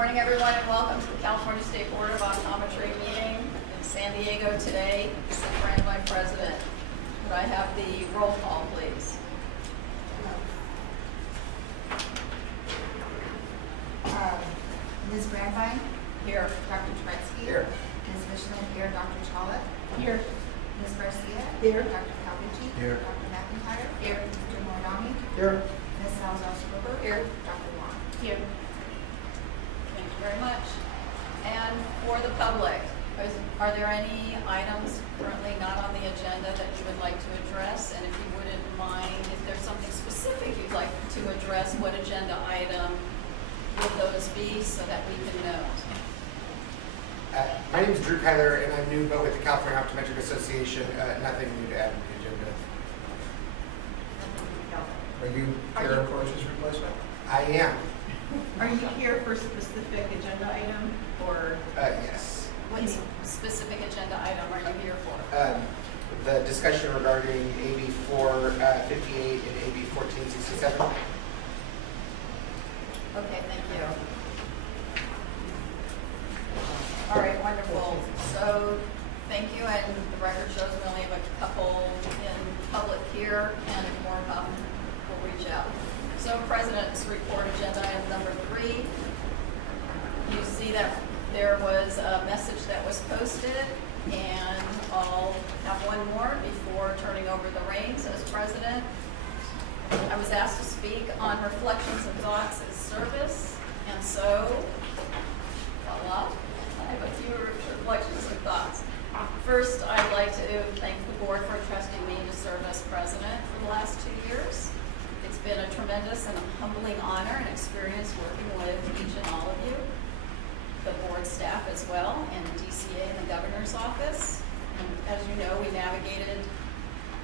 morning, everyone, and welcome to the California State Board of Optometry meeting in San Diego today. This is Fran, my president. Could I have the roll call, please? Ms. Brandwein? Here. Dr. Turetsky? Here. Ms. Michelin here. Dr. Chawla? Here. Ms. Garcia? Here. Dr. Calvicci? Here. Dr. McIntyre? Here. Mr. Moradami? Here. Ms. Salazar-Sprober? Here. Dr. Wong? Here. Thank you very much. And for the public, are there any items currently not on the agenda that you would like to address? And if you wouldn't mind, if there's something specific you'd like to address, what agenda item would those be so that we can know? My name is Drew Kyler, and I'm new but with the California Optometric Association. Nothing new to add to the agenda. Are you here? Coach's replacement? I am. Are you here for a specific agenda item or? Yes. What specific agenda item are you here for? The discussion regarding AB 458 and AB 1467. Okay, thank you. All right, wonderful. So, thank you, and the record shows we only have a couple in public here, and if more come, we'll reach out. So, President's Report, agenda item number 3. You see that there was a message that was posted, and I'll have one more before turning over the reins as President. I was asked to speak on reflections and thoughts as service, and so, voila, I have a few reflections and thoughts. First, I'd like to thank the board for trusting me to serve as president for the last 2 years. It's been a tremendous and humbling honor and experience working with each and all of you, the board staff as well, and DCA and the governor's office. And as you know, we navigated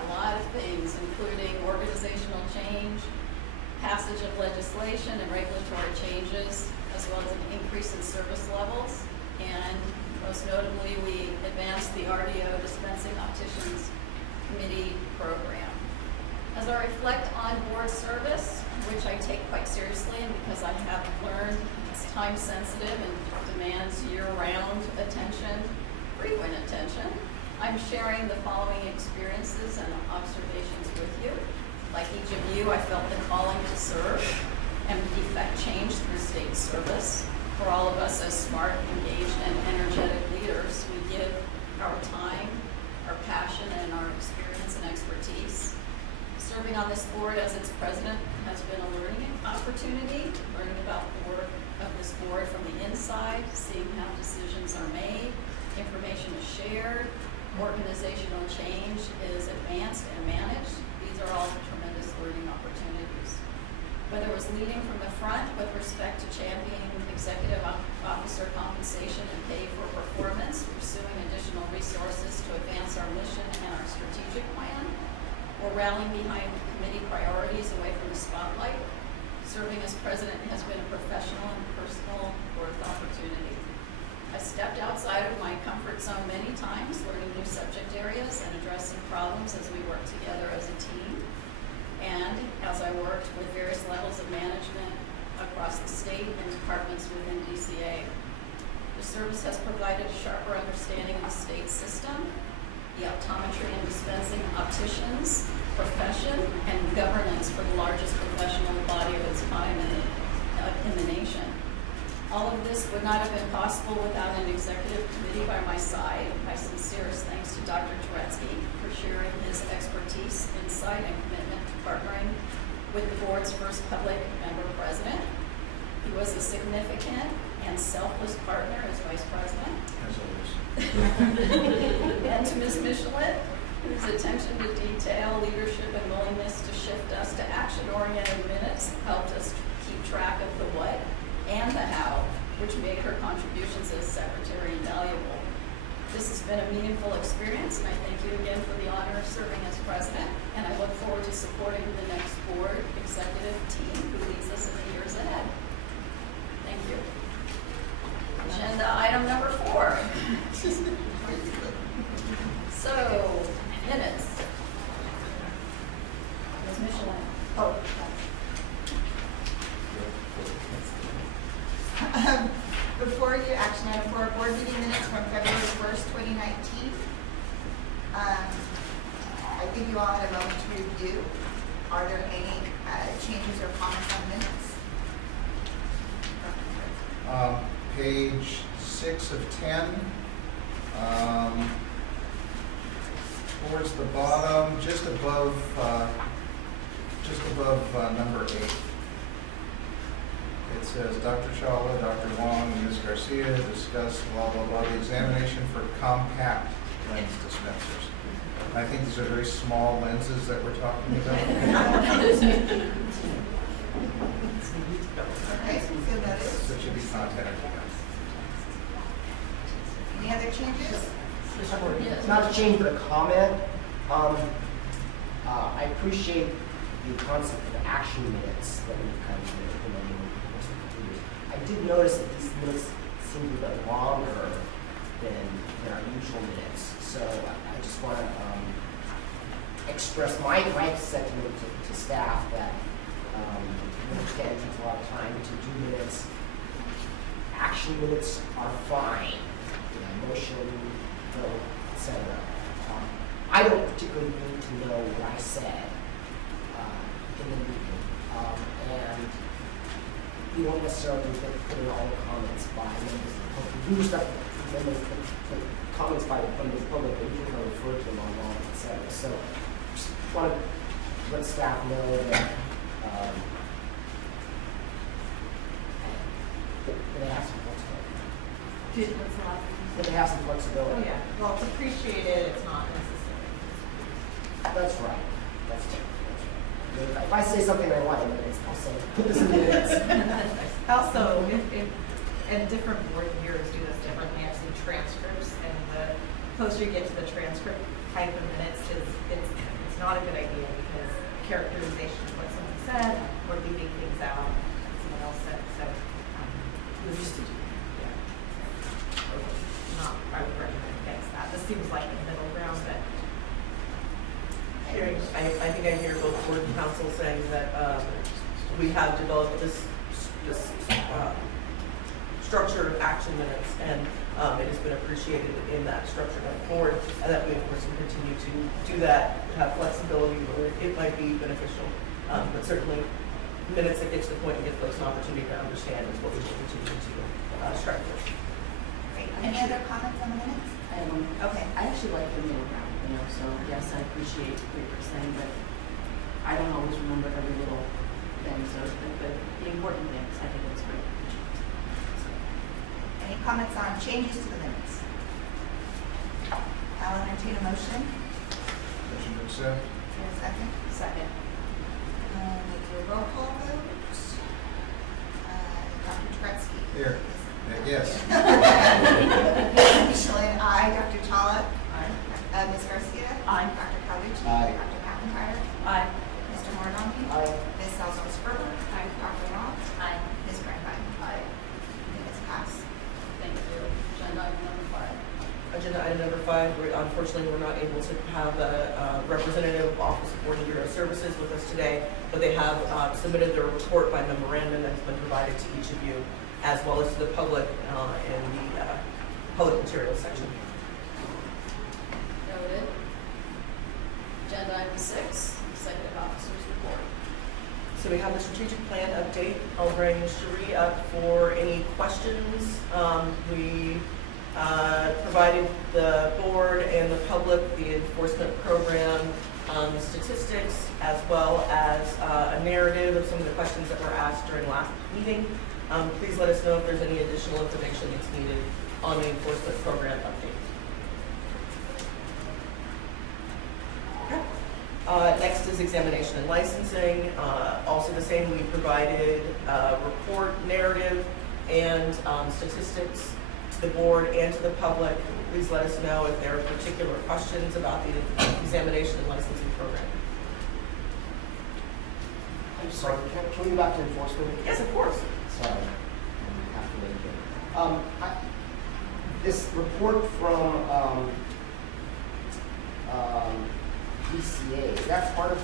a lot of things, including organizational change, passage of legislation and regulatory changes, as well as an increase in service levels. And most notably, we advanced the RDO Dispensing Opticians Committee program. As I reflect on board service, which I take quite seriously, and because I have learned it's time sensitive and demands year-round attention, frequent attention, I'm sharing the following experiences and observations with you. Like each of you, I felt the calling to serve and effect change through state service. For all of us as smart, engaged, and energetic leaders, we give our time, our passion, and our experience and expertise. Serving on this board as its president has been a learning opportunity, learning about the work of this board from the inside, seeing how decisions are made, information is shared, organizational change is advanced and managed. These are all tremendous learning opportunities. Whether it was leading from the front with respect to championing executive officer compensation and pay for performance, pursuing additional resources to advance our mission and our strategic plan, or rallying behind committee priorities away from the spotlight, serving as president has been a professional and personal growth opportunity. I stepped outside of my comfort zone many times, learning new subject areas and addressing problems as we work together as a team. And as I worked with various levels of management across the state and departments within DCA. The service has provided a sharper understanding of the state system, the optometry and dispensing opticians, profession, and governance for the largest professional body of its kind in the nation. All of this would not have been possible without an executive committee by my side. My sincerest thanks to Dr. Turetsky for sharing his expertise, insight, and commitment to partnering with the board's first public member president. He was a significant and selfless partner as vice president. As always. And to Ms. Michelin, whose attention to detail, leadership, and willingness to shift us to action-oriented minutes helped us keep track of the what and the how, which made her contributions as secretary invaluable. This has been a meaningful experience, and I thank you again for the honor of serving as president, and I look forward to supporting the next board executive team who leads us in the years ahead. Thank you. Agenda item number 4. So, minutes. Ms. Michelin. Oh. think you all had a moment to review. Are there any changes or comments on minutes? Page 6 of 10. Towards the bottom, just above number 8. It says, Dr. Chawla, Dr. Wong, and Ms. Garcia discussed blah, blah, blah, the examination for compact lens dispensers. And I think these are very small lenses that we're talking about. Okay, so that is. So it should be contacted. Any other changes? Mr. Board, Yes. not to change, but a comment. I appreciate the concept of action minutes that we've kind of been implementing over the course of the years. I did notice that these minutes seem a bit longer than our usual minutes. So I just want to express my sentiment to staff that we understand it takes a lot of time to do minutes. Action minutes are fine. Motion, vote, etc. I don't particularly need to know what I said in the meeting, and we won't necessarily put in all the comments by members of the public. We respect the comments by the members of the public, but we can refer to them online, etc. So, just want to let staff know that they have some flexibility. What's the last one? That they have some flexibility. Oh, yeah. Well, it's appreciated, it's not necessary. That's right. That's right. If I say something I like, I'll say, put this in the minutes. Also, if and different board years do this differently, I've seen transcripts, and the closer you get to the transcript type of minutes, it's not a good idea because characterization of what someone said, or leaving things out, that someone else said, so. We used to do. I would recommend against that. This seems like a middle ground, but I think I hear both board and council saying that we have developed this structure of action minutes, and it has been appreciated in that structure going forward, and that we of course will continue to do that, have flexibility where it might be beneficial, but certainly minutes that get to the point and give folks an opportunity to understand is what we will continue to strive for. Great. Any other comments on the minutes? Okay. I actually like the middle ground, so yes, I appreciate what you're saying, but I don't always remember every little thing, but the important things, I think it's great. Any comments on changes to the minutes? I'll entertain a motion. Motion to accept. In a second. Second. We'll do a roll call vote. Dr. Turetsky. Here. Yes. Michelin, aye. Dr. Chawla. Aye. Ms. Garcia. Aye. Dr. Calducci. Aye. Dr. McIntyre. Aye. Mr. Mordomi. Aye. Ms. Salzman-Sperber. Aye. Dr. Roth. Aye. Ms. Brandwein. Aye. Minutes passed. Thank you. Agenda item number 5. Agenda item number 5, unfortunately, we're not able to have a representative of Office of Board and Bureau Services with us today, but they have submitted their report by memorandum that has been provided to each of you, as well as to the public in the public materials section. Noted. Agenda item 6, Executive Officer's Report. So we have the strategic plan update. I'll bring Cherie up for any questions. We provided the board and the public the enforcement program statistics, as well as a narrative of some of the questions that were asked during last meeting. Please let us know if there's any additional information that's needed on the enforcement program update. Okay. Next is examination and licensing. Also the same, we provided a report, narrative, and statistics to the board and to the public. Please let us know if there are particular questions about the examination and licensing program. I'm sorry, can we go back to enforcement? Yes, of course. Sorry, I'm half late here. This report from DCA, is that part of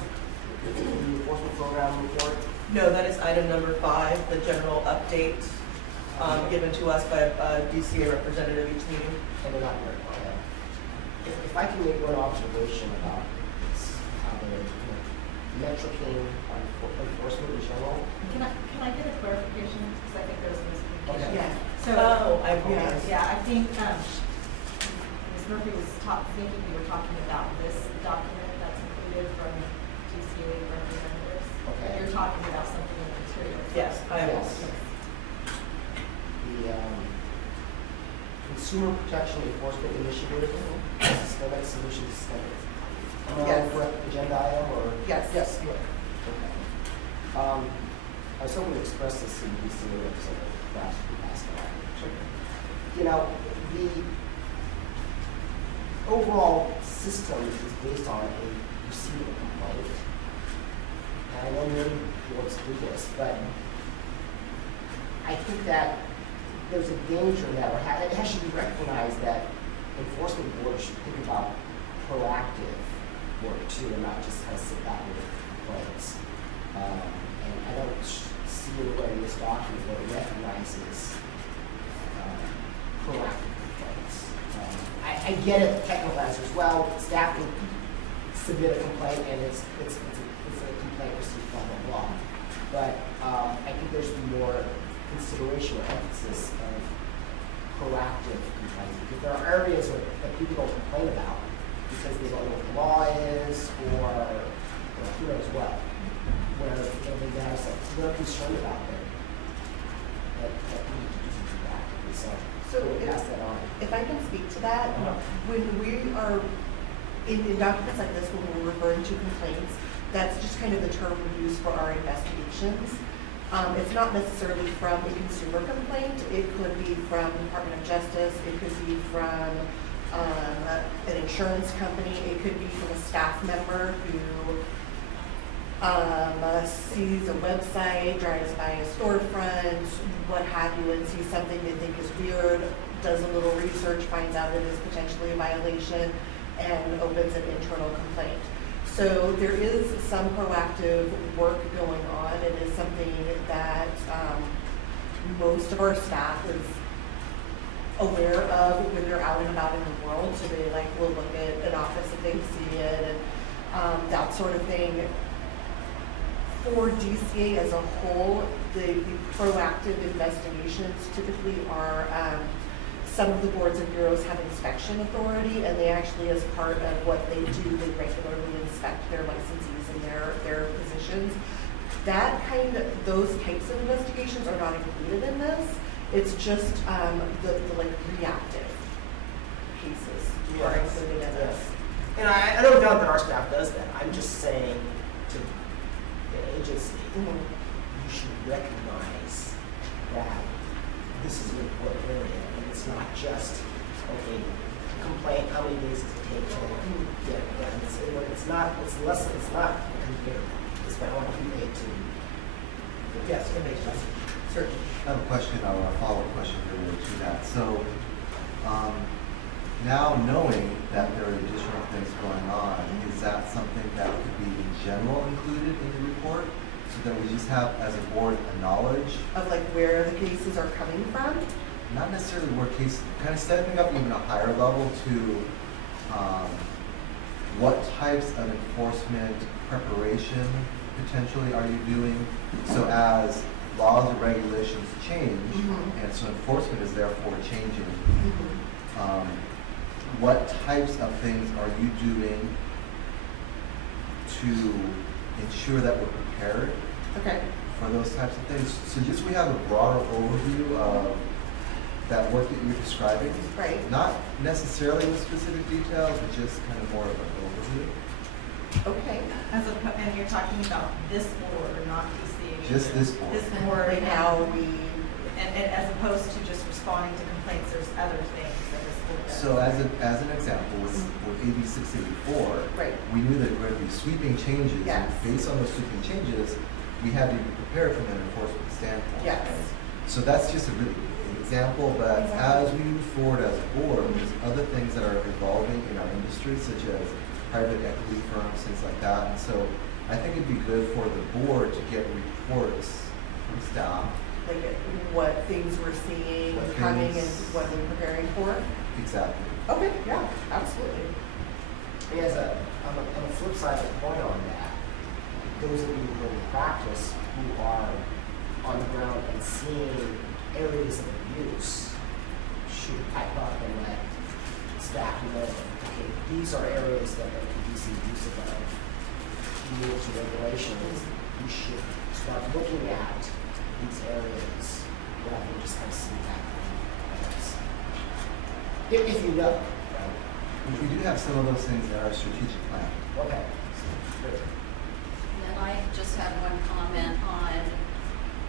the enforcement program report? No, that is item number 5, the general update given to us by a DCA representative each meeting. And they're not here. If I can make one observation about this Metro King on enforcement in general. Can I get a clarification? Because I think there was a miscommunication. Okay. Yeah. So, Yes. yeah, I think, Ms. Murphy was thinking we were talking about this document that's included from GCA representatives. Okay. You're talking about something in the materials. Yes, I am. Yes. The Consumer Protection Enforcement Initiative, Systemic Solutions Standards. Am I Yes. on correct agenda item or? Yes. Yes, you are. Okay. I was hoping to express this in DCA representative last night. You know, the overall system is based on a receipt of a complaint. And I know many boards do this, but I think that there's a danger in that, or it has to be recognized that enforcement boards should think about proactive work too, and not just kind of sit back with complaints. And I don't see anywhere in this document where it recognizes proactive complaints. I get it, the technical answers. Well, staff can submit a complaint and it's a complaint received, blah, blah, blah. But I think there should be more consideration or emphasis of proactive complaints, because there are areas that people don't complain about because they don't know what the law is, or who knows what, where they have some, they're concerned about it, that we need to do something proactively. So we'll pass that on. If I can speak to that, when we are in documents like this, when we're referring to complaints, that's just kind of the term we use for our investigations. It's not necessarily from a consumer complaint. It could be from the Department of Justice. It could be from an insurance company. It could be from a staff member who sees a website, drives by a storefront, what have you, and sees something they think is weird, does a little research, finds out it is potentially a violation, and opens an internal complaint. So there is some proactive work going on. It is something that most of our staff is aware of when they're out and about in the world. So they will look at an office if they see it and that sort of thing. For DCA as a whole, the proactive investigations typically are some of the boards and bureaus have inspection authority, and they actually, as part of what they do, they regularly inspect their licensees and their positions. Those types of investigations are not included in this. It's just the reactive cases are included in this. And I don't doubt that our staff does that. I'm just saying to the agency, you should recognize that this is an important area. It's not just, okay, complaint, how many days does it take to get it done? It's not compared. It's what I want to convey to. Yes, it makes sense. Certainly. I have a question, or a follow-up question related to that. So, now knowing that there are additional things going on, is that something that could be in general included in the report? So that we just have, as a board, a knowledge? Of where the cases are coming from? Not necessarily where cases, kind of stepping up even a higher level to what types of enforcement preparation potentially are you doing? So as laws and regulations change, and so enforcement is therefore changing, what types of things are you doing to ensure that we're prepared for those types of things? So just we have a broader overview of that work that you're describing. Right. Not necessarily with specific details, but just kind of more of an overview. Okay. And you're talking about this board, not DCA. Just this board. This board And how we, and as opposed to just responding to complaints, there's other things that this board does. So as an example, with AB 684, Right. we knew that there would be sweeping changes. Yes. And based on those sweeping changes, we had to be prepared from an enforcement standpoint. Yes. right? So that's just a really an example, but as we move forward as a board, there's other things that are evolving in our industry, such as private equity firms, things like that. And so I think it'd be good for the board to get reports from staff. what things we're seeing What coming and things- what we're preparing for? Exactly. Okay, yeah, absolutely. And on the flip side of the coin on that, those of you who are in practice who are on the ground and seeing areas of abuse should pipe up and let staff know, okay, these are areas that are conducive use of rules and regulations. You should start looking at these areas rather than just kind of see that. If you know, right? We do have some of those things in our strategic plan. Okay. Good. And then I just had one comment on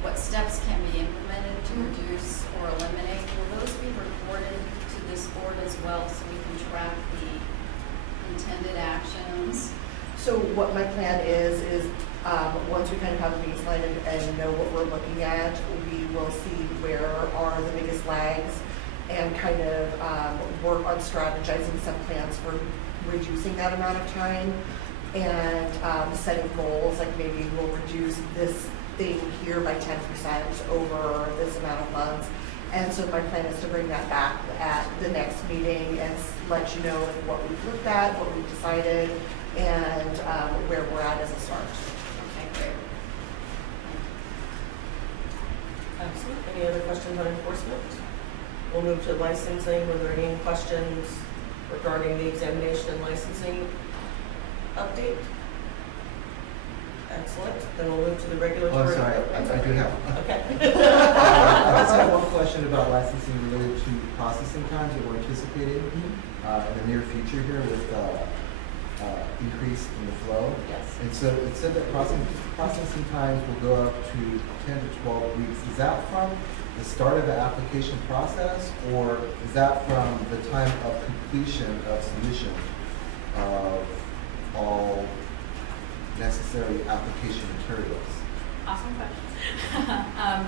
what steps can be implemented to reduce or eliminate. Will those be reported to this board as well so we can track the intended actions? So what my plan is once we kind of have a baseline and know what we're looking at, we will see where are the biggest lags and kind of work on strategizing some plans for reducing that amount of time and setting goals, like maybe we'll reduce this thing here by 10% over this amount of months. And so my plan is to bring that back at the next meeting and let you know what we've looked at, what we've decided, and where we're at as a start. Okay, great. Excellent. Any other questions on enforcement? We'll move to licensing. Were there any questions regarding the examination and licensing update? Excellent. Then we'll move to the regulatory. Oh, sorry, I do have. Okay. I just have one question about licensing related to processing times that we're anticipating in the near future here with increase in the flow. Yes. And so it said that processing times will go up to 10 to 12 weeks. Is that from the start of the application process, or is that from the time of completion of submission of all necessary application materials? Awesome question.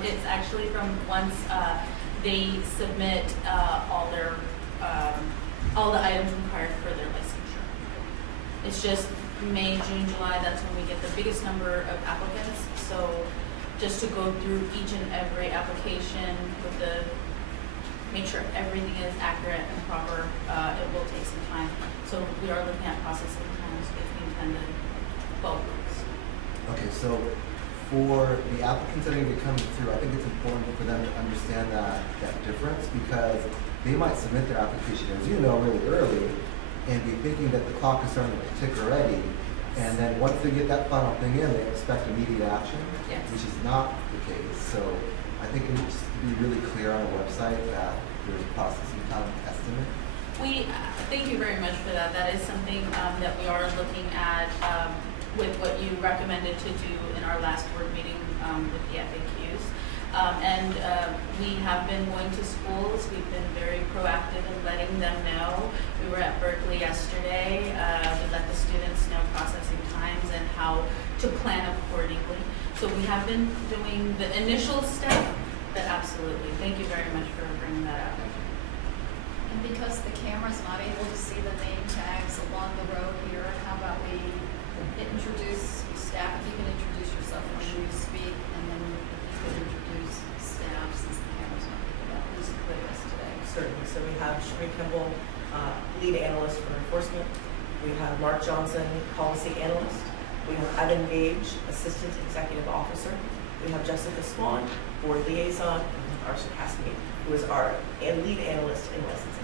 It's actually from once they submit all the items required for their licensure. It's just May, June, July, that's when we get the biggest number of applicants. So just to go through each and every application with make sure everything is accurate and proper, it will take some time. So we are looking at processing times between 10 to 12 weeks. Okay, so for the applicants that are going to be coming through, I think it's important for them to understand that difference, because they might submit their application, as you know, really early and be thinking that the clock is starting to tick already. And then once they get that final thing in, they expect immediate action, Yes. which is not the case. So I think it needs to be really clear on the website that there's a processing time estimate. We thank you very much for that. That is something that we are looking at with what you recommended to do in our last board meeting with the FAQs. We have been going to schools. We've been very proactive in letting them know. We were at Berkeley yesterday. We let the students know processing times and how to plan accordingly. So we have been doing the initial step, but absolutely. Thank you very much for bringing that up. And because the camera's not able to see the name tags along the road here, how about we introduce staff, if you can introduce yourself when you speak, and then if you could introduce staff since the camera's not picking up who's with us today. Certainly. So we have Sheree Kimball, lead analyst for enforcement. We have Mark Johnson, policy analyst. We have Evan Gage, assistant executive officer. We have Jessica Swan, board liaison, and Arson Cassidy, who is our lead analyst in licensing.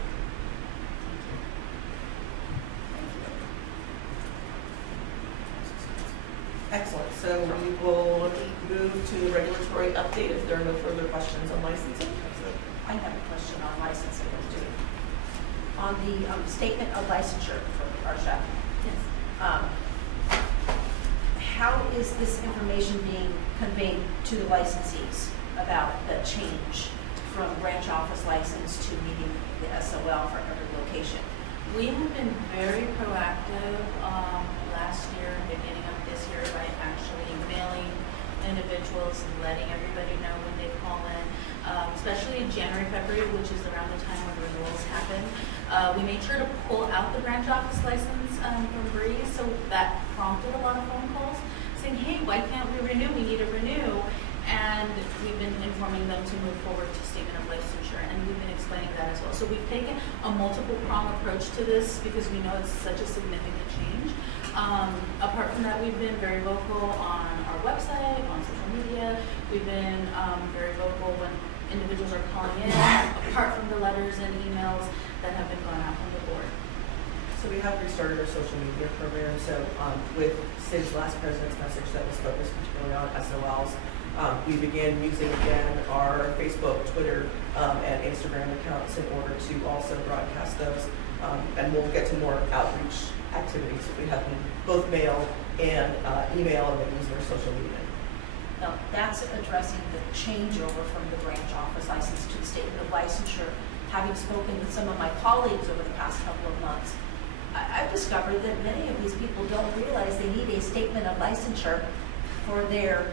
Excellent. So we will move to the regulatory update if there are no further questions on licensing. I have a question on licensing too. On the statement of licensure for our chef. Yes. How is this information being conveyed to the licensees about the change from branch office license to meeting the SOL for every location? We have been very proactive last year and beginning of this year by actually mailing individuals and letting everybody know when they call in, especially in January, February, which is around the time when renewals happen. We made sure to pull out the branch office license from Breeze, so that prompted a lot of phone calls saying, hey, why can't we renew? We need to renew. And we've been informing them to move forward to statement of licensure, and we've been explaining that as well. So we've taken a multiple prong approach to this because we know it's such a significant change. Apart from that, we've been very vocal on our website, on social media. We've been very vocal when individuals are calling in, apart from the letters and emails that have been going out from the board. So we have restarted our social media program. So with Sid's last president's message that was focused particularly on SOLs, we began using again our Facebook, Twitter, and Instagram accounts in order to also broadcast those. And we'll get to more outreach activities. We have in both mail and email, and then using our social media. Now, that's addressing the changeover from the branch office license to the statement of licensure. Having spoken with some of my colleagues over the past couple of months, I've discovered that many of these people don't realize they need a statement of licensure for their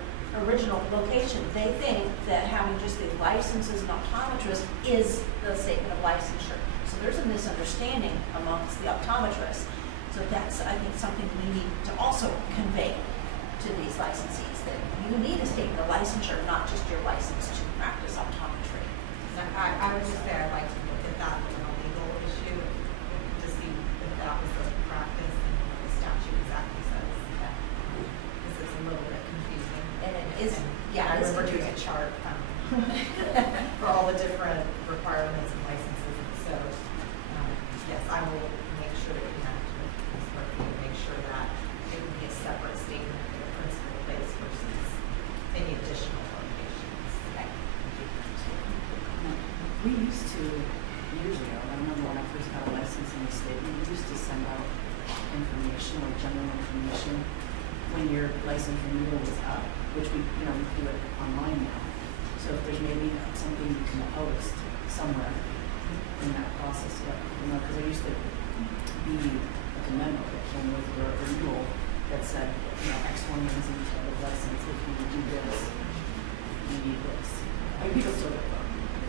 original location. They think that having just the license as an optometrist is the statement of licensure. So there's a misunderstanding amongst the optometrists. So that's, I think, something we need to also convey to these licensees, that you need a statement of licensure, not just your license to practice optometry. I would just say I'd like to look at that as a legal issue to see if that was the practice and what the statute exactly says. Because it's a little bit confusing. And it is, And yeah, I it is remember doing a confusing. chart for all the different requirements and licenses. And so, yes, I will make sure to connect with this person and make sure that it would be a separate statement for the principal place versus any additional locations. We used to, years ago, I remember when I first got a license in the state, we used to send out information, like general information, when your license renewal was up, which we do it online now. So if there's maybe something you can post somewhere in that process, because there used to be like a memo that came with your renewal that said, X1 is in type of license, if you do this, you need this. I mean, people still do it.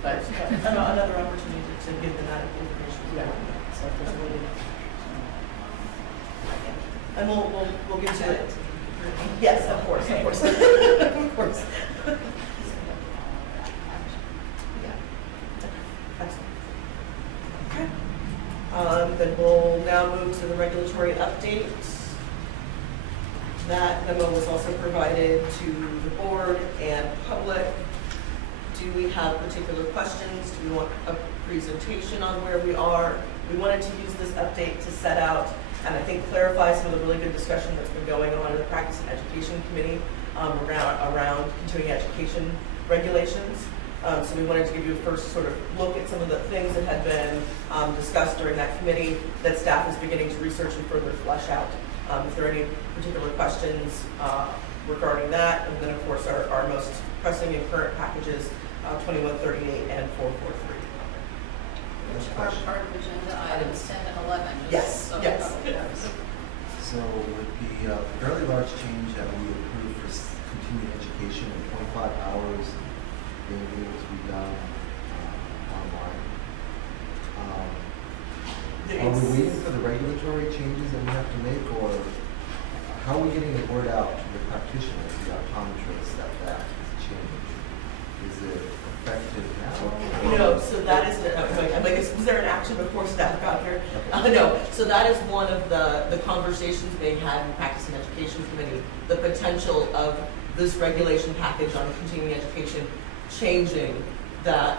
But Another opportunity to give them that information. yeah, so if there's a way to, And we'll get to it. Yes, of course, of course. Of course. Yeah. Excellent. Okay. Then we'll now move to the regulatory updates. That memo was also provided to the board and public. Do we have particular questions? Do we want a presentation on where we are? We wanted to use this update to set out and I think clarify some of the really good discussion that's been going on in the Practice and Education Committee around continuing education regulations. So we wanted to give you a first sort of look at some of the things that had been discussed during that committee that staff is beginning to research and further flesh out. If there are any particular questions regarding that, and then of course our most pressing and current packages, 2138 and 443. Which are part of agenda items 10 and 11. just Yes, so yes. everybody knows. So with the fairly large change that we approved for continuing education in 25 hours being able to be done online, are we waiting for the regulatory changes that we have to make, or how are we getting the word out to the practitioners, the optometrists, that that has changed? Is it effective now? So that is, I'm like, was there an action before staff got here? No, so that is one of the conversations being had in Practice and Education Committee, the potential of this regulation package on continuing education changing that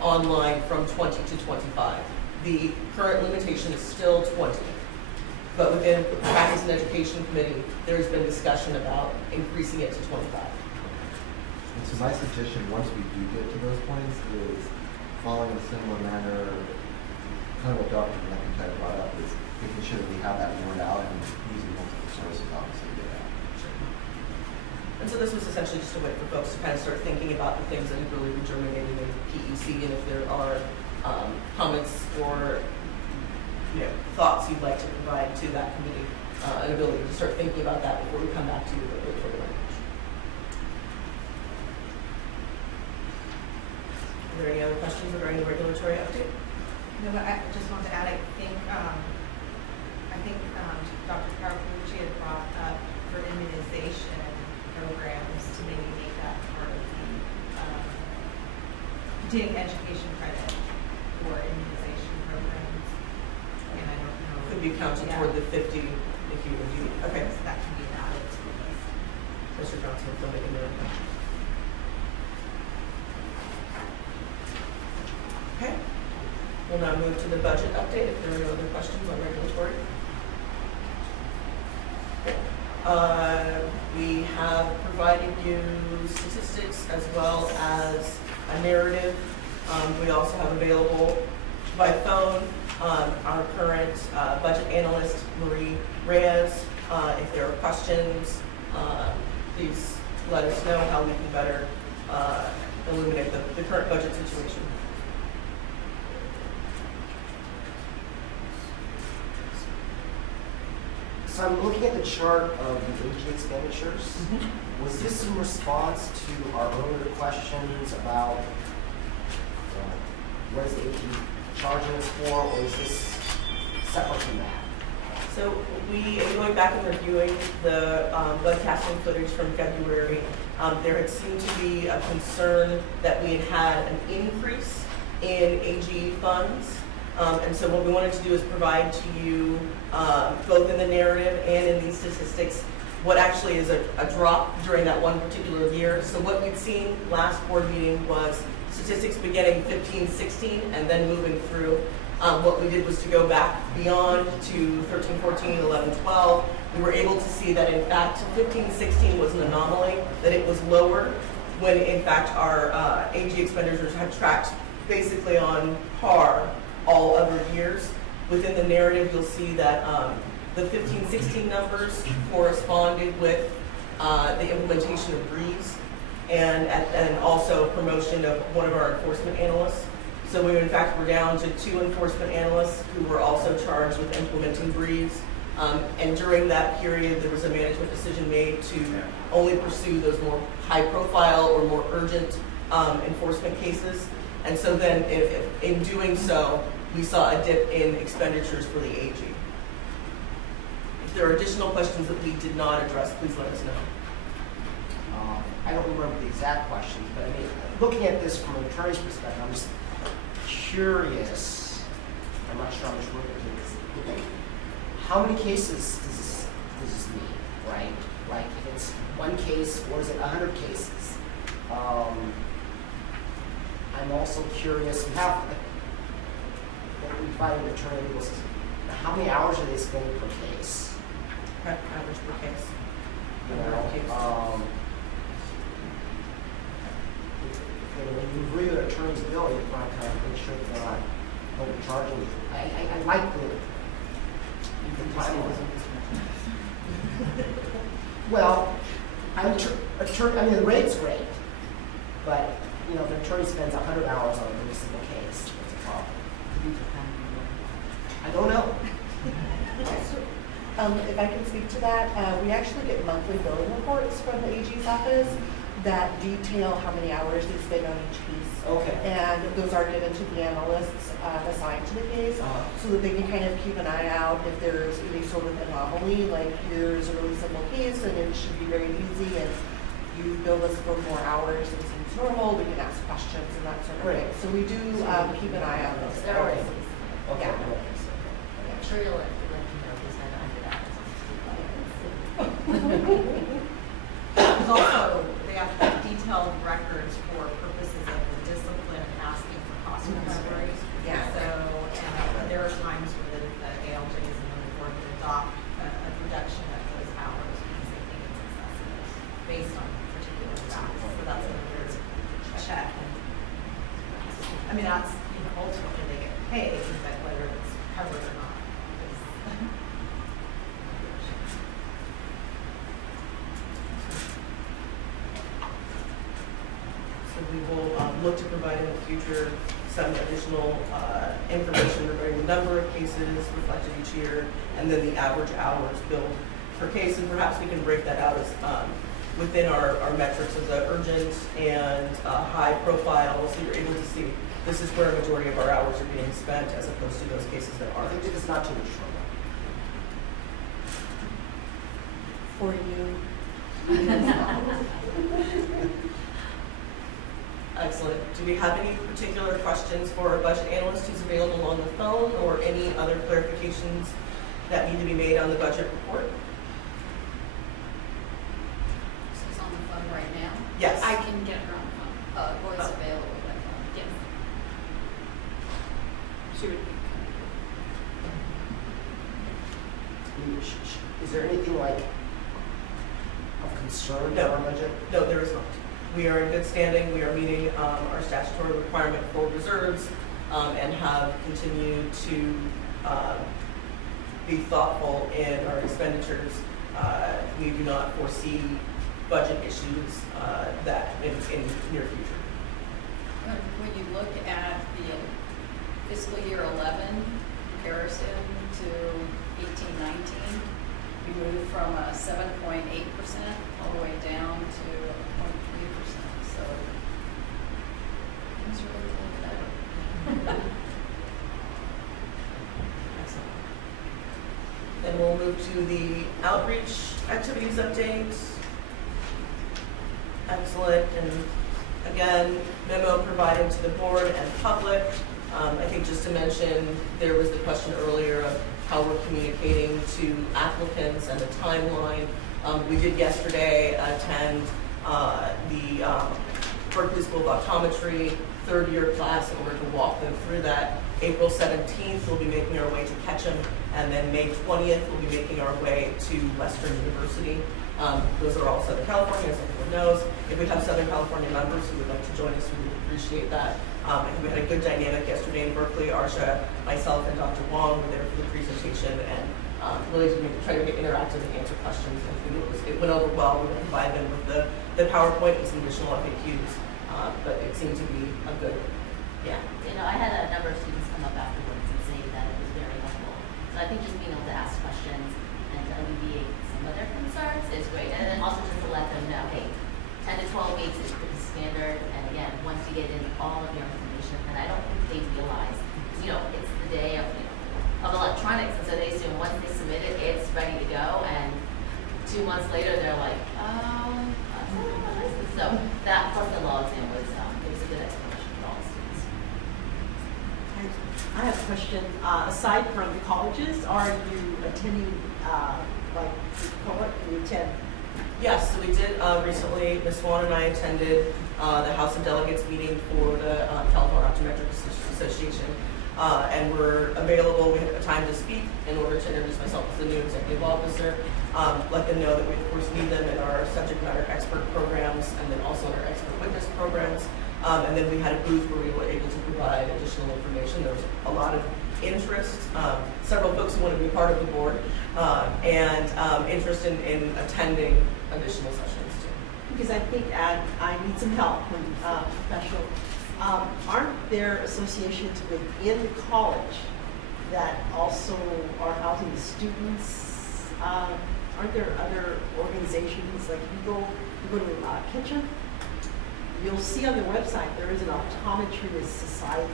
online from 20 to 25. The current limitation is still 20, but within the Practice and Education Committee, there's been discussion about increasing it to 25. And so my suggestion, once we do get to those points, is following a similar manner, kind of what Dr. McIntyre brought up, is making sure that we have that word out and using multiple sources, obviously, to get out. And so this was essentially just a way for folks to kind of start thinking about the things that have really been germinating in PEC, and if there are comments or thoughts you'd like to provide to that committee, an ability to start thinking about that before we come back to you with regulatory language. Are there any other questions regarding the regulatory update? No, but I just want to add, I think Dr. Carucci had brought up for immunization programs to maybe make that part of the continuing education credit for immunization programs. And I don't know. Could be counted Yeah. toward the 50 if you indeed, okay. So that can be added to the list. Mr. Johnson, will make a note. Okay. We'll now move to the budget update if there are no other questions on regulatory. Okay. We have provided you statistics as well as a narrative. We also have available by phone our current budget analyst, Marie Reyes. If there are questions, please let us know how we can better illuminate the current budget situation. So I'm looking at the chart of the AG expenditures. Was this in response to our earlier questions about what is the AG charging us for, or is this separate from that? So in going back and reviewing the webcasting footage from February, there had seemed to be a concern that we had had an increase in AG funds. And so what we wanted to do is provide to you, both in the narrative and in these statistics, what actually is a drop during that one particular year. So what we'd seen last board meeting was statistics beginning 15, 16, and then moving through. What we did was to go back beyond to 13, 14, 11, 12. We were able to see that in fact 15, 16 was an anomaly, that it was lower when in fact our AG expenditures had tracked basically on par all other years. Within the narrative, you'll see that the 15, 16 numbers corresponded with the implementation of Breeze and also promotion of one of our enforcement analysts. So we in fact were down to 2 enforcement analysts who were also charged with implementing Breeze. And during that period, there was a management decision made to only pursue those more high profile or more urgent enforcement cases. And so then in doing so, we saw a dip in expenditures for the AG. If there are additional questions that we did not address, please let us know. I don't remember the exact questions, but I mean, looking at this from an attorney's perspective, I'm just curious. I'm not sure how much work it is. How many cases does this mean, right? Like if it's one case, or is it 100 cases? I'm also curious, we have, we find an attorney legal system. How many hours are they spending per case? Average per case. You know, when you review an attorney's bill, you want to kind of make sure that they're not overcharging you. I like the time on it. Well, I mean, the rate's great, but you know, if an attorney spends 100 hours on every single case, it's a problem. I don't know. If I can speak to that, we actually get monthly billing reports from the AG's office that detail how many hours they spend on each case. Okay. And those are given to the analysts assigned to the case so that they can kind of keep an eye out if there's any sort of anomaly, like here's a really simple case and it should be very easy and you bill us for more hours than seems normal, we can ask questions and that sort of thing. So we do keep an eye on those hours. Okay. Yeah. I'm sure you'll let you know who's had 100 hours. There's also, they have to have detailed records for purposes of the discipline and asking for cost recovery. Yeah. So, and there are times where the ALJs and the board would adopt a reduction of those hours because they think it's excessive based on particular facts. So that's another check. I mean, that's, you know, ultimately they get paid, but whether it's covered or not. So we will look to provide in the future some additional information regarding the number of cases reflected each year, and then the average hours billed per case, and perhaps we can break that out as within our metrics of the urgent and high profile, so you're able to see this is where a majority of our hours are being spent as opposed to those cases that I aren't. think it's not too much trouble. For you. Excellent. Do we have any particular questions for our budget analyst who's available on the phone, or any other clarifications that need to be made on the budget report? This is on the phone right now. Yes. I can get her on the phone. Boyd's Oh. available by phone. Yes. She would be. Is there anything like of concern in No. our budget? No, there is not. We are in good standing. We are meeting our statutory requirement for reserves and have continued to be thoughtful in our expenditures. We do not foresee budget issues that in near future. When you look at the fiscal year 11 comparison to 18-19, we moved from a 7.8% all the way down to 0.3%. So things are really better. Excellent. Then we'll move to the outreach activities update. Excellent. And again, memo provided to the board and public. I think just to mention, there was the question earlier of how we're communicating to applicants and the timeline. We did yesterday attend the Berkeley School of Optometry third-year class in order to walk them through that. April 17th, we'll be making our way to Ketchum, and then May 20th, we'll be making our way to Western University. Those are all Southern California, as everyone knows. If we have Southern California members who would like to join us, we would appreciate that. I think we had a good dynamic yesterday in Berkeley. Arsha, myself, and Dr. Wong were there for the presentation, and really try to make it interactive and answer questions. I think it went over well. We will provide them with the PowerPoint and some additional FAQs, but it seemed to be a good, yeah. You know, I had a number of students come up afterwards and say that it was very helpful. So I think just being able to ask questions and to alleviate some of their concerns is great. And then also just to let them know, hey, 10 to 12 weeks is pretty standard. And again, once you get in all of your information, and I don't think they realize, because, you know, it's the day of, you know, of electronics. And so they assume once they submit it, it's ready to go. And 2 months later, they're like, I don't know my license. So that plus the law exam was, it was a good explanation for all the students. I have a question. Aside from colleges, are you attending, like, can you attend? Yes, so we did recently, Ms. Swan and I attended the House of Delegates meeting for the California Optometric Association. And we're available, we have time to speak in order to introduce myself as the new executive officer. Let them know that we of course need them in our subject matter expert programs and then also in our expert witness programs. And then we had a booth where we were able to provide additional information. There was a lot of interest, several folks who want to be part of the board, and interest in attending additional sessions too. Because I think I need some help from professional. Aren't there associations within the college that also are housing the students? Aren't there other organizations, like you go to Kitchen, you'll see on their website there is an optometry society.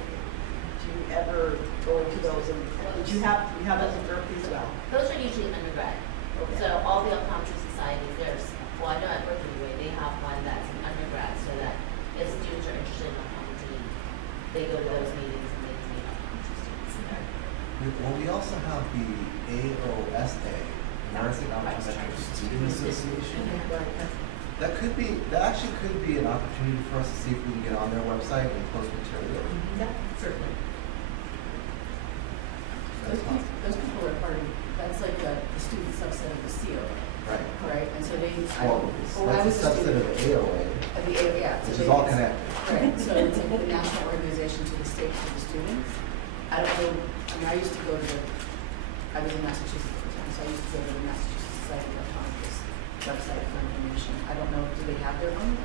Do you ever go into those? And did you have those in Berkeley as well? Those are usually undergrad. Okay. So all the optometry societies, well, I know at Berkeley anyway, they have one that's an undergrad so that if students are interested in optometry, they go to those meetings and they can meet optometry students there. Well, we also have the AOSA, American Optometric Student Association. That actually could be an opportunity for us to see if we can get on their website and post material. Yeah, certainly. Those people are part of, that's like the student subset of the CO, Right. right? And so they, Well, when I was that's a subset student- of AOA, Of the A, yeah. so which is they- all connected. Right, so it's like the national organization to the state to the students. I don't know, I mean, I used to go to I was in Massachusetts at the time, so I used to go to the Massachusetts Society of Optometrists website for information. I don't know, do they have their own?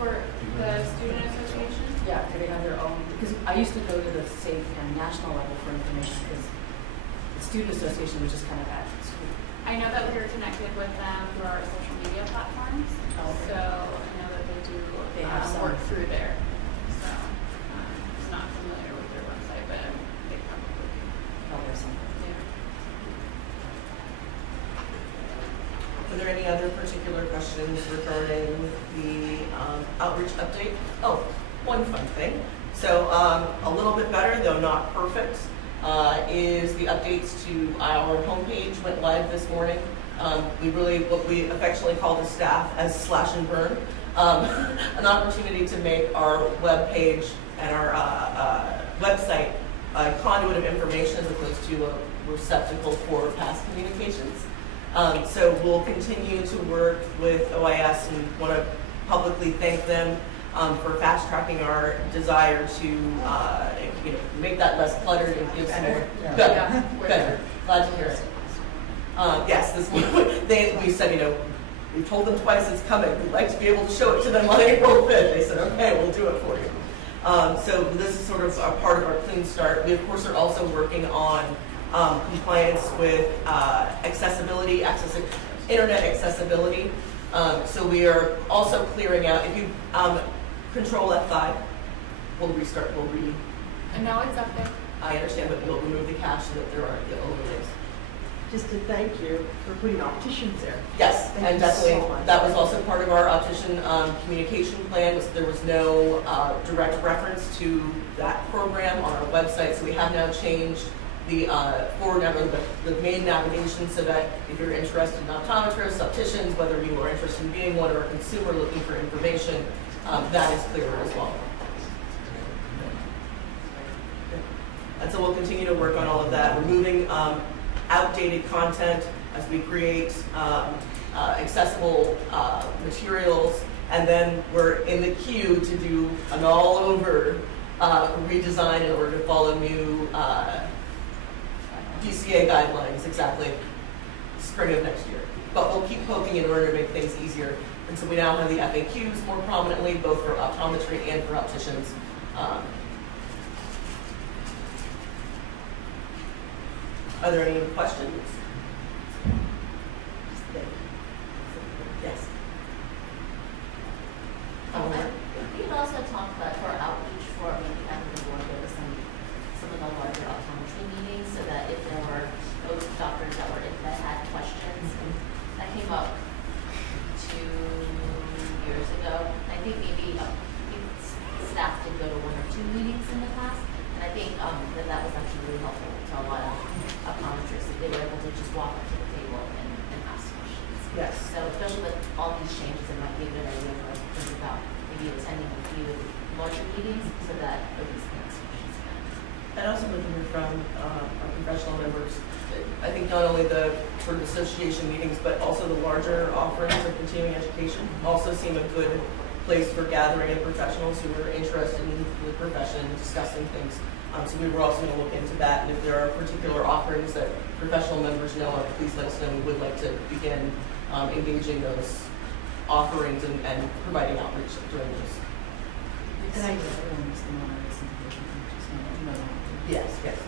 For the student association? Yeah, do they have their own? Because I used to go to the state and national level for information because the student association was just kind of at school. I know that we were connected with them through our social media platforms. Oh, okay. So I know that they do They have some. work through there. So I'm not familiar with their website, but they probably do. Oh, there's something. Yeah. Are there any other particular questions regarding the outreach update? Oh, one fun thing. So a little bit better, though not perfect. is the updates to our homepage went live this morning. We really, what we affectionately call the staff as slash and burn, an opportunity to make our web page and our website a conduit of information as opposed to a receptacle for past communications. So we'll continue to work with OIS and want to publicly thank them for fast tracking our desire to make that less cluttered and give some more. Good. Glad to hear it. Yes, we said, we've told them twice it's coming. We'd like to be able to show it to them on April 5th. They said, okay, we'll do it for you. So this is sort of a part of our clean start. We, of course, are also working on compliance with accessibility, internet accessibility. So we are also clearing out, if you control F5, we'll restart, And now it's up there. I understand, but we'll remove the cache so that there aren't the overlays. Just to thank you for putting opticians there. Yes, Thank and you definitely, so much. that was also part of our optician communication plan, there was no direct reference to that program on our website, so we have now changed the the main navigation so that if you're interested in optometrists, opticians, whether you are interested in being one or a consumer looking for information, that is clearer as well. And so we'll continue to work on all of that, removing outdated content as we create accessible materials, and then we're in the queue to do an all-over redesign in order to follow new DCA guidelines, exactly, spring of next year. But we'll keep poking in order to make things easier. And so we now have the FAQs more prominently, both for optometry and for opticians. Are there any questions? Yes. We had also talked about for outreach for maybe after the board, there was some of the larger optometry meetings, so that if there were those doctors that had questions, and that came up 2 years ago. I think maybe staff did go to 1 or 2 meetings in the past, and I think that was actually really helpful to a lot of optometrists, that they were able to just walk up to the table and ask questions. Yes. So especially with all these changes, it might be a good idea for us to think about maybe attending a few larger meetings so that at least can ask questions. And also looking from our professional members, I think not only the sort of association meetings, but also the larger offerings of continuing education also seem a good place for gathering of professionals who are interested in the profession and discussing things. So we were also going to look into that, and if there are particular offerings that professional members know of, please let us know. We would like to begin engaging those offerings and providing outreach during those. And I guess everyone is the monitors and just know. Yes, yes.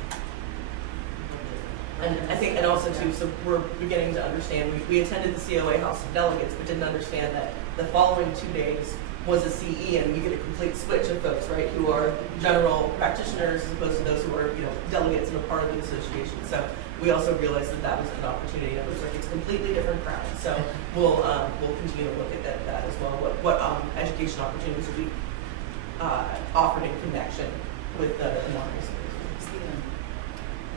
And I think, and also too, so we're beginning to understand, we attended the COA House of Delegates, but didn't understand that the following 2 days was a CE, and you get a complete switch of folks, right, who are general practitioners as opposed to those who are, delegates and a part of the association. So we also realized that that was an opportunity. It looks like it's a completely different crowd. So we'll continue to look at that as well. What education opportunities will be offered in connection with the monitors. Stephen,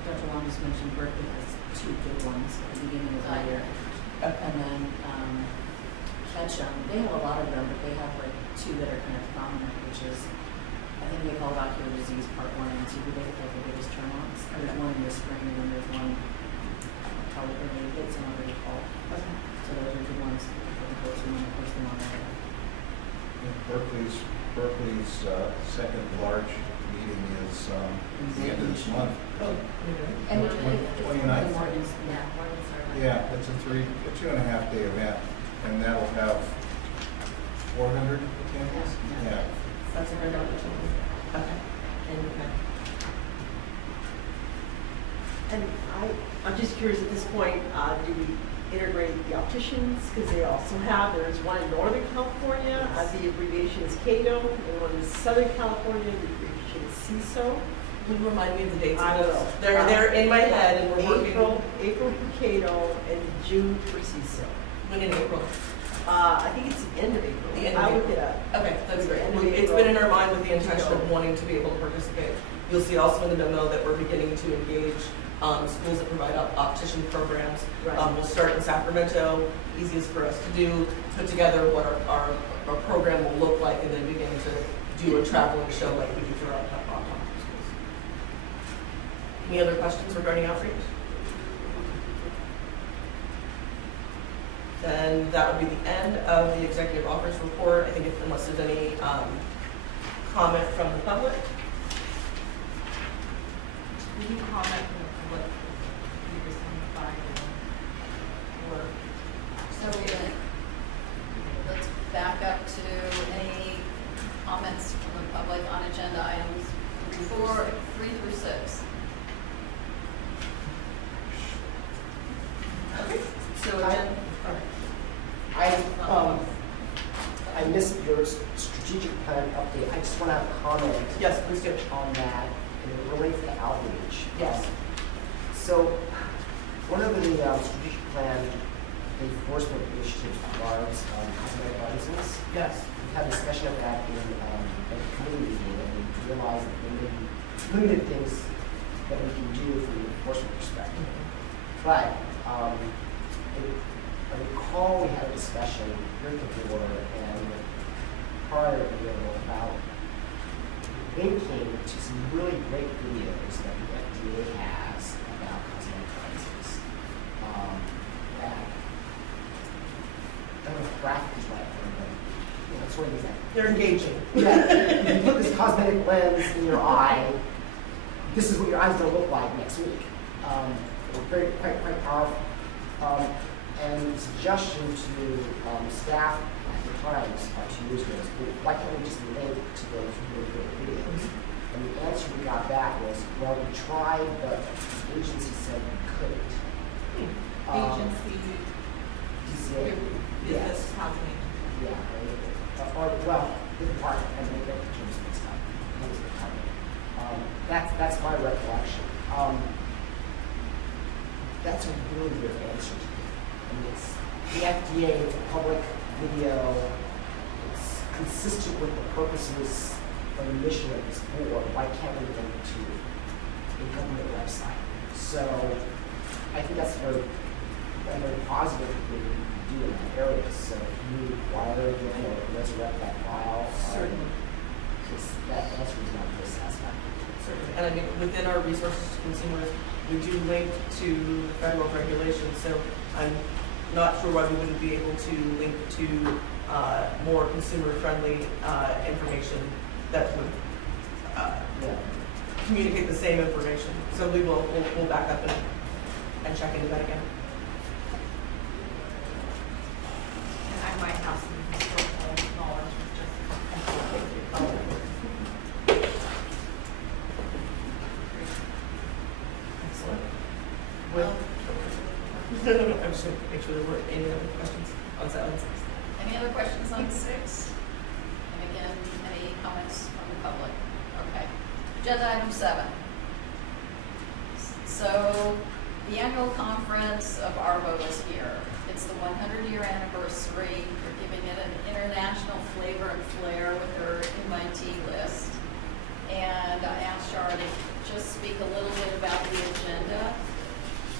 Dr. Long just mentioned Berkeley has 2 good ones at the beginning of the year. And then Ketchum, they have a lot of them, but they have like 2 that are kind of prominent, which is, I think they call it ocular disease part 1 and 2, they have like the biggest turn-ons. There's one in the spring, and then there's one probably early, it's in already fall. So those are good ones. And then of course the monitor. Berkeley's second large meeting is the end of this month. And which way? 29th. Morgan's, yeah, Morgan's are. Yeah, it's a 2.5 day event, and that'll have 400 attendees. Yeah. That's a great opportunity. Okay. And I'm just curious at this point, do we integrate the opticians? Because they also have, there's one in Northern California, the abbreviation is CATO, and one in Southern California, the abbreviation is CISO. Can you remind me of the dates? I will. They're in my head, and we're working. April for CATO and June for CISO. When in April? I think it's the end of April. The end of I'll look April. it up. Okay, that's great. End of It's April. been in our mind with the intention of wanting to be able to participate. You'll see also in the memo that we're beginning to engage schools that provide optician programs. Right. We'll start in Sacramento, easiest for us to do, put together what our program will look like, and then begin to do a traveling show like we do for our optometry schools. Any other questions regarding outreach? Then that would be the end of the executive office report. I think unless there's any comment from the public. Did you comment from the public previously by or? So let's back up to any comments from the public on agenda items 3 through 6. Okay. So I- agenda. I missed your strategic plan update. I just want to comment Yes, please do. on that, and it relates to outreach. Yes. So, one of the strategic plan enforcement initiatives regards cosmetic licenses. Yes. We had a discussion of that in a committee meeting, and we realized that there may be limited things that we can do from the enforcement perspective. But I recall we had a discussion here at the board and prior to about linking to some really great videos that the FDA has about cosmetic licenses. That I don't know if graphic is right, but sort of these like They're engaging. yeah, you put this cosmetic lens in your eye, this is what your eye's going to look like next week. Very quite powerful. And the suggestion to staff at the Times 2 years ago is, well, why can't we just link to those really great videos? And the answer we got back was, well, we tried, but the agency said we couldn't. Agency, DCA. business housing agency. Yeah, or well, the department, and they get the terms mixed up. It was the department. That's my recollection. That's a really good answer. I mean, it's the FDA, it's a public video, it's consistent with the purposes or the mission of this board. Why can't we link to a government website? So I think that's a very positive thing we can do in that area. So if you require them or resurrect that file, Certainly. that answer is not very satisfactory. Certainly. And I mean, within our resources to consumers, we do link to federal regulations, so I'm not sure why we wouldn't be able to link to more consumer-friendly information that would Yeah. communicate the same information. So we'll back up and check into that again. And I might have some historical knowledge with Excellent. With, I'm just going to make sure there weren't any other questions on silence. Any other questions on 6? And again, any comments from the public? Okay. Agenda item 7. So the annual conference of ARVO is here. It's the 100-year anniversary. We're giving it an international flavor and flair with their invitee list. And I asked Shara to just speak a little bit about the agenda.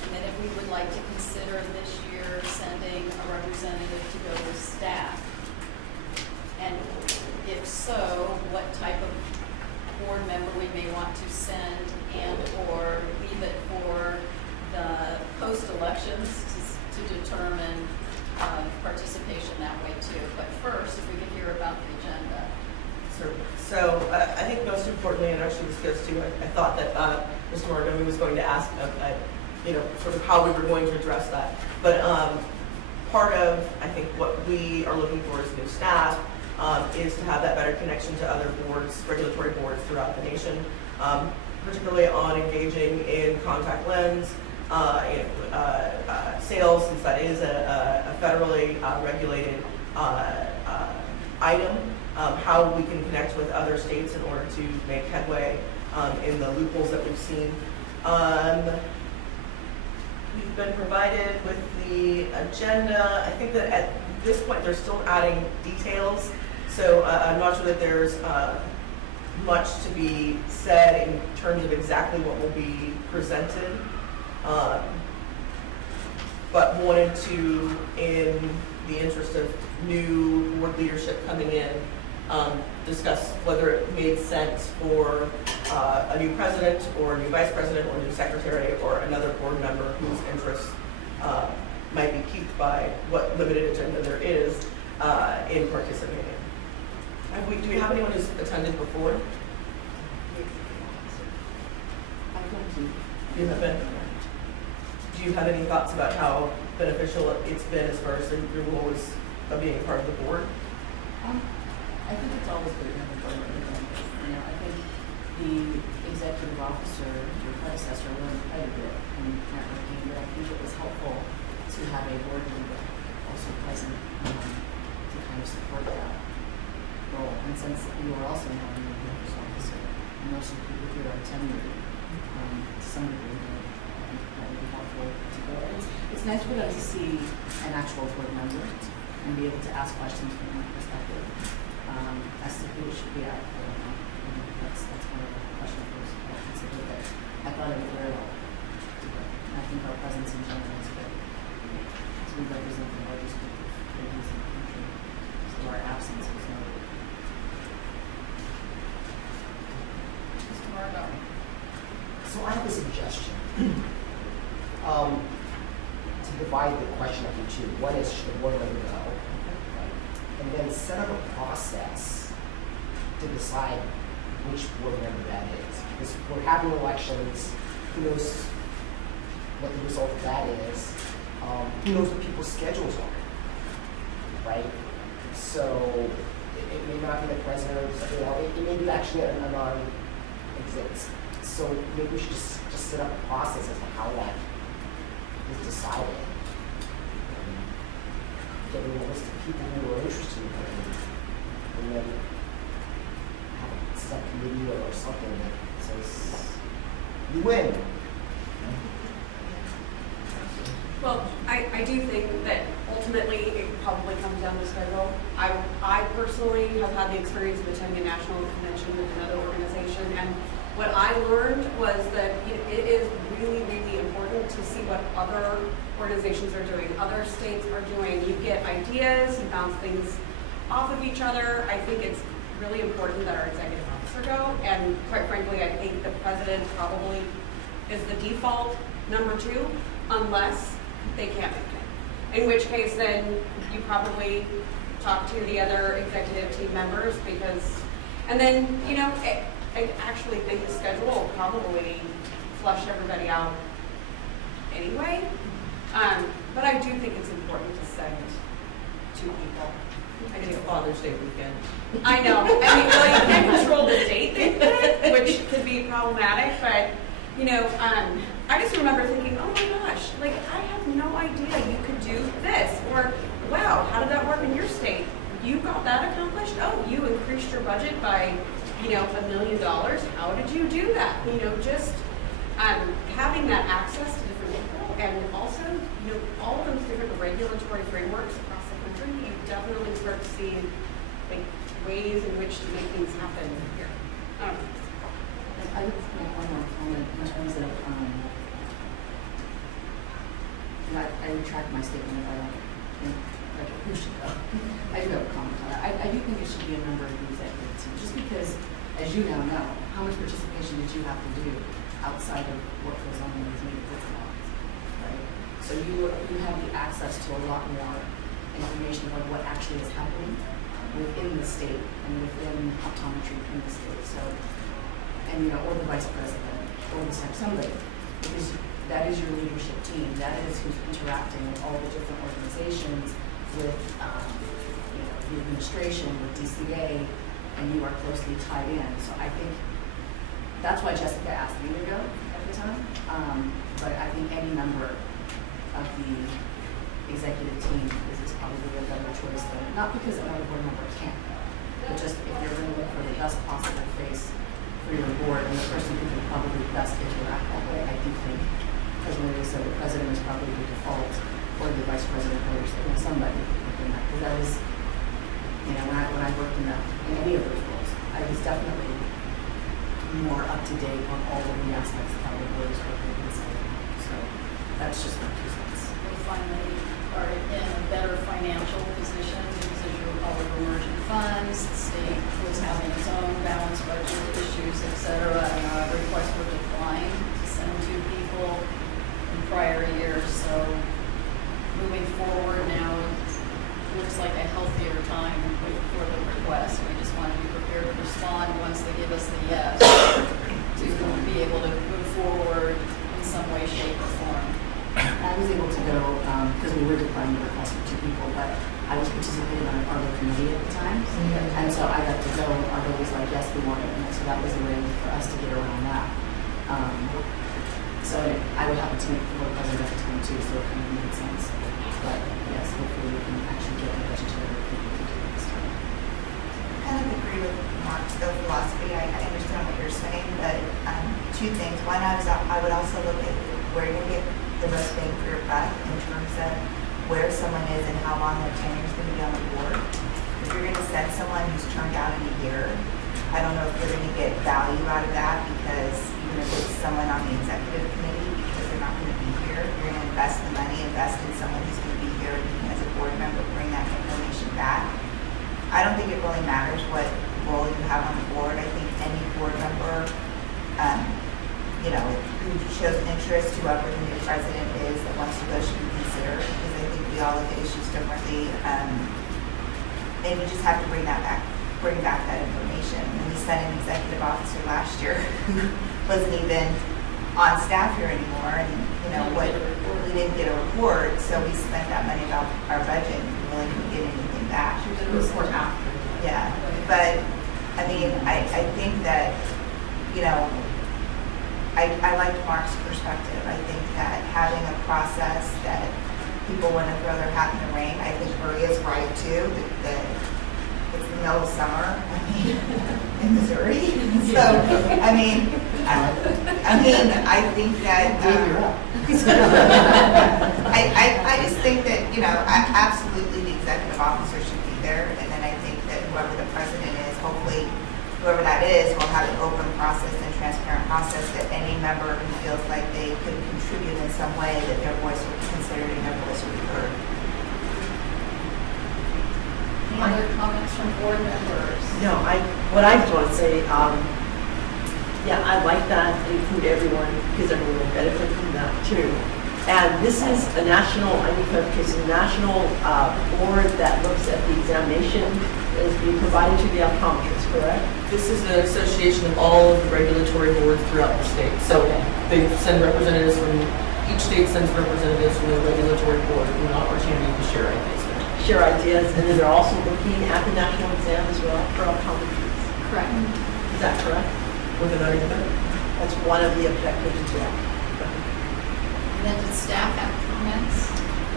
And then if we would like to consider this year sending a representative to go with staff. And if so, what type of board member we may want to send and or leave it for the post-elections to determine participation that way too. But first, if we could hear about the agenda. So I think most importantly, and actually this goes to, I thought that Mr. Morgan was going to ask, sort of how we were going to address that. But part of, I think, what we are looking for as new staff is to have that better connection to other boards, regulatory boards throughout the nation, particularly on engaging in contact lens, sales, since that is a federally regulated item, how we can connect with other states in order to make headway in the loopholes that we've seen. We've been provided with the agenda. I think that at this point, they're still adding details. So I'm not sure that there's much to be said in terms of exactly what will be presented. But wanted to, in the interest of new board leadership coming in, discuss whether it made sense for a new president or a new vice president or a new secretary or another board member whose interests might be piqued by what limited agenda there is in participating. Do we have anyone who's attended before? You haven't? Do you have any thoughts about how beneficial it's been as far as your role as being part of the board? I think it's always good to have a board member. You know, I think the executive officer, your predecessor, learned quite a bit in networking, but I think it was helpful to have a board member also present to kind of support that role. And since you are also now the executive officer, and most of the people here are tenured to some degree, that would be helpful to go. And it's nice for them to see an actual board member and be able to ask questions from that perspective. As to who it should be at, I don't know. That's one of the questions I considered, but I thought it was very well. And I think our presence in general is good. Because we represent the largest group of babies in the country. So our absence is noted. Mr. Margot. So I have a suggestion. To divide the question up into two. One is, should the board member go? And then set up a process to decide which board member that is. Because we're having elections, who knows what the result of that is, who knows what people's schedules are, right? So it may not be the president, you know, it may be actually a non-exist. So maybe we should just set up a process as to how that is decided. Getting a list of people who are interested in it, and then have a subcommittee or something that says, you win. Well, I do think that ultimately it probably comes down to schedule. I personally have had the experience of attending a national convention with another organization, and what I learned was that it is really, really important to see what other organizations are doing, other states are doing. You get ideas, you bounce things off of each other. I think it's really important that our executive officer go, and quite frankly, I think the president probably is the default number 2, unless they can't make it. In which case, then you probably talk to the other executive team members and then, you know, I actually think the schedule will probably flush everybody out anyway. But I do think it's important to send 2 people. I do. It's Father's Day weekend. I know. I mean, well, you can't control the date they pick, which could be problematic, but, you know, I just remember thinking, oh my gosh, like, I had no idea you could do this. Or, wow, how did that work in your state? You got that accomplished? Oh, you increased your budget by, you know, $1 million. How did you do that? You know, just having that access to different people, and also, you know, all of those different regulatory frameworks across the country, you definitely start to see, like, ways in which to make things happen here. I would make one more comment in terms of, I retract my statement if I don't think like who should go. I do have a comment on that. I do think it should be a member of the executive team, just because, as you now know, how much participation did you have to do outside of what goes on in these meetings? It's a lot, right? So you have the access to a lot more information about what actually is happening within the state and within optometry in the state. So, and you know, or the vice president, or the somebody, because that is your leadership team. That is who's interacting with all the different organizations, with you know, the administration, with DCA, and you are closely tied in. So I think that's why Jessica asked me to go at the time. But I think any member of the executive team is probably a better choice than, not because another board member can't, but just if you're going to look for the best possible face for your board and the person who can probably best interact that way, I do think, as Maria said, the president is probably the default, or the vice president, or somebody who can doing that, because that was, you know, when I worked in any of those roles, I was definitely more up to date on all of the aspects of how the board is working inside. So that's just my 2 cents. We finally are in a better financial position because of all of the emerging funds. The state was having its own balanced budget issues, et cetera, and our requests were declined to send to people in prior years. So moving forward now, it looks like a healthier time for the request. We just want to be prepared to respond once they give us the yes, to be able to move forward in some way, shape, or form. I was able to go, because we were declining the request for 2 people, but I was participating on an ARBO committee at the time. And so I got to go, and ARBO was like, yes, we want it. And so that was a way for us to get around that. So I would happen to meet the board president at the time too, so it kind of made sense. But yes, hopefully we can actually get the budgetary people to do it this time. I kind of agree with Mark's philosophy. I understand what you're saying, but 2 things. One, I would also look at where you get the most bang for your buck in terms of where someone is and how long their tenure is going to be on the board. If you're going to send someone who's turned out in a year, I don't know if you're going to get value out of that, because even if it's someone on the executive committee, because they're not going to be here, you're going to invest the money, invest in someone who's going to be here, and you can, as a board member, bring that information back. I don't think it really matters what role you have on the board. I think any board member, you know, who shows interest, whoever the new president is that wants to go, should be considered, because I think we all look at issues differently, and you just have to bring back that information. And we sent an executive officer last year who wasn't even on staff here anymore, and you know what, we didn't get a report, so we spent that money about our budget and really didn't get anything back. She did a report after. Yeah, but I mean, I think that, you know, I like Mark's perspective. I think that having a process that people want to throw their hat in the ring, I think Maria's right too, that it's the middle of summer, I mean, in Missouri. So, I mean, I think that, I just think that, you know, absolutely the executive officer should be there, and then I think that whoever the president is, hopefully whoever that is will have an open process and transparent process that any member who feels like they could contribute in some way, that their voice will be considered and their voice will be heard. Any other comments from board members? No, what I just want to say, yeah, I like that, include everyone, because everyone will benefit from that too. And this is a national, I need clarification, national board that looks at the examination that is being provided to the optometrists, correct? This is an association of all of the regulatory boards throughout the state. So they send representatives from, each state sends representatives from the regulatory board, and an opportunity to share ideas. Share ideas, and then they're also looking at the national exam as well for optometrists. Correct. Is that correct? With an argument? That's one of the objectives as well. And then did staff have comments?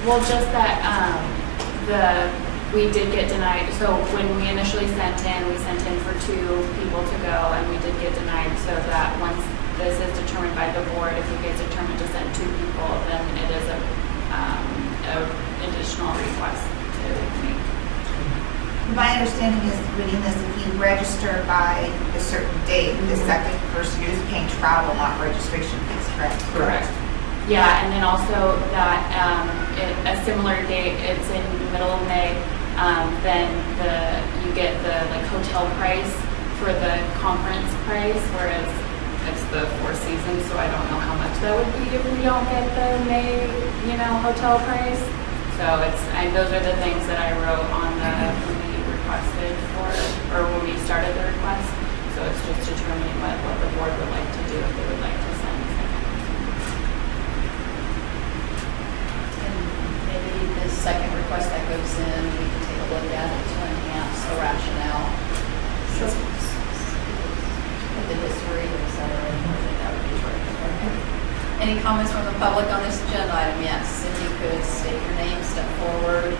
Well, just that we did get denied. So when we initially sent in for 2 people to go, and we did get denied. So that once this is determined by the board, if you guys determine to send 2 people, then it is a additional request to make. My understanding is, reading this, if you register by a certain date, the second person you're just paying travel, not registration fees, correct? Correct. Yeah, and then also that a similar date, it's in the middle of May, then you get the like hotel price for the conference price, whereas it's the 4 Seasons, so I don't know how much that would be if we don't get the May, hotel price. So those are the things that I wrote on when we requested for, or when we started the request. So it's just determining what the board would like to do, if they would like to send a second person. And maybe the second request that goes in, we can take a look at it to enhance the rationale. Sure. The history, et cetera. I think that would be terrific. Any comments from the public on this agenda item? Yes, if you could state your name, step forward.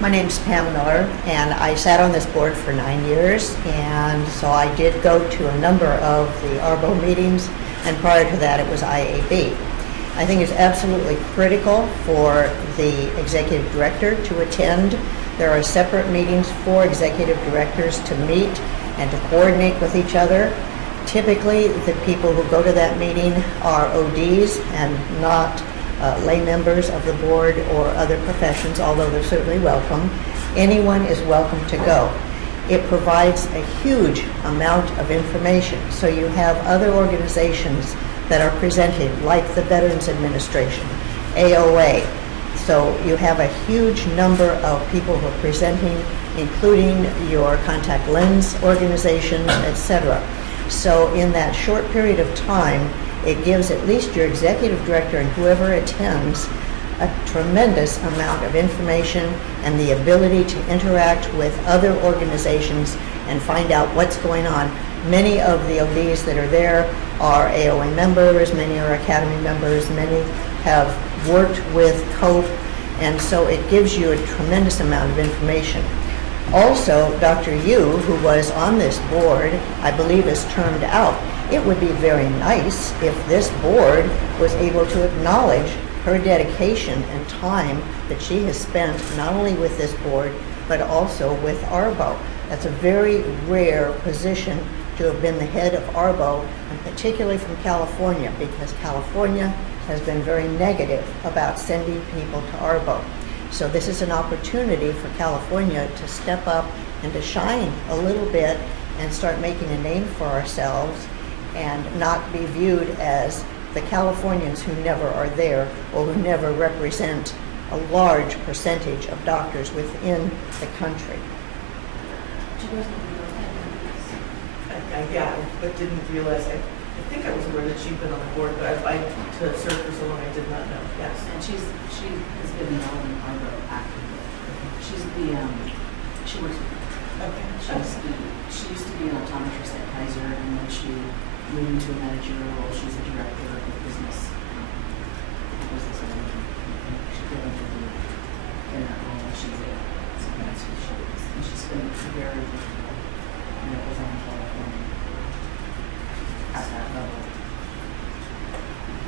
My name's Pam Miller, and I sat on this board for 9 years, and so I did go to a number of the ARBO meetings, and prior to that it was IAB. I think it's absolutely critical for the executive director to attend. There are separate meetings for executive directors to meet and to coordinate with each other. Typically, the people who go to that meeting are ODs and not lay members of the board or other professions, although they're certainly welcome. Anyone is welcome to go. It provides a huge amount of information. So you have other organizations that are presenting, like the Veterans Administration, AOA. So you have a huge number of people who are presenting, including your contact lens organizations, etc. So in that short period of time, it gives at least your executive director and whoever attends a tremendous amount of information and the ability to interact with other organizations and find out what's going on. Many of the ODs that are there are AOA members, many are Academy members, many have worked with COPE, and so it gives you a tremendous amount of information. Also, Dr. Yu, who was on this board, I believe is termed out. It would be very nice if this board was able to acknowledge her dedication and time that she has spent not only with this board, but also with ARBO. That's a very rare position to have been the head of ARBO, and particularly from California, because California has been very negative about sending people to ARBO. So this is an opportunity for California to step up and to shine a little bit and start making a name for ourselves and not be viewed as the Californians who never are there or who never represent a large percentage of doctors within the country. Yeah, but didn't realize, I think I was aware that she'd been on the board, but I to serve for so long, I did not know, yes. And she has been involved in ARBO actively. She's the, she works with, Okay. she used to be an optometrist at Kaiser, and then she moved into a managerial role. She's the director of the business management. She got into the, in that role, she's a, so that's who she is. And she's been very, representing California at that level.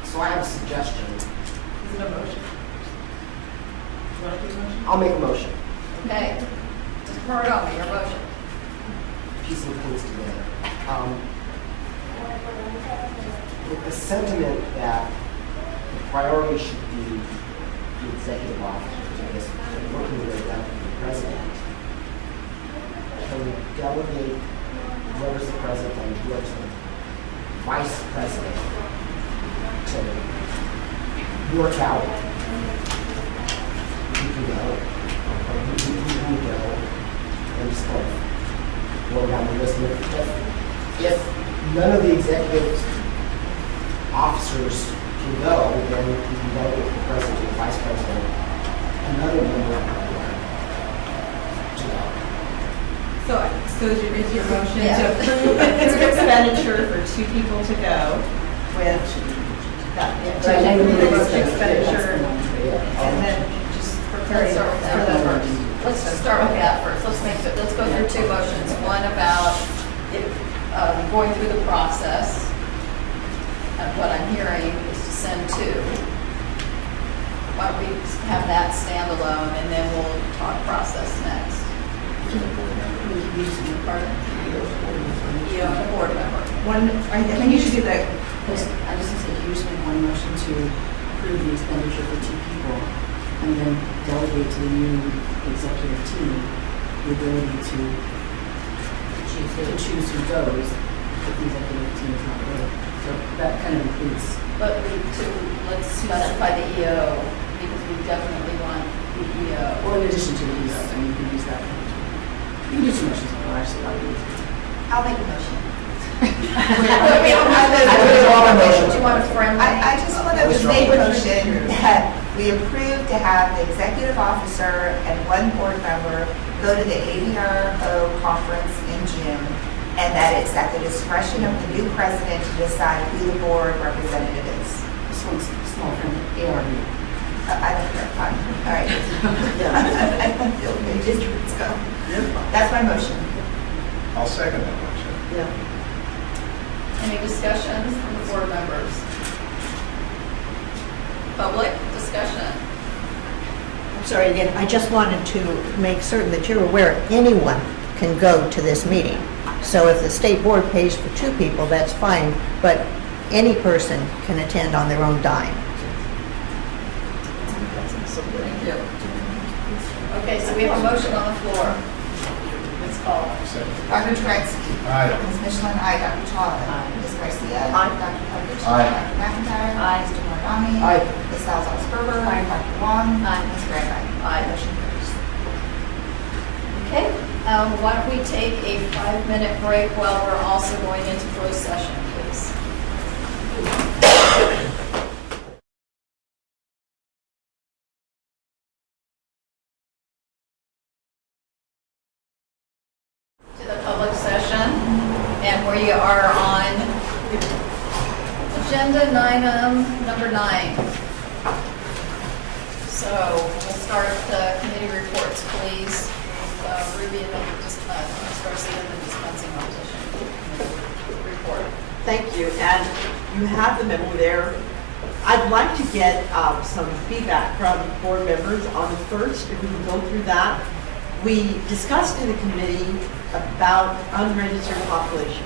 So I have a suggestion. Is it a motion? Do you want to do a motion? I'll make a motion. Okay. Mr. Cardone, your motion. Piecing things together. With the sentiment that the priority should be the executive officers, I guess, working with the president, can we delegate whoever's the president and whoever's the vice president to work out who can go, or who will go, and just kind of go down the list. And if none of the executive officers can go, then we can delegate the president, the vice president, another member of the board to go. So is your motion Yeah. to approve an expenditure for 2 people to go with that, Right. to approve the expenditure, Yeah. and then just for Let's clarity, start with for that the first. Let's just start with that first. Let's go through 2 motions. One about it, going through the process. And what I'm hearing is to send 2. Why don't we have that standalone, and then we'll talk process next. Pardon? Yeah, a board member. one, I think you should do that. I just want to say, you just make one motion to approve the expenditure for 2 people, and then delegate to the new executive team the ability to choose who goes if the executive team is not ready. So that kind of includes. But let's specify the EO, because we definitely want the EO. Well, in addition to the EO, I mean, you can use that. You can do 2 motions, or actually, a lot of these. I'll make a motion. We don't have I withdraw my motion. Do you want a friendly? I just want to make a motion that we approve to have the executive officer and 1 board member go to the AVRO conference in June, and that it's at the discretion of the new president to decide who the board representative is. This one's small from ARB. I don't care, fine, all right. I don't feel good, just let's go. That's my motion. I'll second that motion. Yeah. Any discussions from the board members? Public discussion. I'm sorry again, I just wanted to make certain that you're aware anyone can go to this meeting. So if the state board pays for 2 people, that's fine, but any person can attend on their own dime. Thank you. Okay, so we have a motion on the floor. Ms. Call. Dr. Turetsky. Aye. Ms. Michelin, aye. Dr. Chawla. Aye. Ms. Garcia. Aye. Dr. Pavlich. Aye. Dr. McIntyre. Aye. Mr. Mariani. Aye. Ms. Salzar Sperber. Aye. Dr. Wong. Aye. Ms. Grant. Aye. Motion carries. Okay, why don't we take a 5-minute break while we're also going into closed session, please? To the public session, and we are on agenda number 9. So we'll start the committee reports, please. Ruby and then Ms. Garcia and the dispensing optician report. Thank you, and you have the memo there. I'd like to get some feedback from board members on the first, if we can go through that. We discussed in the committee about unregistered population.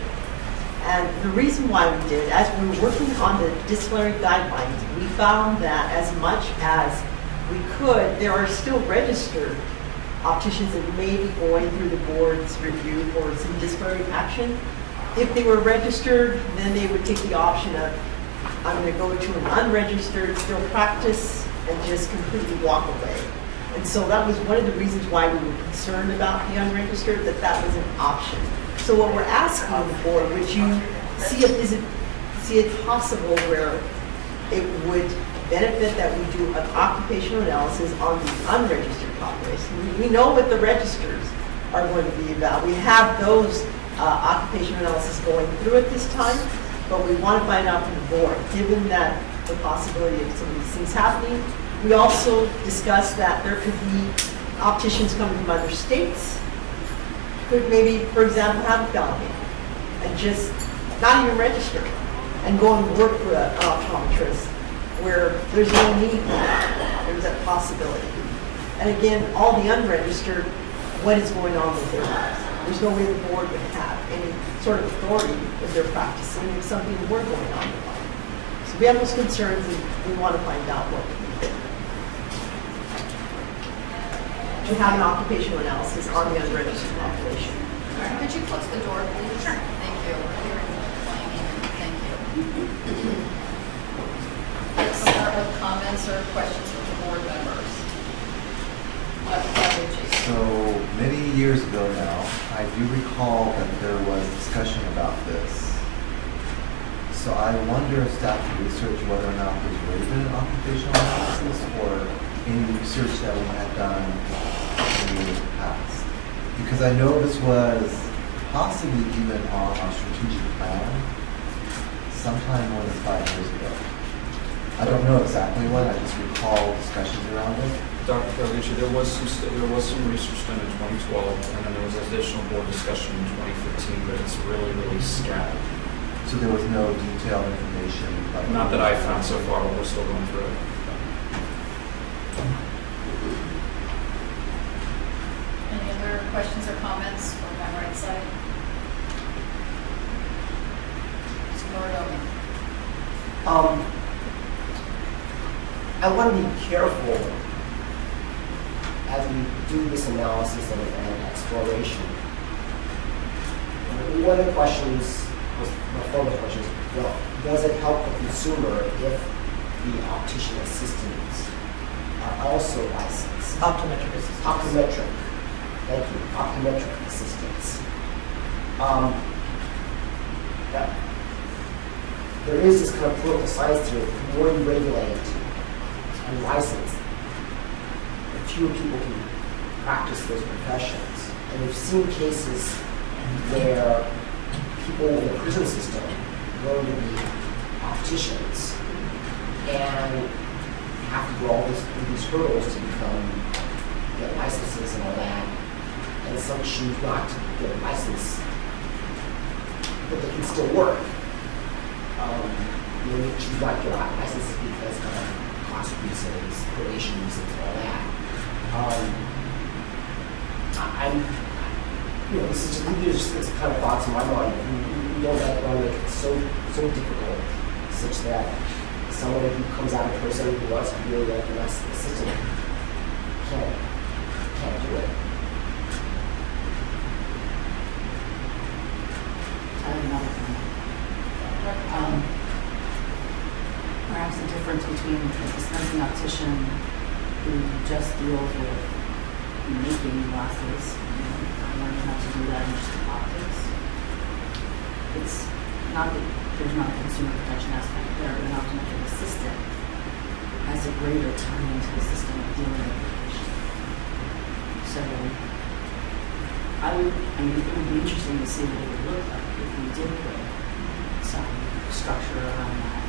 And the reason why we did, as we were working on the disciplinary guidelines, we found that as much as we could, there are still registered opticians that may be going through the board's review for some disciplinary action. If they were registered, then they would take the option of, I'm going to go to an unregistered, still practice, and just completely walk away. And so that was one of the reasons why we were concerned about the unregistered, that was an option. So what we're asking the board, would you see it possible where it would benefit that we do an occupational analysis on the unregistered population? We know what the registers are going to be about. We have those occupational analysis going through at this time, but we want to find out from the board, given that the possibility of some of these things happening. We also discussed that there could be opticians coming from other states, could maybe, for example, have a felony and just not even register and go and work for an optometrist where there's no need for that. There's that possibility. And again, all the unregistered, what is going on with their lives? There's no way the board would have any sort of authority if they're practicing if something were going on in their life. So we have those concerns and we want to find out what we do. To have an occupational analysis on the unregistered population. All right, could you close the door, please? Sure. Thank you. We're hearing clanging. Thank you. Let's start with comments or questions from the board members. So many years ago now, I do recall that there was discussion about this. So I wonder if staff can research whether or not there's really been an occupational analysis or any research that we had done in the years past. Because I know this was possibly even on our strategic plan sometime more than 5 years ago. I don't know exactly when, I just recall discussions around it. Dr. Carlucci, there was some research done in 2012, and then there was additional board discussion in 2015, but it's really, really scattered. So there was no detailed information? Not that I found so far, but we're still going through it. Any other questions or comments from my right side? Mr. Moridomi. I want to be careful as we do this analysis and exploration. One of the questions, my former questions, well, does it help the consumer if the optician assistants are also licensed? Optometric assistants. Optometric. Thank you. Optometric assistants. Now, there is this kind of political science here. The more you regulate and license, the fewer people can practice those professions. And we've seen cases where people in the prison system learn to be opticians and have to go all these hurdles to get licenses and all that. And some choose not to get a license, but they can still work. They choose not to get licenses because of cost reasons, relation reasons, all that. This is just it's kind of thoughts in my mind. We don't want to make it so difficult, such that someone who comes out of prison who wants to be a less assistant can't do it. I have another comment. Perhaps the difference between a dispensing optician who just deals with making glasses, learning how to do that in just optics. It's not that there's not a consumer protection aspect there, but an optometric assistant has a greater time into the system of dealing with the patient. So it would be interesting to see what it would look like if we did put some structure around that.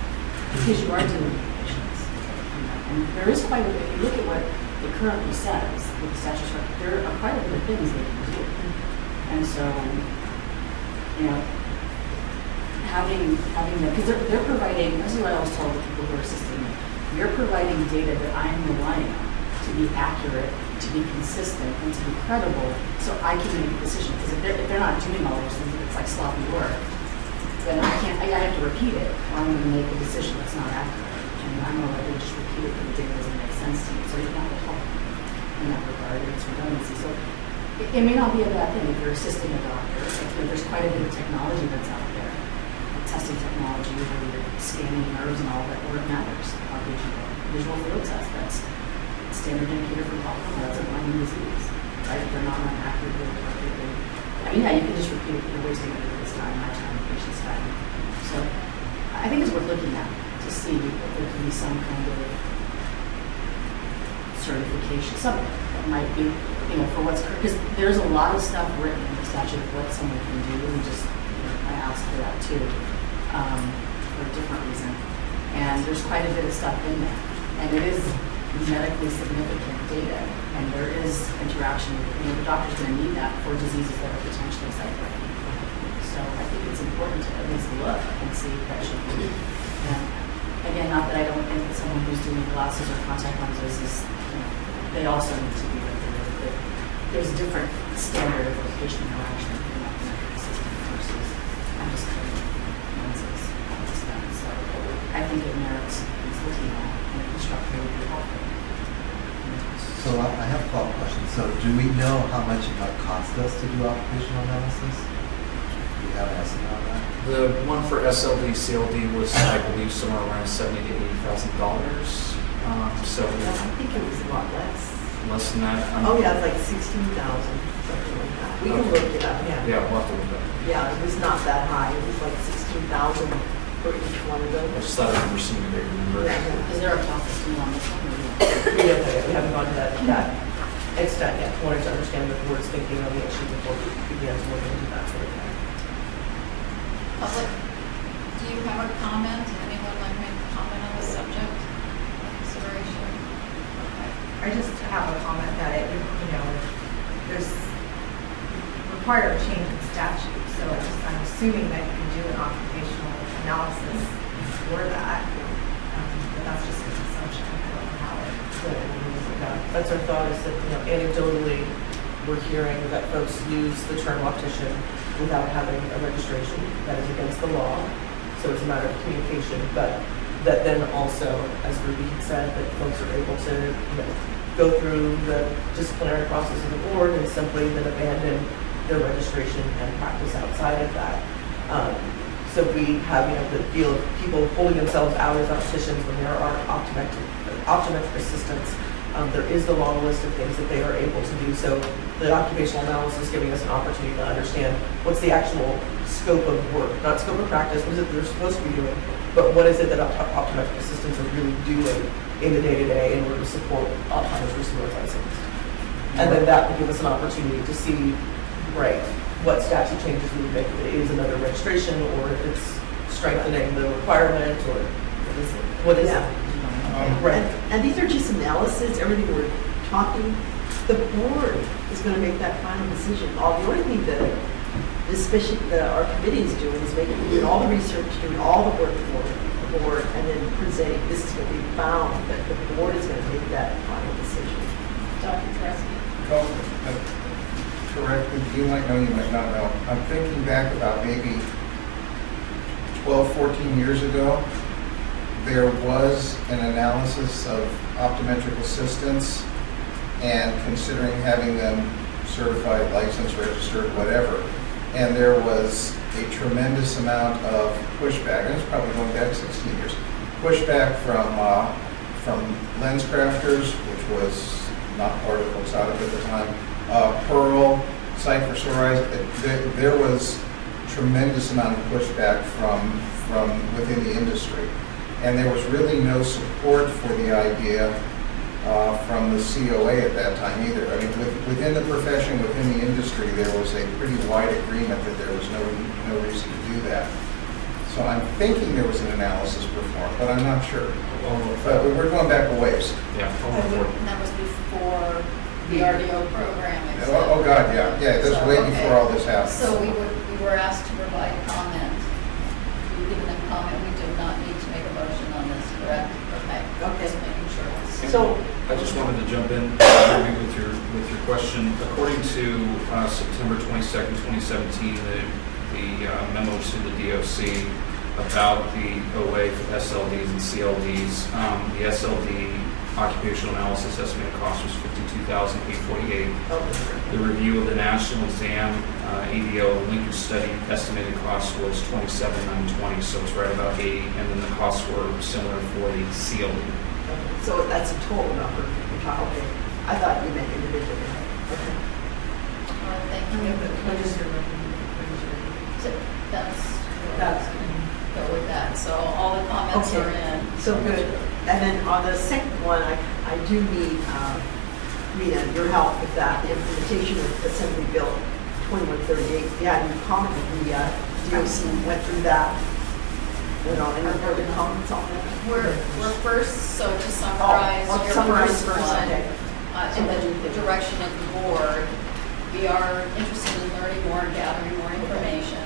Because you are dealing with patients. And there is quite a bit, if you look at what it currently says with the statute structure, there are quite a bit of things they can do. And so, having them, because they're providing, this is what I always tell the people who are assisting me, you're providing data that I'm relying on to be accurate, to be consistent, and to be credible, so I can make a decision. Because if they're not doing all those things, it's like sloppy work, then I have to repeat it, or I'm going to make a decision that's not accurate. And I'm going to let them just repeat it, but the data doesn't make sense to me. So you have to help in that regard, and it's redundancy. So it may not be a bad thing if you're assisting a doctor. There's quite a bit of technology that's out there, like testing technology where you're scanning nerves and all that, where it matters. Visual field test, that's standard indicator for glaucoma. That's a blinding disease, right? If they're not run accurately or appropriately. You can just repeat it. You're wasting everybody's time, my time, the patient's time. So I think it's worth looking at to see if there can be some kind of certification, something that might be, for what's correct. Because there's a lot of stuff written in the statute of what someone can do, and just, I asked for that too, for a different reason. And there's quite a bit of stuff in there. And it is medically significant data, and there is interaction. The doctor's going to need that for diseases that are potentially sight-threatening. So I think it's important to at least look and see if that should be. And again, not that I don't think that someone who's doing glasses or contact lenses is, they also need to be regulated. But there's a different standard of patient interaction with an optometric assistant versus I'm just cutting lenses on this stuff. So I think it merits looking at, and instructor would be helpful. So I have a follow-up question. So do we know how much it might cost us to do occupational analysis? Do we have an estimate on that? The one for SLD, CLD was, I believe, somewhere around $70,000 to $80,000. So I think it was a lot less. less than that. Oh, yeah, it's like 16,000, something like that. We can look it up, yeah. Yeah, we'll have to look at it. Yeah, it was not that high. It was like 16,000 for each one of them. I just thought I remember seeing a bigger number. Yeah. Is there a talk that's on this one? We haven't gone to that extent yet. Wanted to understand the board's thinking on the issue before we begin to look into that sort of thing. Public, do you have a comment? Anyone like to make a comment on the subject? Consideration? Okay. I just have a comment that there's require a change in statute, so I'm assuming that you can do an occupational analysis for that, but that's just an assumption. I don't know how it. That's our thought, is that, anecdotally, we're hearing that folks use the term optician without having a registration. That is against the law, so it's a matter of communication, but that then also, as Ruby had said, that folks are able to, go through the disciplinary process of the board and simply then abandon their registration and practice outside of that. So we have, the deal of people holding themselves out as opticians when there are optometric assistants. There is the long list of things that they are able to do. So the occupational analysis is giving us an opportunity to understand what's the actual scope of work, not scope of practice, what is it they're supposed to be doing, but what is it that optometric assistants are really doing in the day-to-day in order to support optometrists who are licensed. And then that would give us an opportunity to see, right, what statute changes we would make, if it is another registration, or if it's strengthening the requirement, or what is it? Right. And these are just analysis, everything we're talking. The board is going to make that final decision. The only thing that our committee is doing is doing all the research, doing all the work for it. board and then presenting, this is what we found, but the board is going to make that final decision. Dr. Tresky. Well, correct, you might know, you might not know. I'm thinking back about maybe 12, 14 years ago, there was an analysis of optometric assistants and considering having them certified, licensed, registered, whatever. And there was a tremendous amount of pushback, and it's probably going back 16 years, pushback from lens crafters, which was not part of Oxada at the time, Pearl, Sight for Sore Eyes. There was tremendous amount of pushback from within the industry. And there was really no support for the idea from the COA at that time either. I mean, within the profession, within the industry, there was a pretty wide agreement that there was no reason to do that. So I'm thinking there was an analysis performed, but I'm not sure. But we're going back a ways. Yeah. And that was before the RDO program existed. Oh, God, yeah. Yeah, that's way okay. before all this happened. So we were asked to provide comment. We given them comment. We do not need to make a motion on this, correct? Okay. Just making sure. So, I just wanted to jump in maybe with your question. According to September 22nd, 2017, the memo to the DOC about the OA for SLDs and CLDs, the SLD occupational analysis estimated cost was $52,848. The review of the national exam, ADO linkage study estimated cost was $27,920, so it's right about 80, and then the costs were similar for the CLD. so that's a total number. Okay. I thought you meant individually. Okay. Thank you. So that's go with that. So all the comments Okay. are in. So good. And then on the second one, I do need, Rita, your help with that, the implementation of Assembly Bill 2138. Yeah, you commented, the DOC went through that. You know, any further comments on that? We're first, so to summarize Oh, your summarize first first, one, okay. in the direction of the board, we are interested in learning more and gathering more information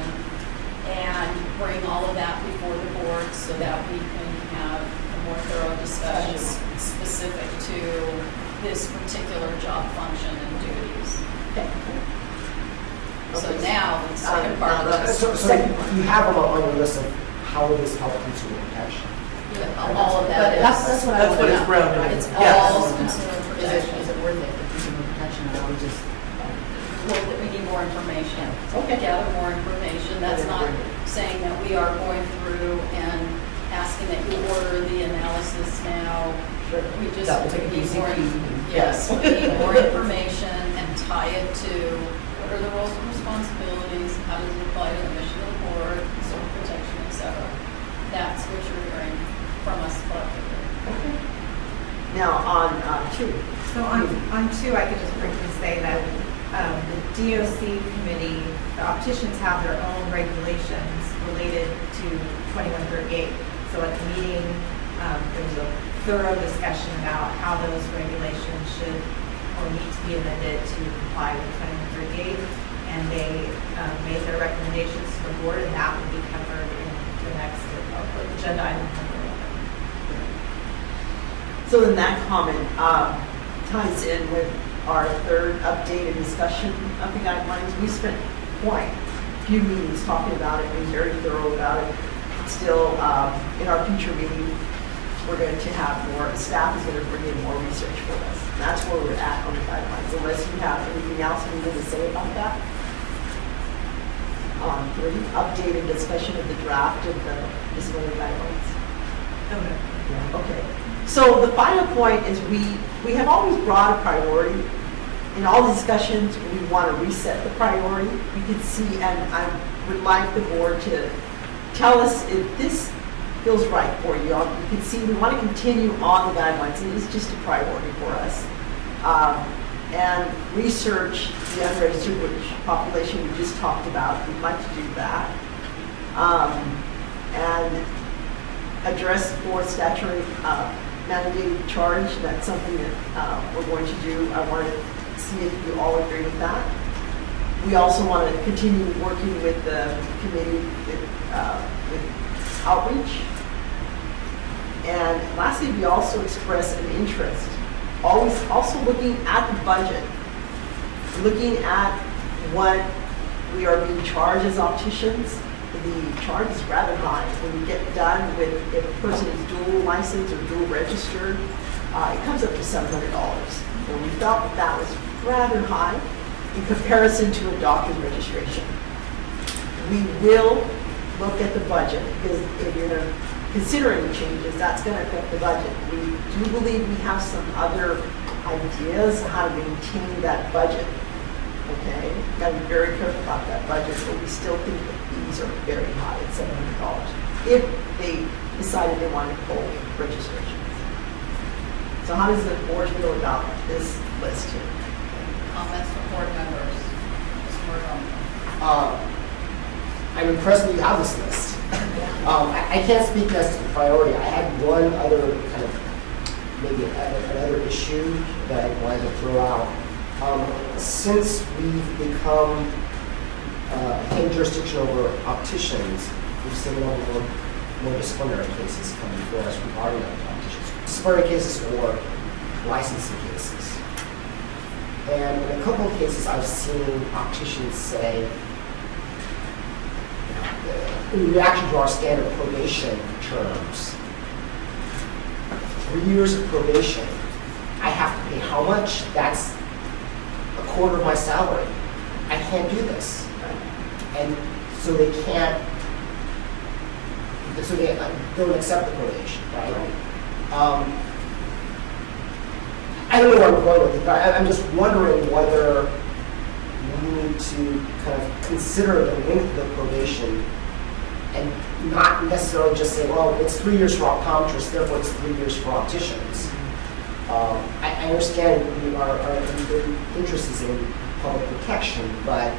and bring all of that before the board so that we can have a more thorough discussion specific to this particular job function and duties. Okay. So now, the second part of this, So you have on your list of how will this help consumer protection? all of that is. That's what I That's what want it's to grounded know. in. It's Yes. all consumer protection. Is it worth it for consumer protection, or are we just? Work that we need more information. Okay. Gather more information. That's not saying that we are going through and asking that you order the analysis now. We just That will take a need more, DCP. yes, we need more information and tie it to what are the roles and responsibilities, how does it apply to the mission of the board, consumer protection, et cetera. That's what you're hearing from us collectively. Okay. Now, on two. So on two, I could just briefly say that the DOC committee, the opticians have their own regulations related to 2138. So at the meeting, there was a thorough discussion about how those regulations should or need to be amended to comply with 2138. And they made their recommendations to the board, and that will be covered in the next agenda item. So then that comment ties in with our third updated discussion of the guidelines. We spent quite a few meetings talking about it, being very thorough about it. Still, in our future meeting, we're going to have more, staff is going to bring in more research for us. And that's where we're at on the guidelines, unless you have anything else you need to say about that. Three, updated discussion of the draft of the disability guidelines. Okay. So the final point is we have always brought a priority. In all the discussions, we want to reset the priority. We could see, and I would like the board to tell us if this feels right for you. You can see we want to continue on the guidelines. It is just a priority for us. And research the unregistered population we just talked about. We'd like to do that. And address for statutory mandated charge. That's something that we're going to do. I want to see if you all agree with that. We also want to continue working with the committee with outreach And lastly, we also express an interest, always also looking at the budget, looking at what we are being charged as opticians. The charge is rather high. When you get done with, if a person is dual licensed or dual registered, it comes up to $700. And we felt that that was rather high in comparison to a doctor's registration. We will look at the budget, because if you're considering changes, that's going to affect the budget. We do believe we have some other ideas how to maintain that budget. Okay, got to be very careful about that budget, but we still think the fees are very high at $700 if they decided they wanted to pull registrations. So how does the board feel about this list here? Comments from board members? Mr. Morgan. I'm impressed that you have this list. I can't speak as to the priority. I had one other kind of, maybe another issue that I wanted to throw out. Since we've become obtained jurisdiction over opticians, we've seen more disciplinary cases come before us regarding opticians. Disciplinary cases or licensing cases. And in a couple of cases, I've seen opticians say, in reaction to our standard probation terms, 3 years of probation, I have to pay how much? That's a quarter of my salary. I can't do this. And so they can't, so they don't accept the probation, right? I don't know where I'm going with it, but I'm just wondering whether we need to kind of consider the length of the probation and not necessarily just say, well, it's 3 years for optometrists, therefore it's 3 years for opticians. I understand our interest is in public protection, but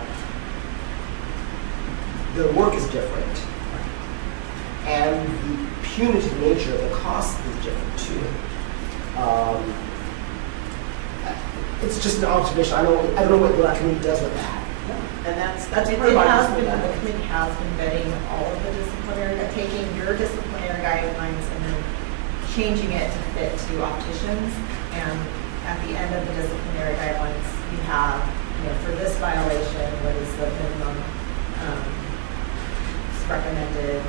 the work is different. And the punitive nature of the cost is different too. It's just an observation. I don't know what the committee does with that. And that's It part of has our been, the committee has been vetting all of the disciplinary, taking your disciplinary guidelines and then changing it to fit to opticians. And at the end of the disciplinary guidelines, you have, for this violation, what is the minimum recommended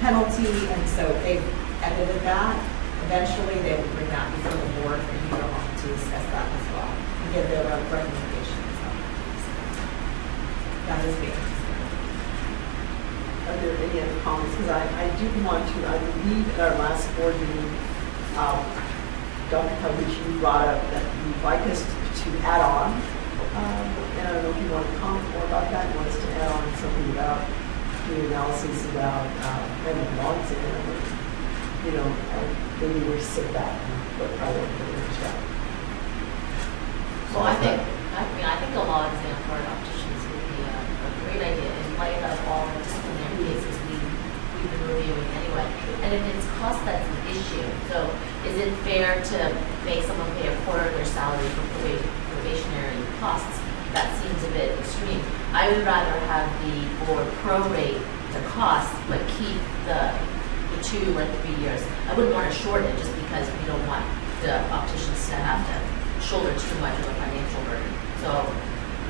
penalty? And so they've edited that. Eventually, they will bring that before the board for you to discuss that as well and give their recommendations. That is being considered. Are there any other comments? Because I do want to, I believe at our last board meeting, Dr. Covich, you brought up that you'd like us to add on. And I don't know if you want to comment more about that. You want us to add on something about doing analysis about random law exam, maybe we're sit back and what priority is that. Well, I think a law exam for opticians would be a great idea in light of all the disciplinary cases we've been reviewing anyway. And if it's cost that's an issue, so is it fair to make someone pay a quarter of their salary for probationary costs? That seems a bit extreme. I would rather have the board prorate the cost, but keep the 2 or 3 years. I wouldn't want to shorten it just because we don't want the opticians to have to shoulder too much of a financial burden. So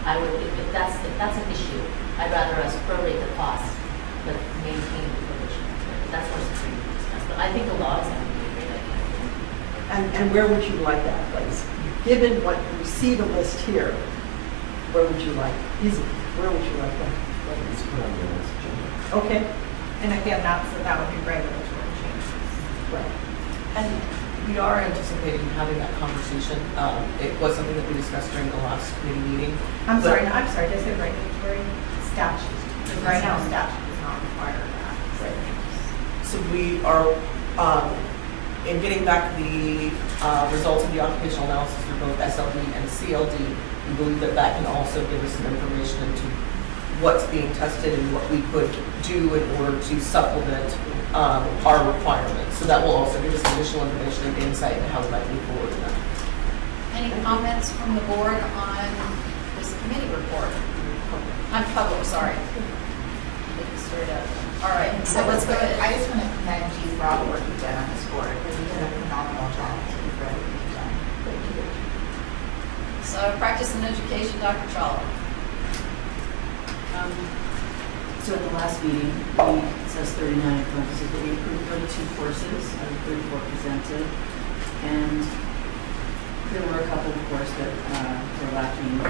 I would, if that's an issue, I'd rather us prorate the cost, but maintain the probation. That's what's pretty expensive. But I think the law exam would be a great idea. And where would you like that place? Given what you see the list here, where would you like? Where would you like that? Let's put on the list, Jim. Okay. And again, that would be regulatory changes. Right. And we are anticipating having that conversation. It was something that we discussed during the last committee meeting. I'm sorry, did I say regulatory? Statute. Because right now, statute does not require that. Right. So we are, in getting back the results of the occupational analysis for both SLD and CLD, we believe that that can also give us some information into what's being tested and what we could do in order to supplement our requirements. So that will also give us additional information and insight into how we might move forward in that. Any comments from the board on this committee report? I'm public, sorry. get this stirred up. All right, so let's go ahead. I just want to commend you for all the work you've done on this board, because you did a phenomenal job for everything you've done. Thank you. So practice and education, Dr. Chawla. So at the last meeting, it says 39 in parentheses, but we approved 32 courses out of 34 presented. And there were a couple, of course, that were lacking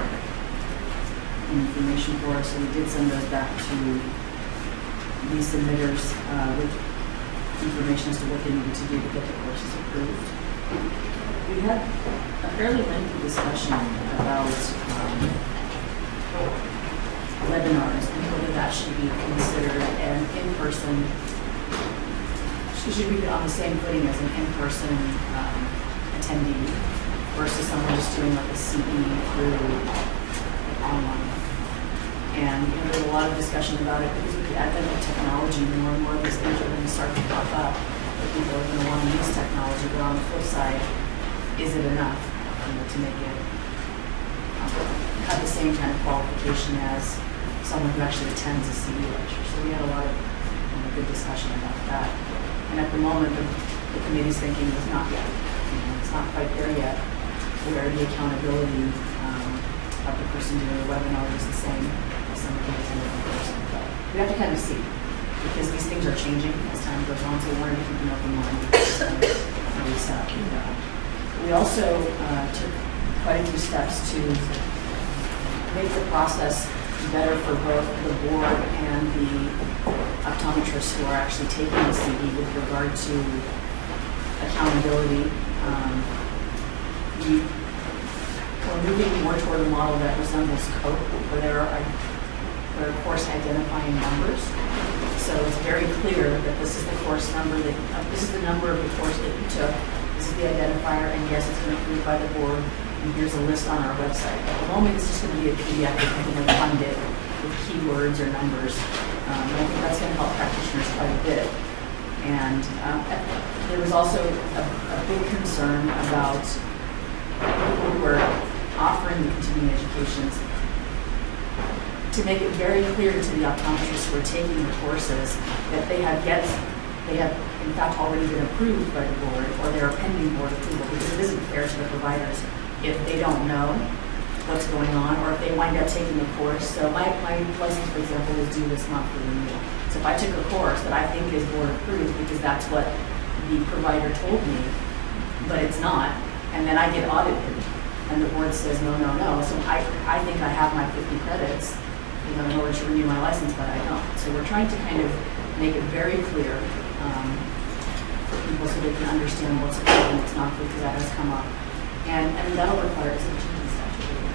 information for us, so we did send those back to the submitters with information as to what they needed to do to get the courses approved. We had a fairly lengthy discussion about webinars and whether that should be considered an in-person, should be on the same footing as an in-person attendee versus someone just doing like a CE through online. And there's a lot of discussion about it because with the advent of technology, more and more of these things are going to start to pop up. That people are going to want to use technology, but on the flip side, is it enough to make it have the same kind of qualification as someone who actually attends a CE lecture? So we had a lot of good discussion about that. And at the moment, the committee's thinking is not yet. It's not quite there yet, where the accountability of the person doing the webinar is the same as someone who is in person. But we have to kind of see, because these things are changing as time goes on, so we wanted to keep an open mind how we set up. We also took quite a few steps to make the process better for both the board and the optometrists who are actually taking the CE with regard to accountability. We're moving more toward a model that resembles COPE, where there are of course identifying numbers. So it's very clear that this is the course number that this is the number of the course that you took. This is the identifier, and yes, it's been approved by the board. And here's a list on our website. At the moment, it's just going to be a PDF that you can fund it with keywords or numbers. And I think that's going to help practitioners quite a bit. And there was also a big concern about people who are offering the continuing educations to make it very clear to the optometrists who are taking the courses that they have in fact already been approved by the board, or they are pending board approval, because it isn't fair to the providers if they don't know what's going on, or if they wind up taking a course. So my license, for example, is due this month for renewal. So if I took a course that I think is board approved because that's what the provider told me, but it's not, and then I get audited, and the board says no, no, no. So I think I have my 50 credits, in order to renew my license, but I don't. So we're trying to kind of make it very clear for people so they can understand what's approved and what's not, because that has come up. And that'll require some changes statute.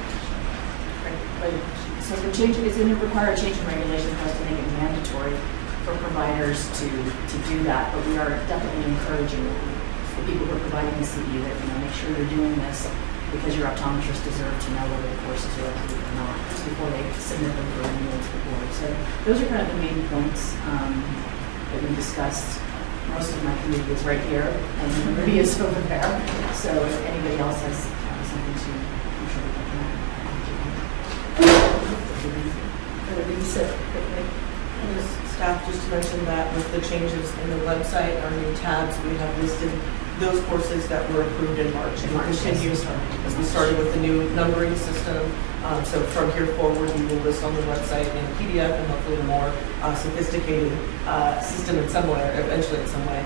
So the change is going to require a change in regulation for us to make it mandatory for providers to do that. But we are definitely encouraging the people who are providing the CE that make sure you're doing this because your optometrists deserve to know whether the courses are approved or not before they submit them for renewal to the board. So those are kind of the main points that we discussed. Most of my committee is right here, and Ruby is over there. So if anybody else has something to, I'm sure we can. Staff, just to mention that with the changes in the website, our new tabs, we have listed those courses that were approved in March. And we'll continue as we started with the new numbering system. So from here forward, we will list on the website in a PDF and hopefully a more sophisticated system in some way, or eventually in some way,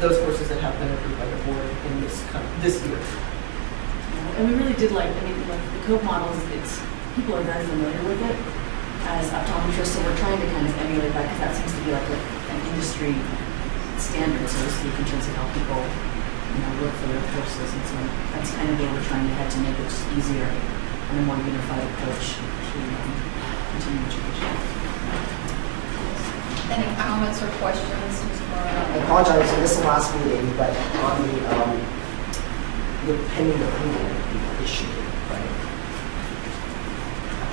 those courses that have been approved by the board in this year. And we really did the COPE models, people are very familiar with it as optometrists, so we're trying to kind of emulate that because that seems to be like an industry standard, so to speak, in terms of how people look for their courses. And so that's kind of where we're trying to head to make it just easier and a more unified approach to continuing education. Any comments or questions, Ms. Moreno? I apologize, so this is the last meeting, but on the pending approval issue, right?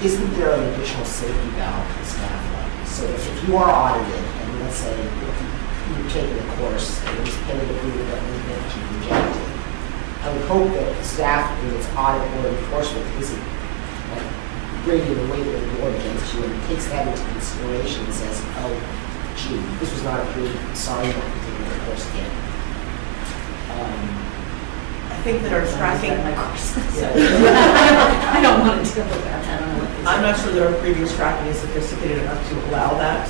Isn't there an additional safety valve to staff level? So if you are audited, and let's say you're taking a course and it was pending approval that we then keep rejected, I would hope that staff in its audit or enforcement isn't created a waiver award against you and takes that into consideration and says, oh, gee, this was not approved, sorry, you don't have to take another course again. I think that our tracking, My course. Yeah. I don't want to deal with that. I don't know what this I'm is. not sure that our previous tracking is sophisticated enough to allow that.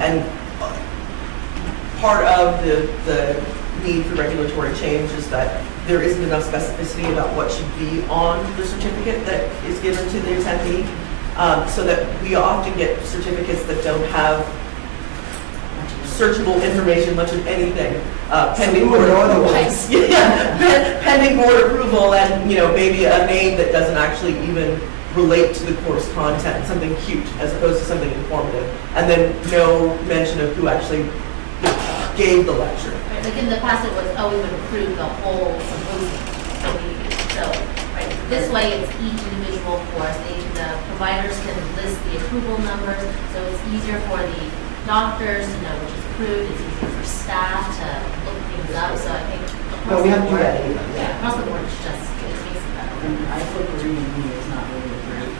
And part of the need for regulatory change is that there isn't enough specificity about what should be on the certificate that is given to the attendee. So that we often get certificates that don't have searchable information, much of anything, pending board approval. Yeah, pending board approval, and maybe a name that doesn't actually even relate to the course content, something cute as opposed to something informative, and then no mention of who actually gave the lecture. Right, like in the past it was, oh, we would approve the whole symposium. So, right, this way it's each individual course. The providers can list the approval numbers, so it's easier for the doctors to know which is approved. It's easier for staff to look things up. So I think No, we have to do that board, anyway. yeah, across the board, it's just it makes it better. And I hope the reading me is not really great.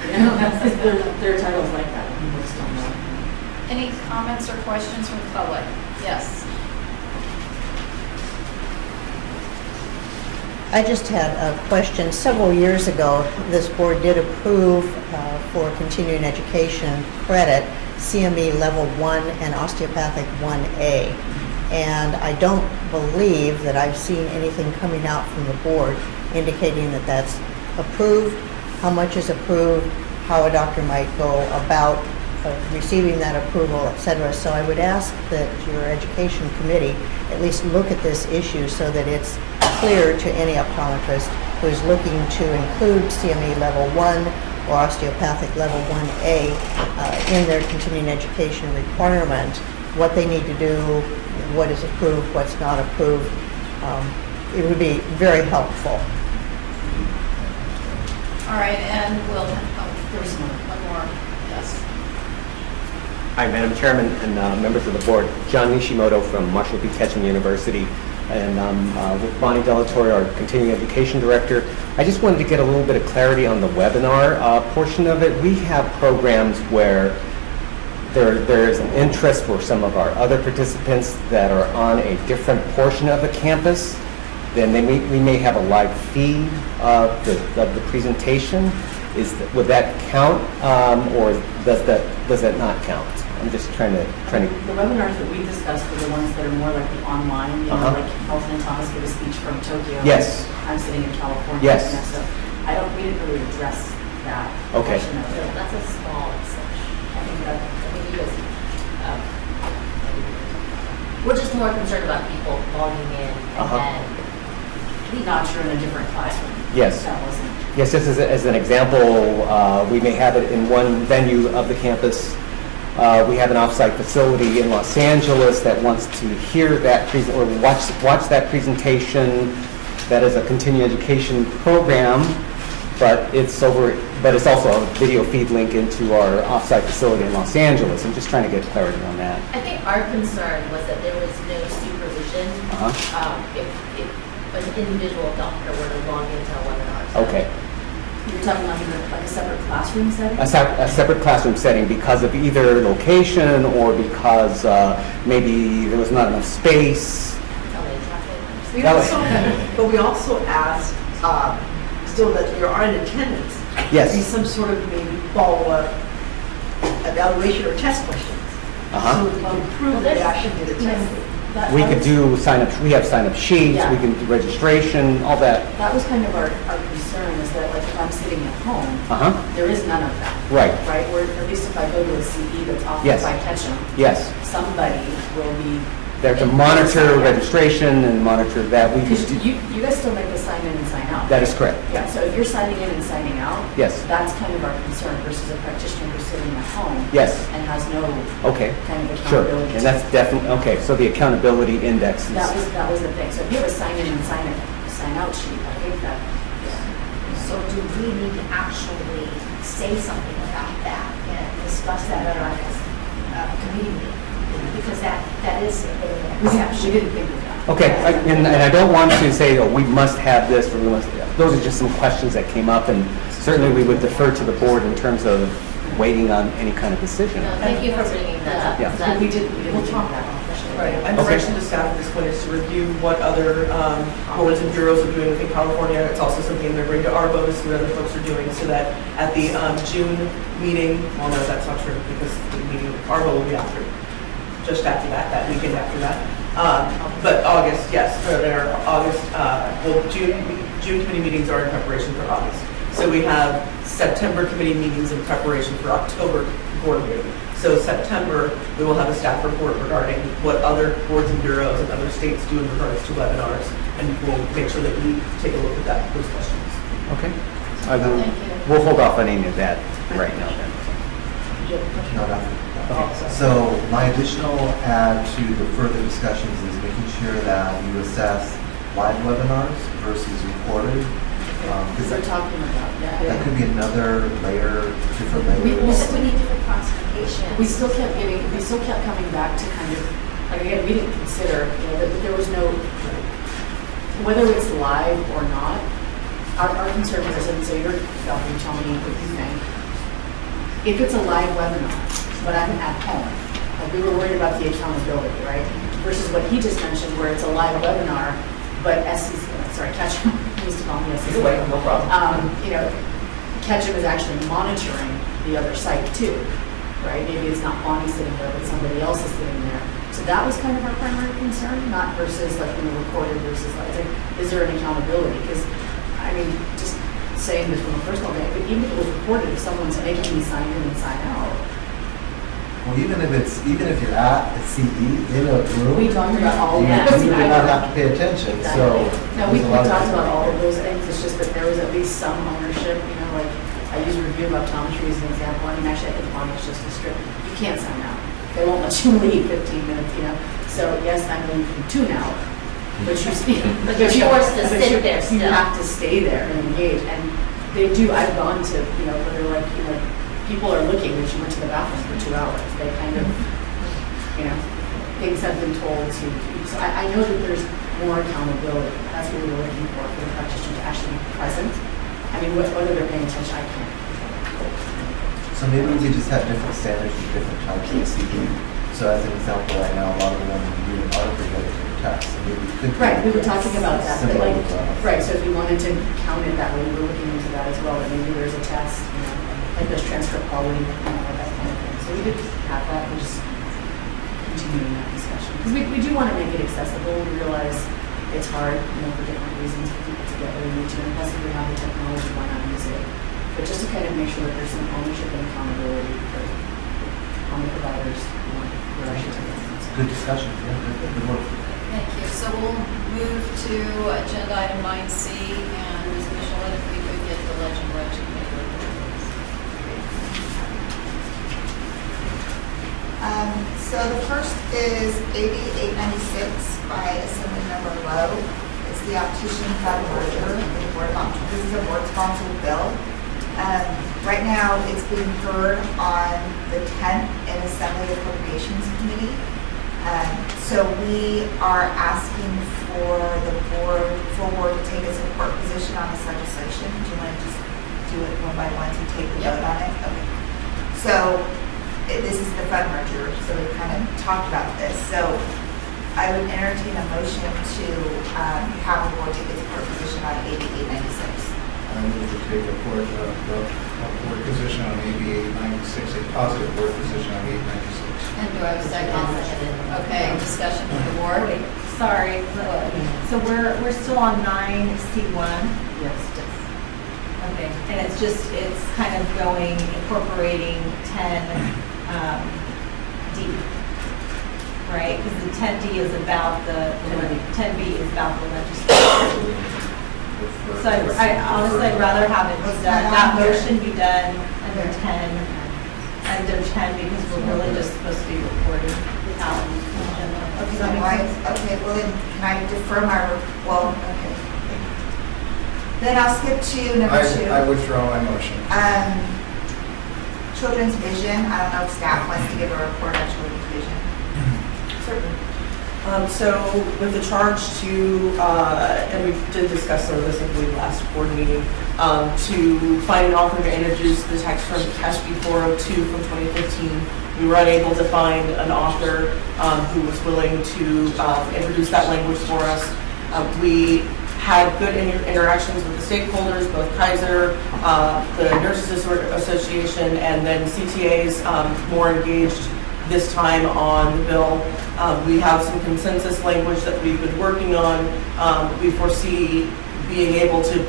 There are titles like that, and most don't know. Any comments or questions from the public? Yes. I just had a question. Several years ago, this board did approve for continuing education credit CME Level 1 and Osteopathic 1A. And I don't believe that I've seen anything coming out from the board indicating that that's approved, how much is approved, how a doctor might go about receiving that approval, et cetera. So I would ask that your education committee at least look at this issue so that it's clear to any optometrist who is looking to include CME Level 1 or Osteopathic Level 1A in their continuing education requirement, what they need to do, what is approved, what's not approved. It would be very helpful. All right, and we'll, there's one more, yes. Hi, Madam Chairman and members of the board. John Nishimoto from Marshall B. Ketchum University, and with Bonnie Delatorre, our Continuing Education Director. I just wanted to get a little bit of clarity on the webinar portion of it. We have programs where there is an interest for some of our other participants that are on a different portion of the campus. Then we may have a live feed of the presentation. Would that count, or does that not count? I'm just trying to. The webinars that we discussed were the ones that are more like the online, like Elton and Thomas give a speech from Tokyo. Yes. I'm sitting in California. Yes. And so we didn't really address that. Okay. portion of it. That's a small exception. I think you guys, we're just more concerned about people logging in and then Not sure in a different classroom. Yes. That wasn't. Yes, just as an example, we may have it in one venue of the campus. We have an off-site facility in Los Angeles that wants to hear that or watch that presentation. That is a continuing education program, but it's also a video feed link into our off-site facility in Los Angeles. I'm just trying to get clarity on that. I think our concern was that there was no supervision if an individual doctor were to log into a webinar. So Okay. You're talking about like a separate classroom setting? A separate classroom setting because of either location or because maybe there was not enough space. We also asked, still that you are in attendance. Yes. Be some sort of maybe follow-up evaluation or test questions. So that we can prove that they actually did a test. We could do sign-up, we have sign-up sheets, Yeah. we can do registration, all that. That was kind of our concern, is that like if I'm sitting at home, there is none of that. Right. Right, or at least if I go to a CE that's offered Yes. by Ketchum, Yes. somebody will be. There to monitor registration and monitor that. Because you guys still make us sign in and sign out. That is correct. Yeah, so if you're signing in and signing out. Yes. That's kind of our concern versus a practitioner who's sitting at home. Yes. And has no Okay. kind of Sure. accountability. And that's definitely, okay, so the accountability index is. That was the thing. So if you have a sign in and sign out sheet, I think that. So do we need to actually say something about that and discuss that at our committee meeting? Because that is an exception. We didn't think of that. Okay, and I don't want to say, oh, we must have this, or we must, those are just some questions that came up, and certainly we would defer to the board in terms of waiting on any kind of decision. No, thank you for bringing that up. Yeah. That- We did we'll talk about Right, and direction to staff at this point is to review what other boards and bureaus are doing within California. It's also something they're bringing to our to see what other folks are doing, so that at the June meeting, well, no, that's not true, because the meeting, ARBO will be after, just after that weekend after that. But August, yes, they're August, well, June committee meetings are in preparation for August. So we have September committee meetings in preparation for October board meeting. So September, we will have a staff report regarding what other boards and bureaus and other states do in regards to webinars, and we'll make sure that we take a look at those questions. Okay. Thank you. We'll hold off on any of that right now then. No, nothing. So my additional add to the further discussions is making sure that you assess live webinars versus recorded. Because We're talking about that could be another layer, different layers. We need different classifications. We still kept coming back to kind of, like, again, we didn't consider, that there was no, whether it's live or not, our concern was, and so you're, you tell me what you think. If it's a live webinar, but I'm at home, like, we were worried about the accountability, right? Versus what he just mentioned, where it's a live webinar, but Ketchum, he used to call me SCC. No problem. Ketchum is actually monitoring the other site too, right? Maybe it's not Bonnie sitting there, but somebody else is sitting there. So that was kind of our primary concern, not versus like, recorded versus like, is there an accountability? Because, I mean, just saying this from a personal way, but even if it was recorded, if someone's making me sign in and sign out. Well, even if you're at a CE in a room, We talked about all you that. do not have to pay attention, so. No, we there's a lot of talked about different- all of those things, it's just that there was at least some ownership, like, I use review of optometry as an example, I mean, actually, I think Bonnie's just a strict, you can't sign out. They won't let you leave 15 minutes, so yes, I know you can tune out, but you speak. But you're forced to sit there You still. have to stay there and engage, and they do, I've gone to, where they're like, people are looking that you went to the bathroom for 2 hours, they kind of, things have been told to, so I know that there's more accountability, that's what we were looking for the practitioner to actually be present. I mean, whether they're paying attention, I can't. So maybe we could just have different standards for different types of CE. So as an example, right now, a lot of the ones we do are related to the text, so maybe we could. Right, we were talking about that, but similar like, to that. right, so if you wanted to count it that way, we were looking into that as well, that maybe there's a test, like there's transcript quality, that kind of thing. So we did have that, we're just continuing that discussion. Because we do want to make it accessible, we realize it's hard, for different reasons for people to get where they need to, and plus if we have the technology, why not use it? But just to kind of make sure that there's some ownership and accountability for on the providers, who are actually taking this. Good discussion, yeah, good work. Thank you. So we'll move to agenda item 9C, and Ms. Michelin, if we could get the legend read to me. So the first is AB 896 by Assemblymember Lowe. It's the optician fund merger with the Board of Optometry. This is a board-sponsored bill. Right now, it's being heard on the 10th in Assembly Appropriations Committee. So we are asking for the full board to take a support position on this legislation. Do you want to just do it one by one to take the vote on it? Okay. So this is the fund merger, so we kind of talked about this. So I would entertain a motion to have the board take a support position on AB 896. I move to take a board position on AB 896, a positive board position on 896. And do I have a second? Okay, discussion from the board. Wait, sorry. So we're still on 9C1? Yes. Okay, and it's kind of incorporating 10D, right? Because the 10D is about 10B is about the legislation. So I honestly, I'd rather have it be done, that motion be done under 10, because we're really just supposed to be reporting out. Okay, so well then, can I defer okay. Then I'll skip to number 2. I withdraw my motion. Children's vision, I don't know if staff wants to give a report on children's vision. Certainly. So with the charge to, and we did discuss some of this, I believe, last board meeting, to find an author to introduce the text from SB 402 from 2015. We were unable to find an author who was willing to introduce that language for us. We had good interactions with the stakeholders, both Kaiser, the Nurses Association, and then CTAs more engaged this time on the bill. We have some consensus language that we've been working on. We foresee being able to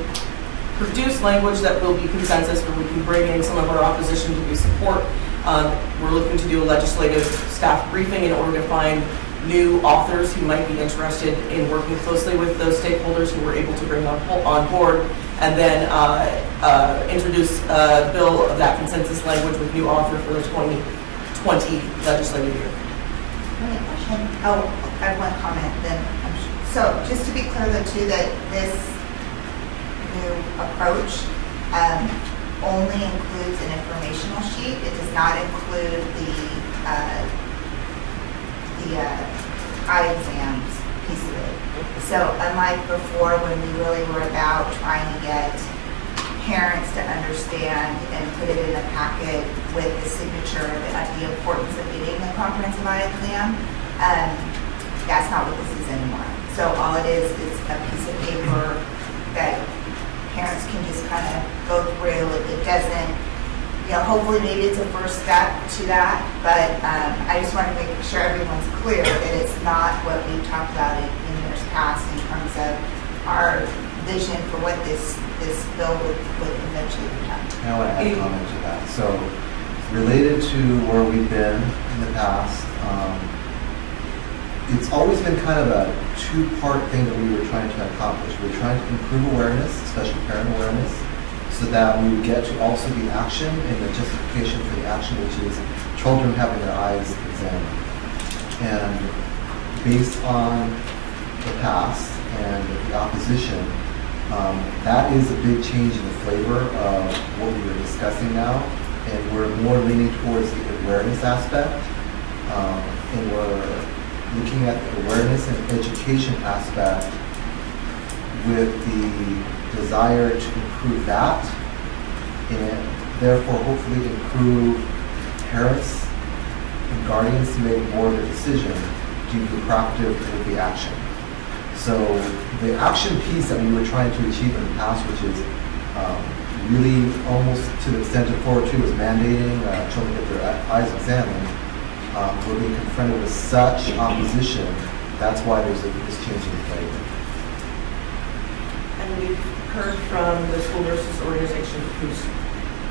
produce language that will be consensus, where we can bring in some of our opposition to be support. We're looking to do a legislative staff briefing in order to find new authors who might be interested in working closely with those stakeholders who we're able to bring on board, and then introduce a bill of that consensus language with new author for the 2020 legislative year. Any question? Oh, I have one comment then. So just to be clear though too, that this new approach only includes an informational sheet. It does not include the eye exams piece of it. So unlike before when we really were about trying to get parents to understand and put it in a packet with the signature of the importance of getting a comprehensive eye exam, that's not what this is anymore. So all it is a piece of paper that parents can just kind of go through. It doesn't, hopefully maybe it's a first step to that, but I just want to make sure everyone's clear that it's not what we talked about in years past in terms of our vision for what this bill would eventually become. I want to add a comment to that. So related to where we've been in the past, it's always been kind of a two-part thing that we were trying to accomplish. We were trying to improve awareness, especially parent awareness, so that we would get to also the action and the justification for the action, which is children having their eyes examined. And based on the past and the opposition, that is a big change in the flavor of what we were discussing now, and we're more leaning towards the awareness aspect, and we're looking at the awareness and education aspect with the desire to improve that, and therefore hopefully improve parents and guardians to make more of a decision to be proactive with the action. So the action piece that we were trying to achieve in the past, which is really almost to the extent of 402 is mandating children get their eyes examined, we're being confronted with such opposition. That's why there's this change in flavor. And we've heard from the school nurses organization, who's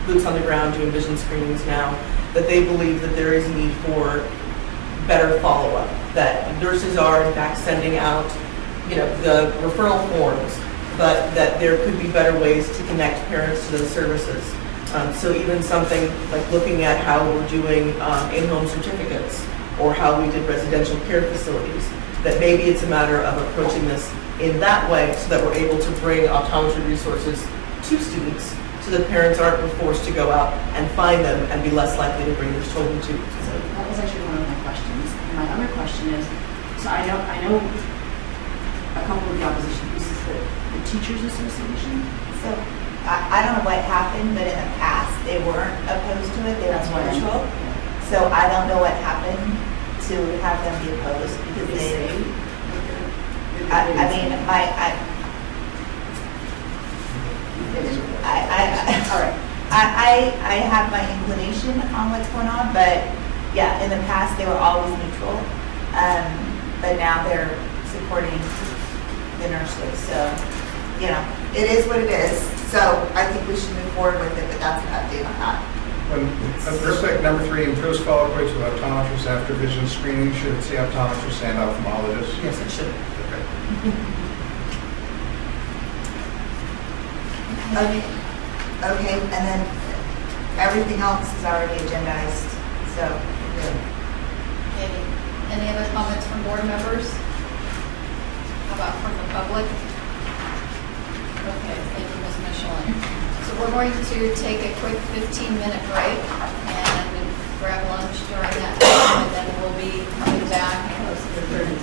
boots on the ground doing vision screenings now, that they believe that there is a need for better follow-up, that nurses are in fact sending out the referral forms, but that there could be better ways to connect parents to those services. So even something like looking at how we're doing in-home certificates, or how we did residential care facilities, that maybe it's a matter of approaching this in that way so that we're able to bring optometry resources to students so that parents aren't forced to go out and find them and be less likely to bring their children to. So that was actually one of my questions. And my other question is, so I know a couple of the opposition pieces, the Teachers Association. So I don't know what happened, but in the past, they weren't opposed to it, they were neutral. So I don't know what happened to have them be opposed, because I have my inclination on what's going on, but yeah, in the past, they were always neutral. But now they're supporting the nurses, so, it is what it is. So I think we should move forward with it, but that's an update on that. Real quick, number 3, improves colloquy to optometrists after vision screening. Should it say optometrist and ophthalmologist? Yes, it should. Okay, and then everything else is already agendized, so we're good. Okay, any other comments from board members? How about from the public? Okay, thank you, Ms. Michelin. So we're going to take a quick 15-minute break and grab lunch during that time, and then we'll be coming back.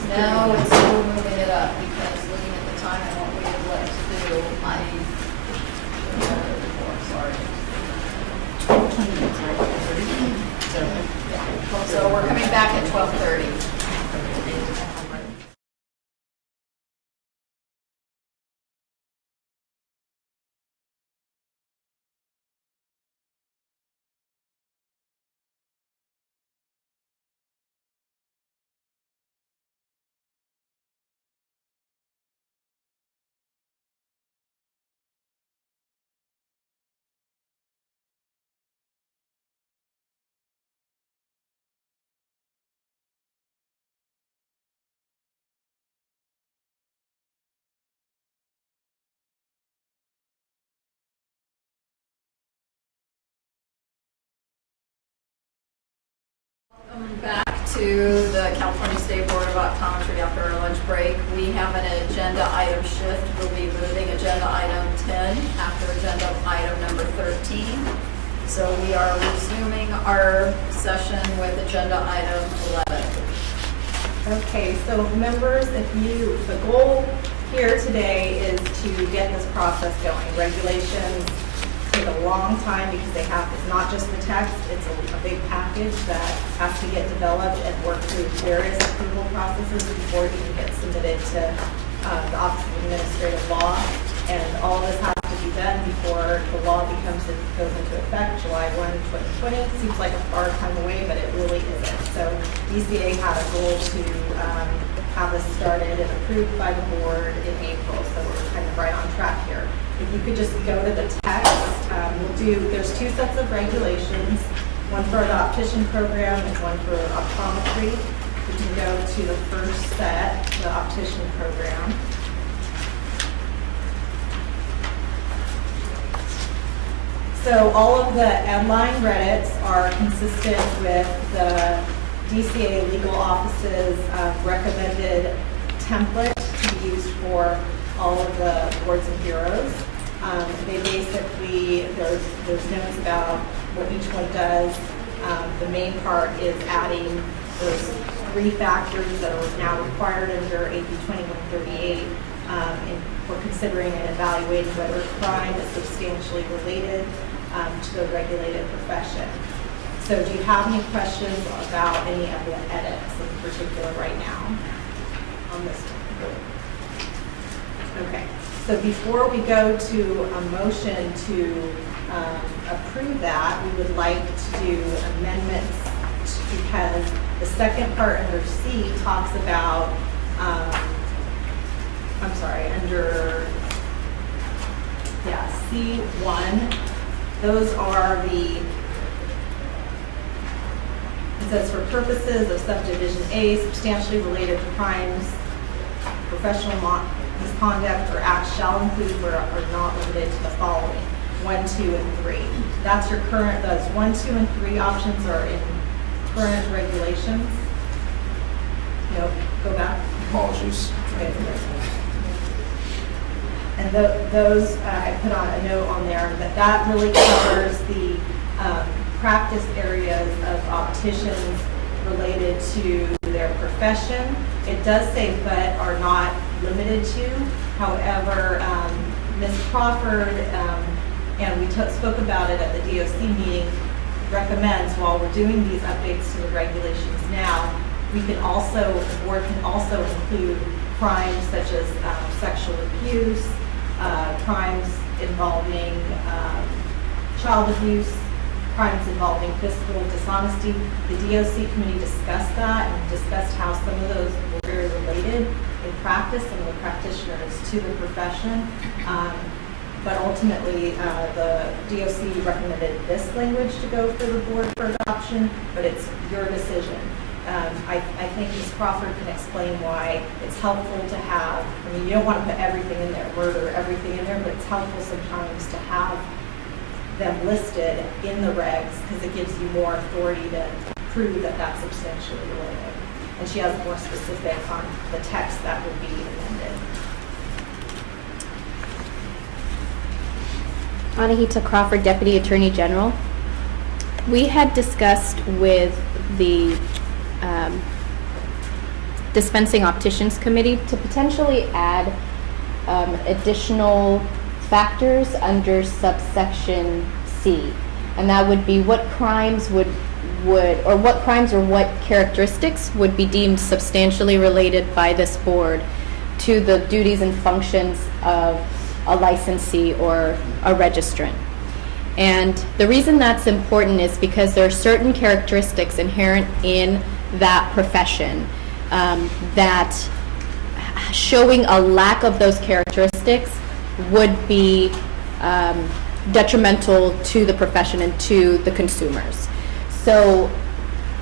No, Now it's still moving it up because looking at the time and what we would like to do, I, sorry. 20 minutes, right? So we're coming back at 12:30. Back to the California State Board of Optometry after our lunch break. We have an agenda item shift. We'll be moving agenda item 10 after agenda item number 13. So we are resuming our session with agenda item 11. Okay, so members, the goal here today is to get this process going. Regulations take a long time because it's not just the text, it's a big package that has to get developed and work through various approval processes before it even gets submitted to the Office of Administrative Law. And all this has to be done before the law goes into effect July 1, 2020. Seems like a far time away, but it really isn't. So DCA had a goal to have this started and approved by the board in April. So we're kind of right on track here. If you could just go to the text, there's two sets of regulations, one for the optician program and one for optometry. We can go to the first set, the optician program. So all of the headline Reddits are consistent with the DCA legal office's recommended template to be used for all of the boards and bureaus. They basically, there's notes about what each one does. The main part is adding those 3 factors that are now required under AB 2138 for considering and evaluating whether a crime is substantially related to the regulated profession. So do you have any questions about any of the edits in particular right now on this one? Okay, so before we go to a motion to approve that, we would like to do amendments because the second part under C talks about, C1, those are it says for purposes of subdivision A, substantially related crimes, professional misconduct or acts shall include but are not limited to the following, 1, 2, and 3. That's your current, those 1, 2, and 3 options are in current regulations. No, go back. Apologies. Okay. And those, I put on a note on there that really covers the practice areas of opticians related to their profession. It does say but are not limited to. However, Ms. Crawford, and we spoke about it at the DOC meeting, recommends while we're doing these updates to the regulations now, the board can also include crimes such as sexual abuse, crimes involving child abuse, crimes involving fiscal dishonesty. The DOC committee discussed that and discussed how some of those were very related in practice, some of the practitioners to the profession. But ultimately, the DOC recommended this language to go for the board for adoption, but it's your decision. I think Ms. Crawford can explain why it's helpful to have, you don't want to put everything in there, murder everything in there, but it's helpful sometimes to have them listed in the regs because it gives you more authority to prove that that's substantially related. And she has more specific on the text that would be amended. Anahita Crawford, Deputy Attorney General. We had discussed with the Dispensing Opticians Committee to potentially add additional factors under subsection C. And that would be what crimes what characteristics would be deemed substantially related by this board to the duties and functions of a licensee or a registrant. And the reason that's important is because there are certain characteristics inherent in that profession that showing a lack of those characteristics would be detrimental to the profession and to the consumers. So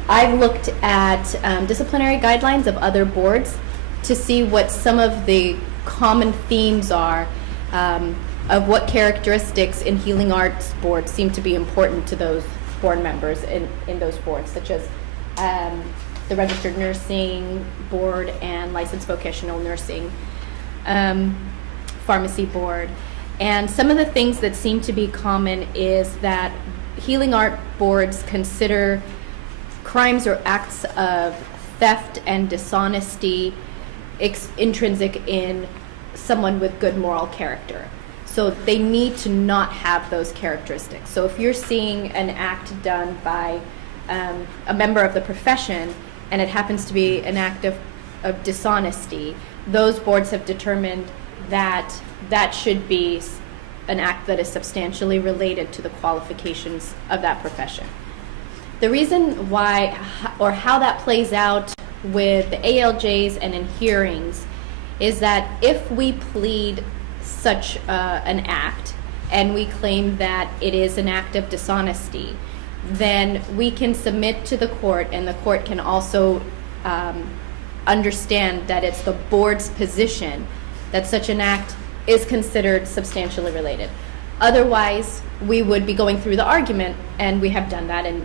I've looked at disciplinary guidelines of other boards to see what some of the common themes are of what characteristics in healing arts boards seem to be important to those board members in those boards, such as the Registered Nursing Board and Licensed Vocational Nursing Pharmacy Board. And some of the things that seem to be common is that healing art boards consider crimes or acts of theft and dishonesty intrinsic in someone with good moral character. So they need to not have those characteristics. So if you're seeing an act done by a member of the profession and it happens to be an act of dishonesty, those boards have determined that that should be an act that is substantially related to the qualifications of that profession. The reason why or how that plays out with the ALJs and in hearings is that if we plead such an act and we claim that it is an act of dishonesty, then we can submit to the court, and the court can also understand that it's the board's position that such an act is considered substantially related. Otherwise, we would be going through the argument, and we have done that in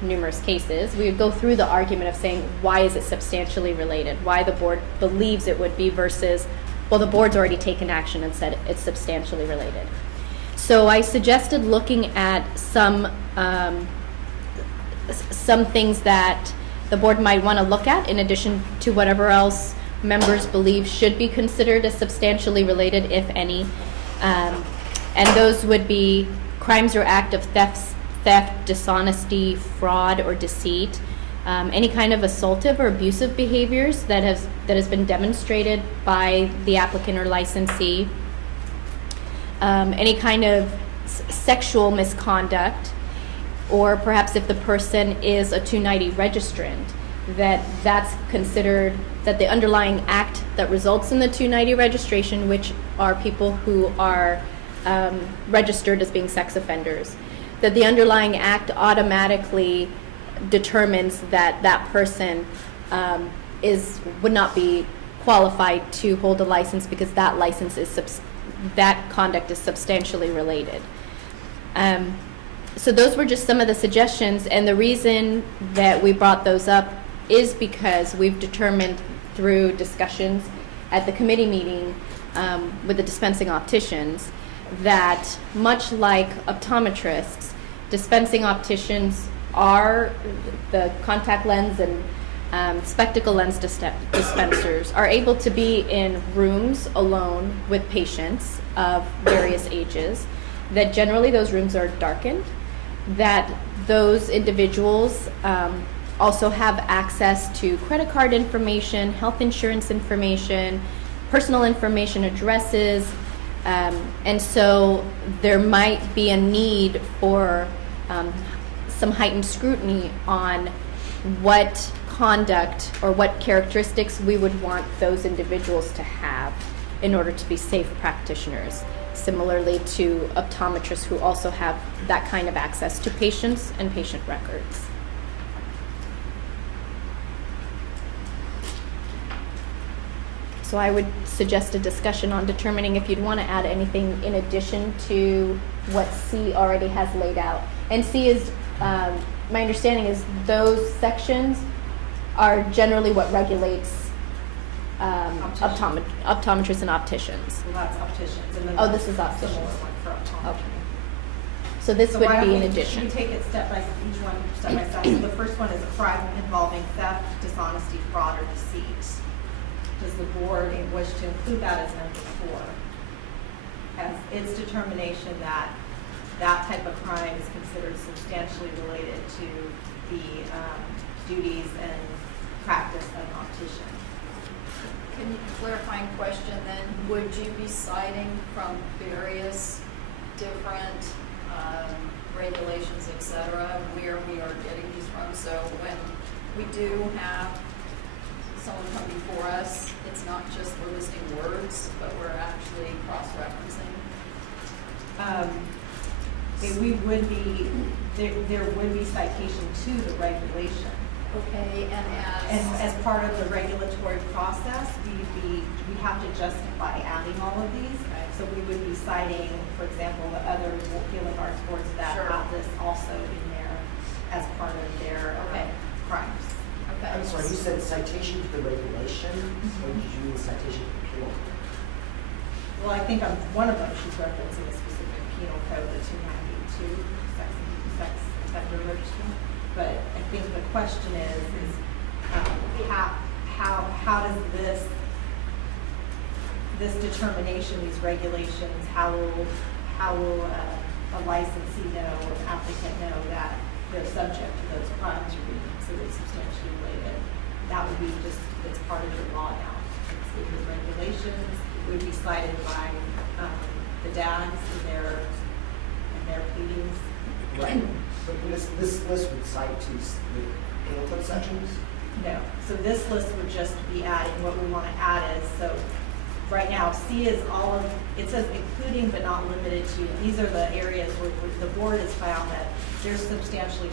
numerous cases. We would go through the argument of saying, why is it substantially related? Why the board believes it would be versus, well, the board's already taken action and said it's substantially related. So I suggested looking at some things that the board might want to look at in addition to whatever else members believe should be considered as substantially related, if any. And those would be crimes or act of theft, dishonesty, fraud, or deceit, any kind of assaultive or abusive behaviors that has been demonstrated by the applicant or licensee, any kind of sexual misconduct, or perhaps if the person is a 290 registrant, that's considered that the underlying act that results in the 290 registration, which are people who are registered as being sex offenders, that the underlying act automatically determines that that person would not be qualified to hold a license because that license is that conduct is substantially related. So those were just some of the suggestions, and the reason that we brought those up is because we've determined through discussions at the committee meeting with the dispensing opticians that much like optometrists, dispensing opticians are the contact lens and spectacle lens dispensers are able to be in rooms alone with patients of various ages, that generally those rooms are darkened, that those individuals also have access to credit card information, health insurance information, personal information, addresses, and so there might be a need for some heightened scrutiny on what conduct or what characteristics we would want those individuals to have in order to be safe practitioners, similarly to optometrists who also have that kind of access to patients and patient records. So I would suggest a discussion on determining if you'd want to add anything in addition to what C already has laid out. And C is, my understanding is those sections are generally what regulates optometrists and opticians. Well, that's opticians. And then Oh, this is opticians. For optometry. Okay. So this So would why be don't in we- addition. We take it step by, each one step by step. So the first one is a crime involving theft, dishonesty, fraud, or deceit. Does the board wish to include that as number 4? As its determination that that type of crime is considered substantially related to the duties and practice of an optician. Can you clarifying question then? Would you be citing from various different regulations, et cetera, where we are getting these from? So when we do have someone come before us, it's not just we're listing words, but we're actually cross-referencing. We would be, there would be citation to the regulation. Okay, and And as part of the regulatory process, we have to justify adding all of these. So we would be citing, for example, the other healing arts boards that Sure. have this also in there as part of their crimes. Okay. I'm sorry, you said citation to the regulation, or did you mean citation to the penal code? Well, I think on one of them, she's referencing a specific penal code, the 292, sex offender registry. But I think the question is how does this determination, these regulations, how will a licensee know or an applicant know that they're subject to those crimes or being considered substantially related? That would be just, it's part of your law now. It's in the regulations, it would be cited by the DAGs in their pleadings. Right. But this list would cite to the penal code sections? No, so this list would just be adding, what we want to add is, so right now, C is all of, it says including but not limited to, these are the areas where the board has found that there's substantially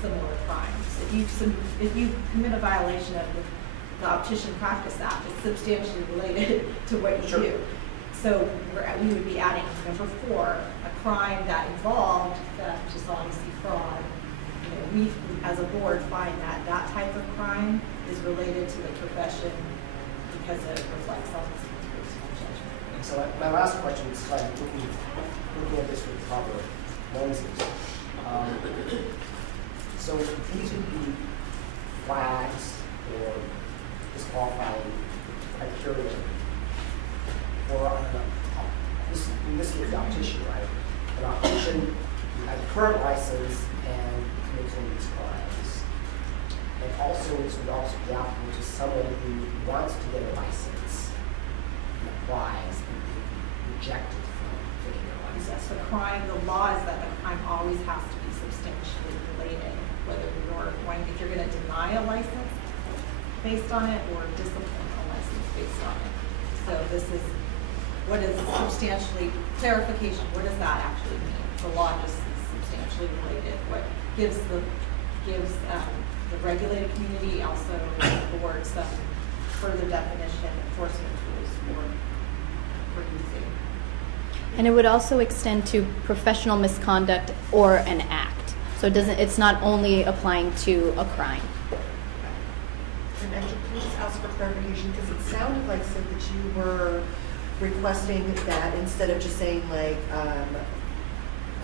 similar crimes. If you commit a violation of the Optician Practice Act, it's substantially related to what you do. So we would be adding number 4, a crime that involved theft, dishonesty, fraud. We, as a board, find that that type of crime is related to the profession because it reflects on someone's personal judgment. And so my last question is, so I'm looking at this with proper lenses. So these would be flags or disqualifying criteria for in this case, the optician, right? An optician has a current license and commits one of these crimes. And also, this would also be applicable to someone who wants to get a license and applies and be rejected from getting a license. Yes, the crime, the law is that the crime always has to be substantially related, whether if you're going to deny a license based on it or discipline a license based on it. So this is, what is substantially, clarification, what does that actually mean? The law just is substantially related. What gives the regulated community, also the board, some further definition, enforcement tools for using. And it would also extend to professional misconduct or an act. So it's not only applying to a crime. And actually, can I just ask for clarification, because it sounded like, Sid, that you were requesting that instead of just saying like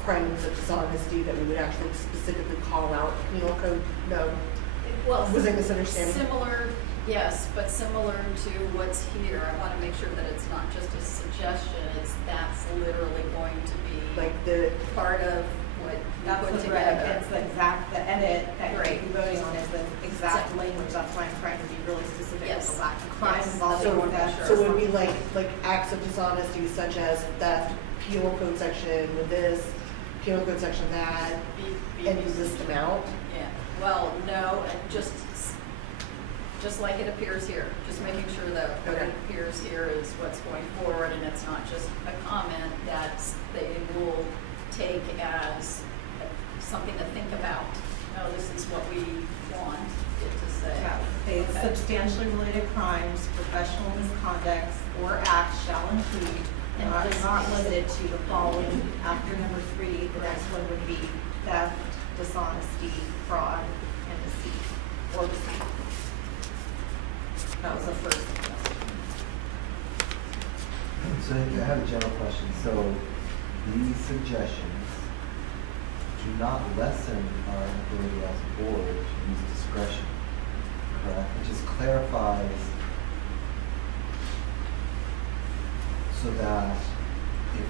crimes of dishonesty, that we would actually specifically call out penal code? No. Well, Was I misunderstanding? Similar, yes, but similar to what's here. I want to make sure that it's not just a suggestion, that's literally going to be like the part of what you That's put the together. It's the exact, the edit that you're Great. voting on is the exact language. That's why I'm trying to be really specific. Yes. With the lack of crime Yes. involving So, theft. so it would be like acts of dishonesty such as theft, penal code section with this, penal code section that, and you list them out? Yeah, well, no, and just like it appears here, just making sure that what Okay. appears here is what's going forward, and it's not just a comment that they will take as something to think about. No, this is what we want it to say. Yeah, Okay. substantially related crimes, professional misconducts, or acts shall include, And not this not is- limited to the following. After number 3, the next one would be theft, dishonesty, fraud, and deceit, or deceit. That was the first one. So I have a general question. So these suggestions do not lessen our ability as a board to use discretion, correct? It just clarifies so that if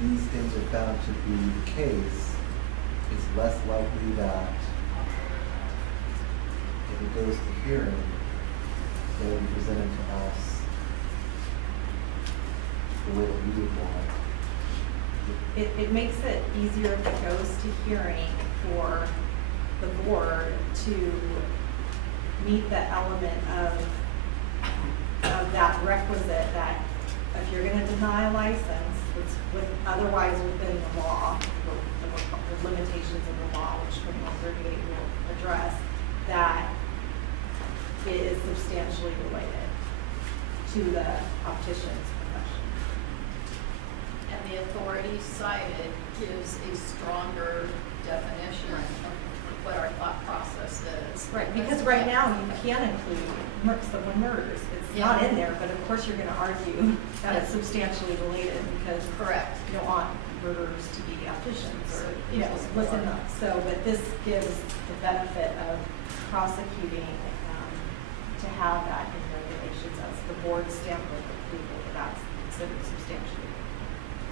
these things are found to be the case, it's less likely that if it goes to hearing, they will be presented to us the way that we would want it. It makes it easier if it goes to hearing for the board to meet the element of that requisite that if you're gonna deny a license, it's otherwise within the law, the limitations of the law, which 2138 will address, that it is substantially related to the optician's profession. And the authority cited gives a stronger definition of what our thought process is. Right, because right now you can include someone murders. It's not in there, but of course you're gonna argue that it's substantially related because Correct. you don't want murderers to be opticians or, you know, People within are. so, but this gives the benefit of prosecuting, to have that in regulations as the board stamp of approval, that that's considered substantially.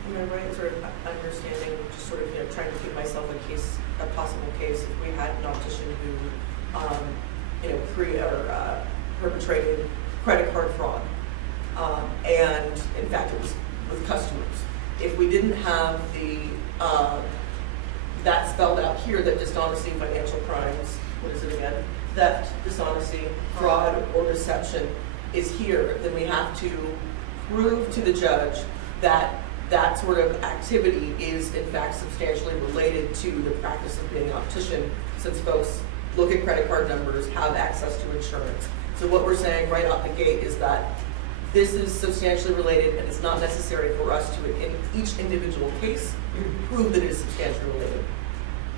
Am I right, sort of understanding, just sort of, you know, trying to give myself a possible case, if we had an optician who, you know, perpetrated credit card fraud, and in fact it was with customers. If we didn't have that spelled out here, that dishonesty, financial crimes, what is it again? Theft, dishonesty, fraud, or deception is here, then we have to prove to the judge that that sort of activity is in fact substantially related to the practice of being an optician, since folks look at credit card numbers, have access to insurance. So what we're saying right out the gate is that this is substantially related, and it's not necessary for us to, in each individual case, prove that it is substantially related.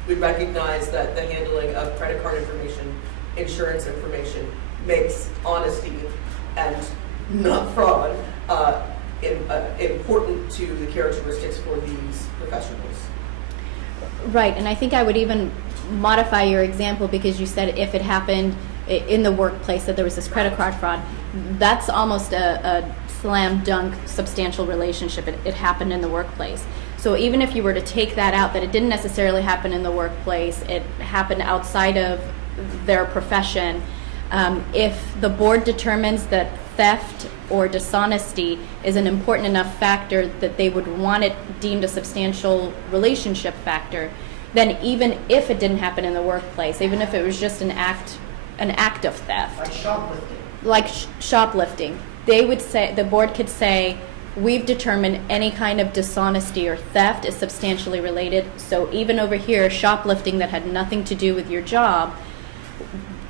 We recognize that the handling of credit card information, insurance information, makes honesty and not fraud important to the characteristics for these professionals. Right, and I think I would even modify your example because you said if it happened in the workplace, that there was this credit card fraud. That's almost a slam dunk substantial relationship. It happened in the workplace. So even if you were to take that out, that it didn't necessarily happen in the workplace, it happened outside of their profession, if the board determines that theft or dishonesty is an important enough factor that they would want it deemed a substantial relationship factor, then even if it didn't happen in the workplace, even if it was just an act of theft, Like shoplifting. Shoplifting, they would say, the board could say, we've determined any kind of dishonesty or theft is substantially related. So even over here, shoplifting that had nothing to do with your job,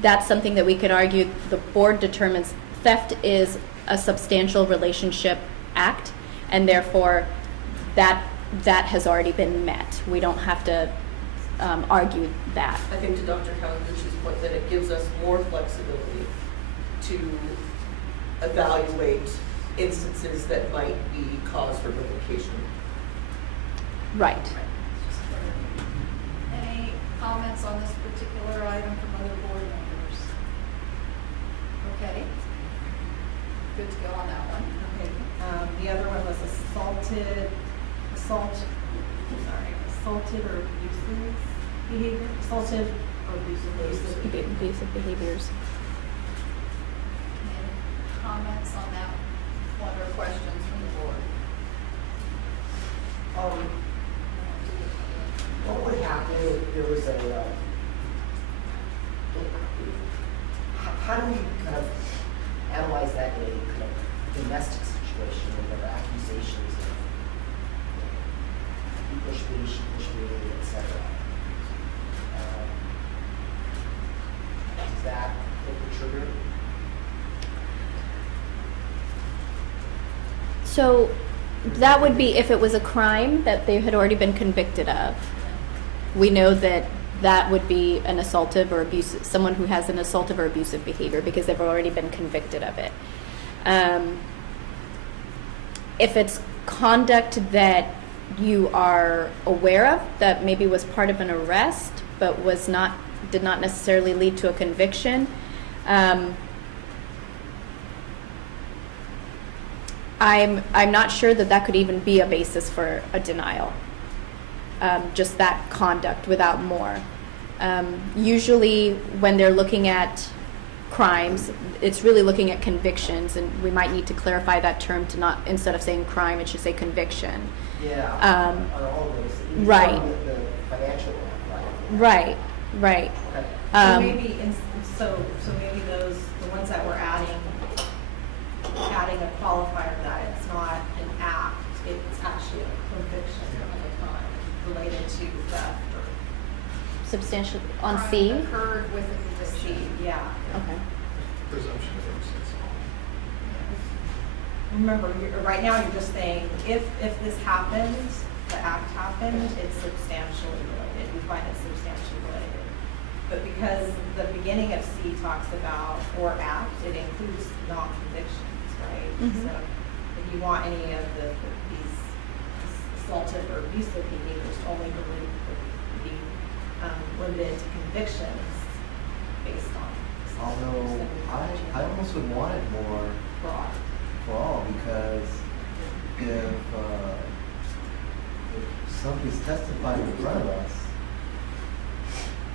that's something that we could argue the board determines theft is a substantial relationship act, and therefore that has already been met. We don't have to argue that. I think to Dr. Kawaguchi's point that it gives us more flexibility to evaluate instances that might be cause for revocation. Right. Any comments on this particular item from other board members? Okay. Good to go on that one. Okay, the other one was assaulted or abusive behavior, assaultive or abusive behavior. Abusive behaviors. Any comments on that one or questions from the board? What would happen if there was how do we kind of analyze that in a kind of domestic situation where there are accusations of you push me, she pushed me, etc.? Is that what the trigger? So that would be if it was a crime that they had already been convicted of. We know that that would be an assaultive or abusive, someone who has an assaultive or abusive behavior because they've already been convicted of it. If it's conduct that you are aware of that maybe was part of an arrest, but did not necessarily lead to a conviction. I'm not sure that could even be a basis for a denial. Just that conduct without more. Usually when they're looking at crimes, it's really looking at convictions, and we might need to clarify that term to not, instead of saying crime, it should say conviction. Yeah, are all of those, Right. the financial one, right? Right. Okay. So maybe, so maybe the ones that we're adding a qualifier that it's not an act, it's actually a conviction of a crime related to theft or Substantial, on crime C? occurred with a conviction. Yeah. Okay. Presumption of innocence. Remember, right now you're just saying, if this happened, the act happened, it's substantially related. We find it substantially related. But because the beginning of C talks about or act, it includes non-convictions, right? Mhm. So if you want any of these assaultive or abusive behaviors to only be limited to convictions based on. Although I almost would want it more Broad. for all, because if somebody's testifying in front of us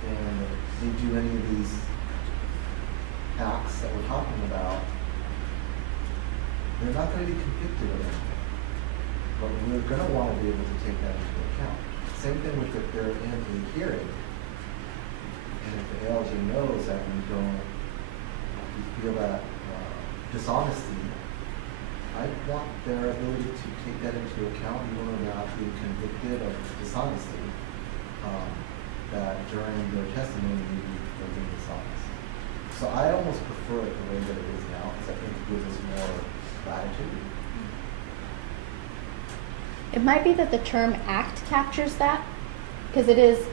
and they do any of these acts that we're talking about, they're not going to be convicted of anything. But we're going to want to be able to take that into account. Same thing with if they're in a hearing, and if the ALJ knows that we feel that dishonesty, I want their ability to take that into account, even though they're not being convicted of dishonesty, that during their testimony they're being dishonest. So I almost prefer it the way that it is now, because I think it gives us more latitude. It might be that the term act captures that, because it is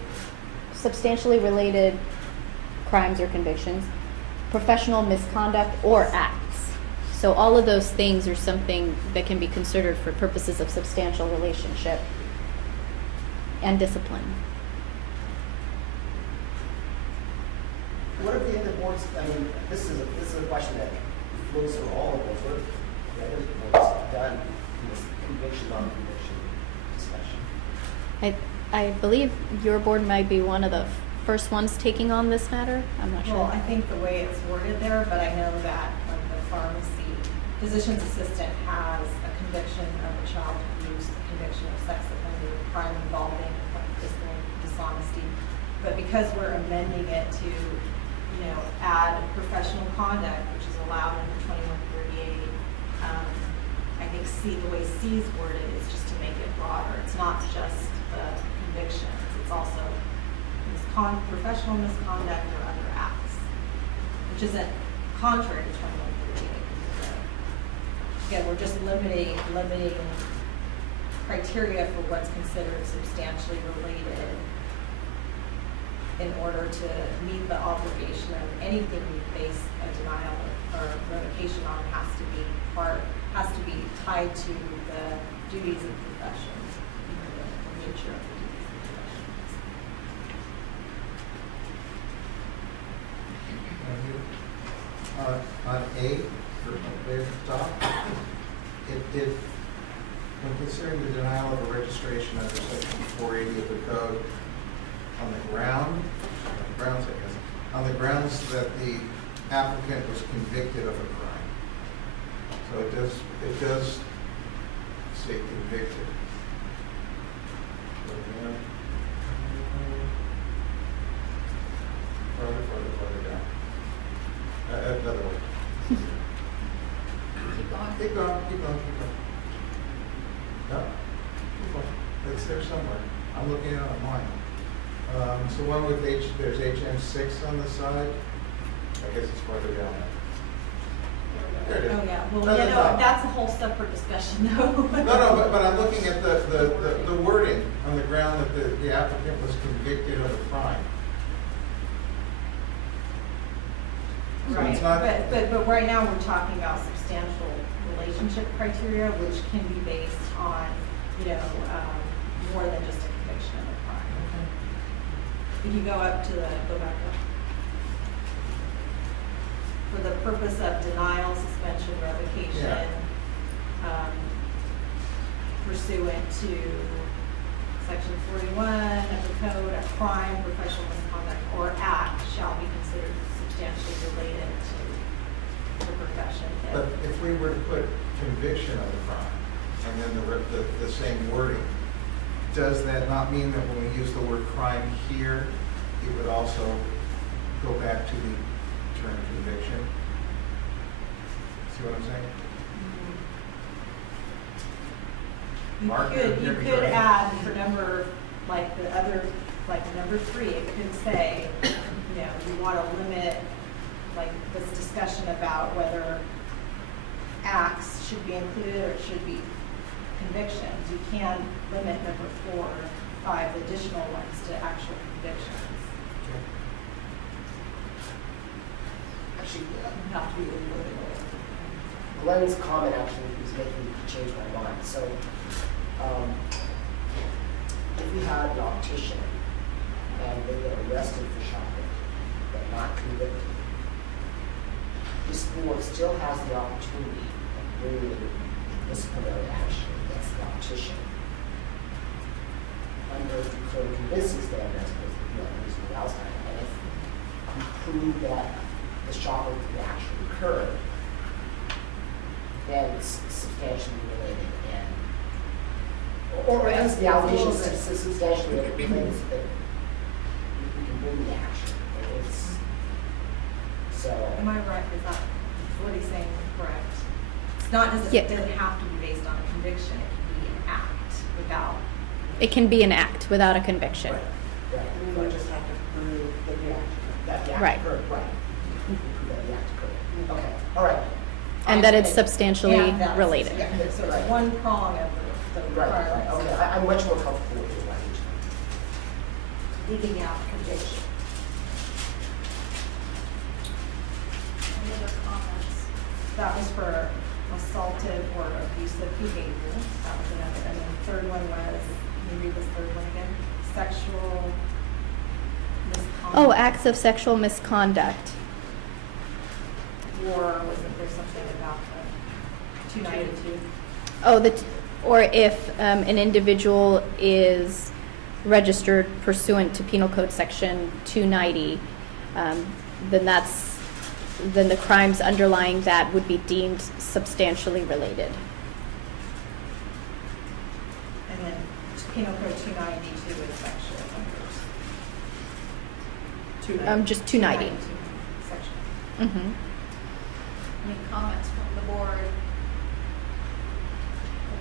substantially related crimes or convictions, professional misconduct, or acts. So all of those things are something that can be considered for purposes of substantial relationship and discipline. What if the other boards, I mean, this is a question that flows through all of those. What if the other boards have done this conviction on conviction discussion? I believe your board might be one of the first ones taking on this matter. I'm not sure. Well, I think the way it's worded there, but I know that the pharmacy physician's assistant has a conviction of a child abuse, a conviction of sex offender, crime involving dishonesty. But because we're amending it to, add professional conduct, which is allowed under 2138, I think the way C is worded is just to make it broader. It's not just the convictions, it's also professional misconduct or other acts, which isn't contrary to 2138. Again, we're just limiting criteria for what's considered substantially related in order to meet the obligation of anything we base a denial or revocation on has to be tied to the duties of profession, the nature of the duties of profession. On A, there at the top, it did, when considering the denial of a registration under section 480 of the code, on the grounds that the applicant was convicted of a crime. So it does say convicted. Further down. Another way. Keep going. No, keep going. It's there somewhere. I'm looking at it on mine. So one with there's HM6 on the side. I guess it's farther down. There it is. Oh, yeah. Well, No, that's a whole separate discussion, though. No, but I'm looking at the wording on the ground that the applicant was convicted of a crime. So Right, it's not, but right now we're talking about substantial relationship criteria, which can be based on, more than just a conviction of a crime. If you go up to go back up. For the purpose of denial, suspension, revocation, pursuant to section 41 of the code, a crime, professional misconduct, or act shall be considered substantially related to the profession. But if we were to put conviction of the crime, and then the same wording, does that not mean that when we use the word crime here, it would also go back to the term conviction? See what I'm saying? You could add for number, like the other, like number 3, it could say, you know, you want to limit, like this discussion about whether acts should be included or it should be convictions. You can limit number 4 or 5 additional ones to actual convictions. Actually, You have to be limited. Glenn's comment actually was making me change my mind. So, if we had an optician and they get arrested for shopping, but not convicted, this board still has the opportunity of bringing disciplinary action against the optician under the clear and convincing standard as opposed to beyond reasonable doubt. And if you prove that the shopping actually occurred, then it's substantially related, and or at least the allegation is substantially related, so that you can bring the action. And it's so. Am I right? Is that what he's saying correct? It's not as if it doesn't have to be based on a conviction. It can be an act without. It can be an act without a conviction. Right. We would just have to prove that the action. That the act Right. occurred. Right. You can prove that the act occurred. Okay. All right. And that it's substantially And that's- related. Yeah, so Right. it's one prong of the Right. requirements. Okay. I'm much more comfortable with the language. Leaving out conviction. Any other comments? That was for assaultive or abusive behavior. That was another. And then the third one was, can you read this third one again? Sexual misconduct. Oh, acts of sexual misconduct. Or wasn't there something about the 292? Oh, or if an individual is registered pursuant to Penal Code Section 290, then the crimes underlying that would be deemed substantially related. And then Penal Code 292 is sexual offenders. Just 290. Section. Mm-hmm. Any comments from the board?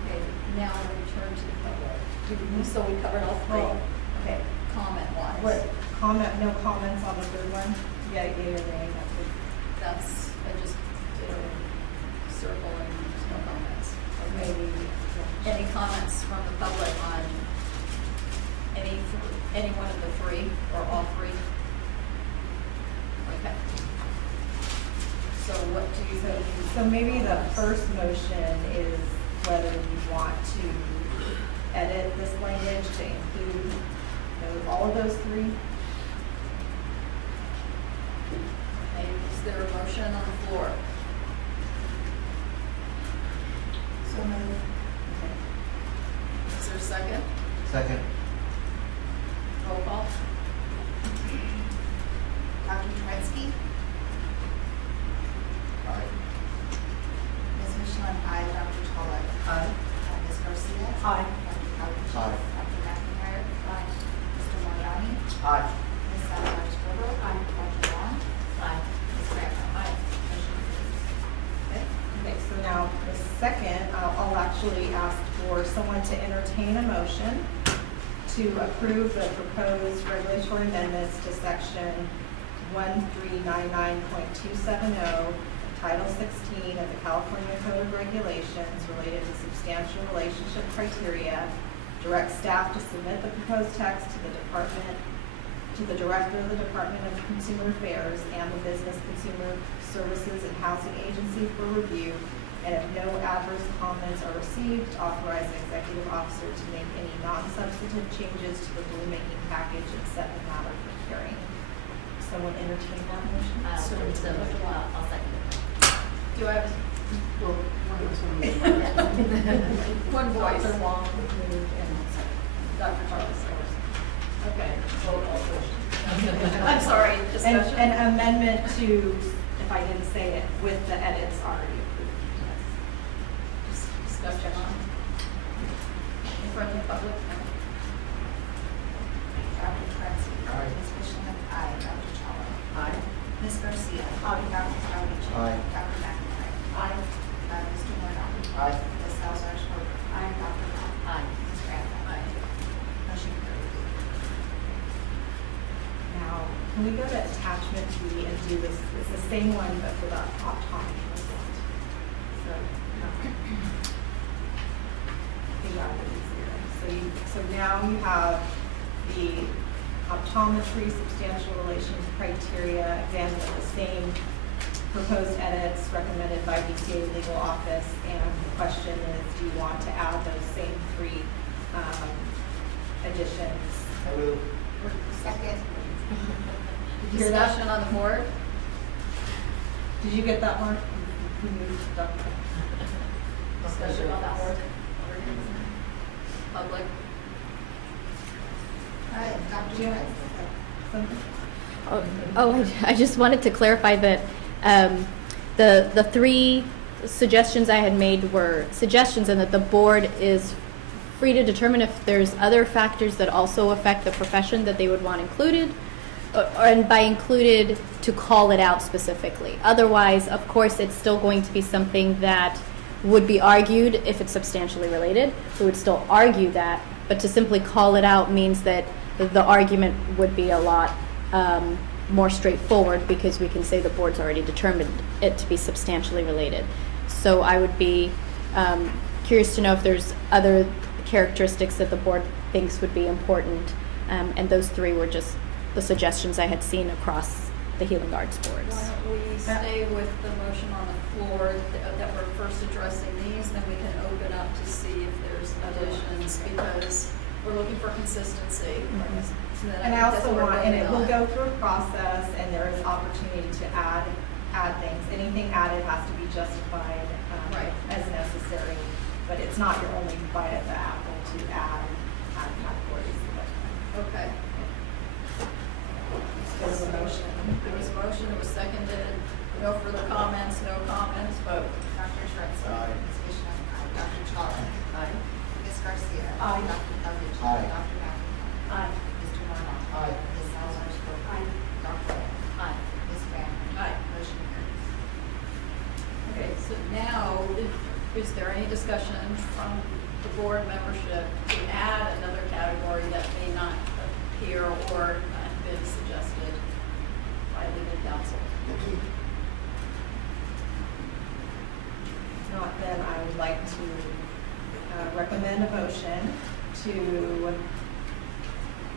Okay, now we'll return to the public. So we covered all 3. Oh, okay. Comment-wise. What, no comments on the third one? Yeah, yea or nay, that's it. That's, I just did a circle and there's no comments. Maybe. Any comments from the public on any one of the 3 or all 3? Okay. So what do you think? So maybe the first motion is whether you want to edit this language to include all of those 3. Okay, is there a motion on the floor? So moved. Okay. Is there a second? Second. Roll call. Dr. Trensky? Aye. Ms. Michelin, aye. Dr. Tollett? Aye. Ms. Garcia? Aye. Dr. Calhoun? Aye. Dr. McIntyre? Aye. Mr. Mariani? Aye. Ms. Satterwhite-Scribble? Aye. Dr. Long? Aye. Ms. Randall? Aye. Okay, so now the second, I'll actually ask for someone to entertain a motion to approve the proposed regulatory amendments to section 1399.270, Title 16 of the California Code of Regulations related to substantial relationship criteria, direct staff to submit the proposed text to the Director of the Department of Consumer Affairs and the Business Consumer Services and Housing Agency for review, and if no adverse comments are received, authorize an executive officer to make any non-substantive changes to the rulemaking package and set the matter for hearing. Someone entertain that motion? I'll second it. Do I have Well, one of us want to one voice? Dr. Wong moved and Dr. Charles. Okay. I'm sorry, And discussion? an amendment to, if I didn't say it, with the edits already approved. Just discussion on in front of the public. Dr. Trexie. Aye. Ms. Fishman. Aye. Dr. Chalo. Aye. Ms. Garcia. Aye. Dr. Stowage. Aye. Dr. McIntyre. Aye. Mr. Morano. Aye. Ms. Salzar Schroeder. Aye. Dr. Rob. Aye. Ms. Randall. Aye. Motion carries. Now, can we go to attachment B and do this, it's the same one, but for the optometrist. So, figure out what is here. So now you have the optometry substantial relations criteria, again, with the same proposed edits recommended by DCA legal office, and the question is, do you want to add those same three additions? I move. Second. Did you hear that? Discussion on the board? Did you get that, Mark? Who moved? Dr. Discussion on the board? Public? Aye. Dr. Trexie. Something? I just wanted to clarify that the three suggestions I had made were suggestions, and that the board is free to determine if there's other factors that also affect the profession that they would want included, and by included, to call it out specifically. Otherwise, of course, it's still going to be something that would be argued if it's substantially related. We would still argue that, but to simply call it out means that the argument would be a lot more straightforward, because we can say the board's already determined it to be substantially related. So I would be curious to know if there's other characteristics that the board thinks would be important, and those three were just the suggestions I had seen across the Healing Arts boards. Why don't we stay with the motion on the floor that we're first addressing these, then we can open up to see if there's additions, because we're looking for consistency. So then And I think that's also what we're want, and it voting will on. go through a process, and there is opportunity to add things. Anything added has to be justified Right. as necessary, but it's not your only bite at the apple to add categories. Okay. There was a motion. There was a motion, it was seconded. No further comments, no comments, vote. Dr. Trexie. Aye. Ms. Fishman. Aye. Dr. Chalo. Aye. Ms. Garcia. Aye. Dr. Stowage. Aye. Dr. McIntyre. Aye. Mr. Morano. Aye. Ms. Salzar Schroeder. Aye. Dr. Rob. Aye. Ms. Randall. Aye. Motion carries. Okay, so now, is there any discussion from the board membership to add another category that may not appear or have been suggested by legal counsel? If not, then I would like to recommend a motion to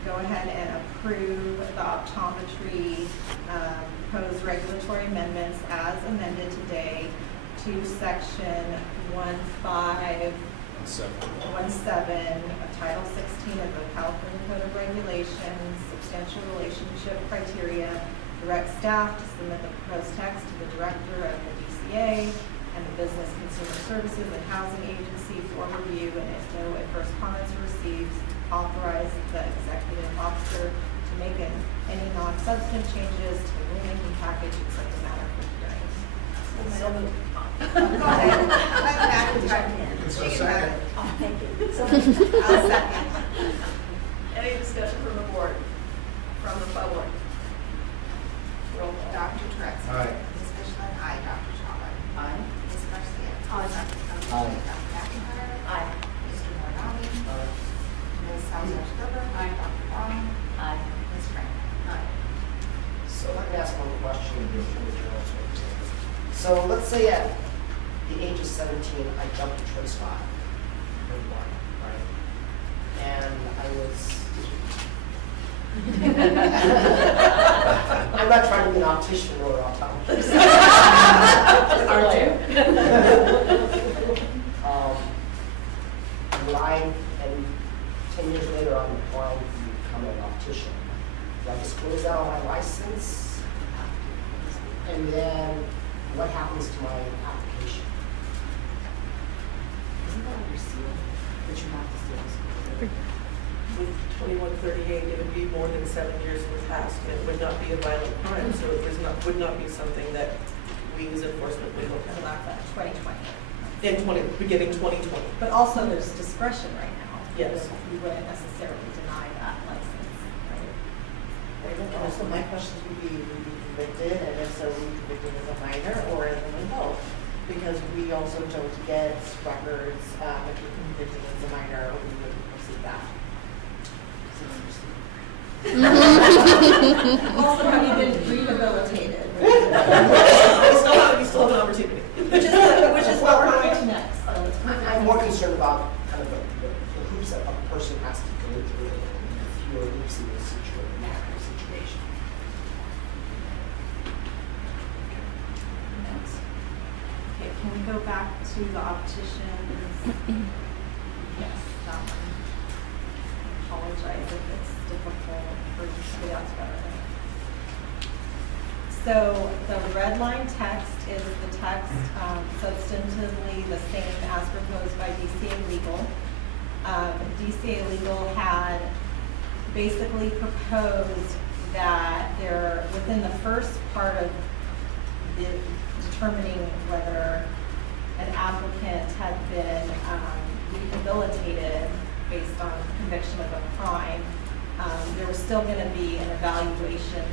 go ahead and approve the optometry proposed regulatory amendments as amended today to section 1517 of Title 16 of the California Code of Regulations, substantial relationship criteria, direct staff to submit the proposed text to the director of the DCA and the Business Consumer Services and Housing Agency for review, and if no adverse comments are received, authorize the executive officer to make any non-substantive changes to the rulemaking package except the matter for hearing. So moved. Go ahead. Let McIntyre. It's a She can second. have it. Oh, thank you. I'll second. Any discussion from the board, from the public? Roll call. Dr. Trexie. Aye. Ms. Fishman. Aye. Dr. Chalo. Aye. Ms. Garcia. Aye. Dr. Stowage. Aye. Dr. McIntyre. Aye. Mr. Morano. Aye. Ms. Salzar Schroeder. Aye. Dr. Wong. Aye. Ms. Randall. Aye. So let me ask one question. So let's say at the age of 17, I jumped to choice 5, or 1, right? And I was... I'm not trying to be an optician or an optometrist. Are you? license? And then what happens to my application? Isn't that under seal, that you have to still disclose? With 2138, it would be more than 7 years in the past, and it would not be a violent crime, so it would not be something that we as enforcement would look So at. that's at 2020. In beginning 2020. But also there's discretion right now. Yes. You wouldn't necessarily deny that license, right? So my questions would be convicted, and if so, we convicted as a minor or as an adult? Because we also don't get records, if you're convicted as a minor, we wouldn't receive that. Also, have you been rehabilitated? We still have an opportunity. Which is what we're going to next. I'm more concerned about kind of the hoops that a person has to go through if you're losing a situation, that kind of situation. Next. Okay, can we go back to the opticians? Yes, that one. I apologize if it's difficult for you to get out together. So the red line text is the text substantively the same as proposed by DCA Legal. DCA Legal had basically proposed that there, within the first part of the determining whether an applicant had been rehabilitated based on conviction of a crime, there was still going to be an evaluation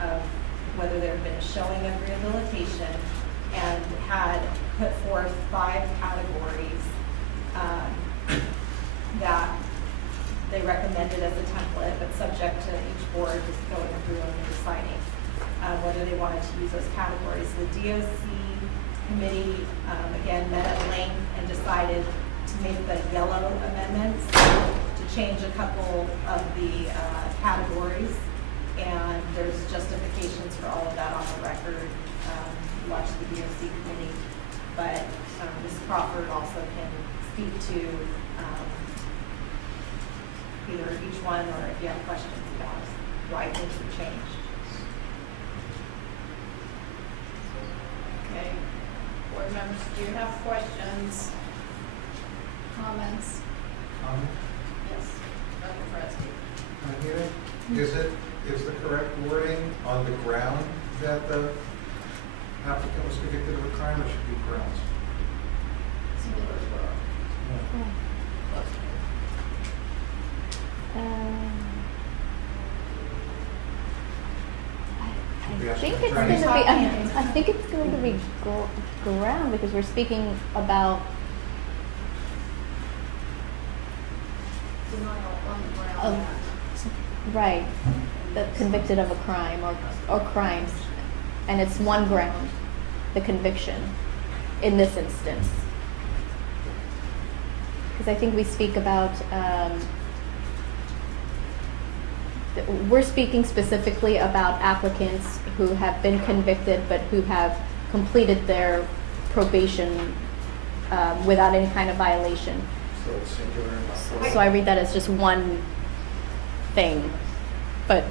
of whether there had been a showing of rehabilitation, and had put forth 5 categories that they recommended as a template, but subject to each board just going through and deciding whether they wanted to use those categories. The DOC committee, again, met at length and decided to make the yellow amendments to change a couple of the categories, and there's justifications for all of that on the record. Watch the DOC committee, but Ms. Crawford also can speak to either each one, or if you have questions about why things have changed. Okay, board members, do you have questions, comments? Yes, Dr. Fresky. Is the correct wording on the ground that the applicant was convicted of a crime, or should be grounds? Singular as well. I think it's going to be ground, because we're speaking about Denial on the ground. right, the convicted of a crime or crimes, and it's one ground, the conviction in this instance. Because I think we speak about, we're speaking specifically about applicants who have been convicted but who have completed their probation without any kind of violation. So it's singular and not plural. So I read that as just one thing, but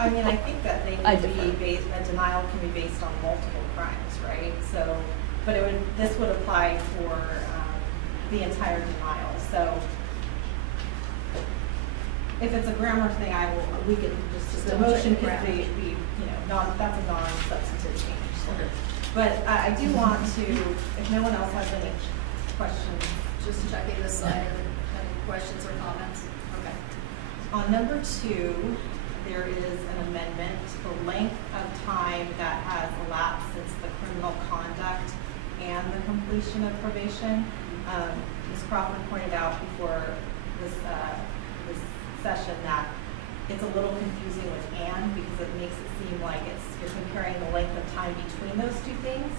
I mean, I think that they I can be differ. based, a denial can be based on multiple crimes, right? So, but this would apply for the entire denial. So if it's a grammar thing, we could just, the motion could be, that's a non-substantive change. So. But I do want to, if no one else has any questions. Just checking this side, any questions or comments? Okay. On number 2, there is an amendment, the length of time that has elapsed since the criminal conduct and the completion of probation. Ms. Crawford pointed out before this session that it's a little confusing with "and" because it makes it seem like you're comparing the length of time between those two things.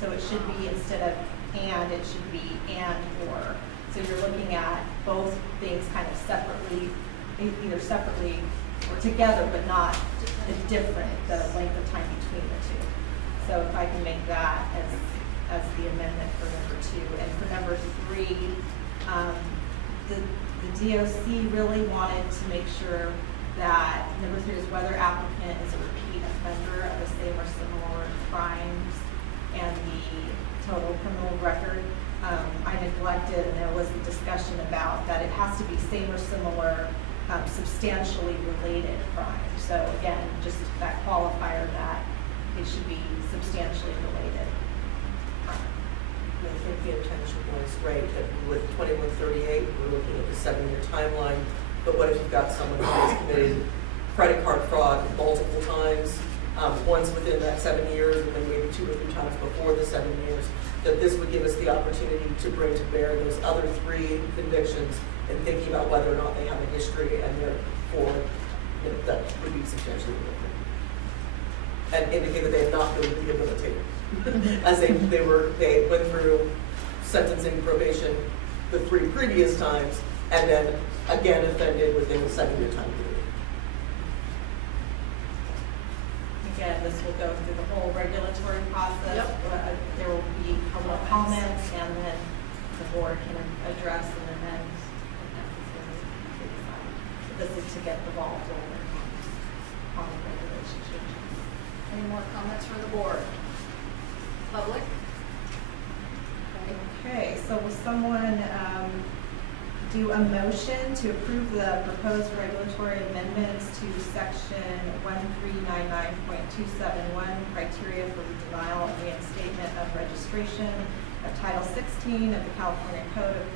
So it should be, instead of "and," it should be "and or." So you're looking at both things kind of separately, either separately or together, but not the length of time between the two. So if I can make that as the amendment for number 2. And for number 3, the DOC really wanted to make sure that number 3 is whether applicant is a repeat offender of the same or similar crimes and the total criminal record. I neglected, and there was a discussion about that it has to be same or similar, substantially related crime. So again, just that qualifier that it should be substantially related crime. I think the intention was right, that with 2138, we're looking at the 7-year timeline. But what if you've got someone who has committed credit card fraud multiple times, once within that 7 years, and then maybe 2 or 3 times before the 7 years, that this would give us the opportunity to bring to bear those other 3 convictions and thinking about whether or not they have a history, and therefore, that would be substantially related. And indicate that they have not been rehabilitated. As they went through sentencing, probation, the 3 previous times, and then again offended within the 7-year time period. Again, this will go through the whole regulatory process. Yep. There will be public comments, and then the board can address and amend if necessary to decide. This is to get the ball rolling on the regulation changes. Any more comments from the board? Public? Okay, so will someone do a motion to approve the proposed regulatory amendments to section 1399.271, criteria for the denial and reinstatement of registration of Title 16 of the California Code of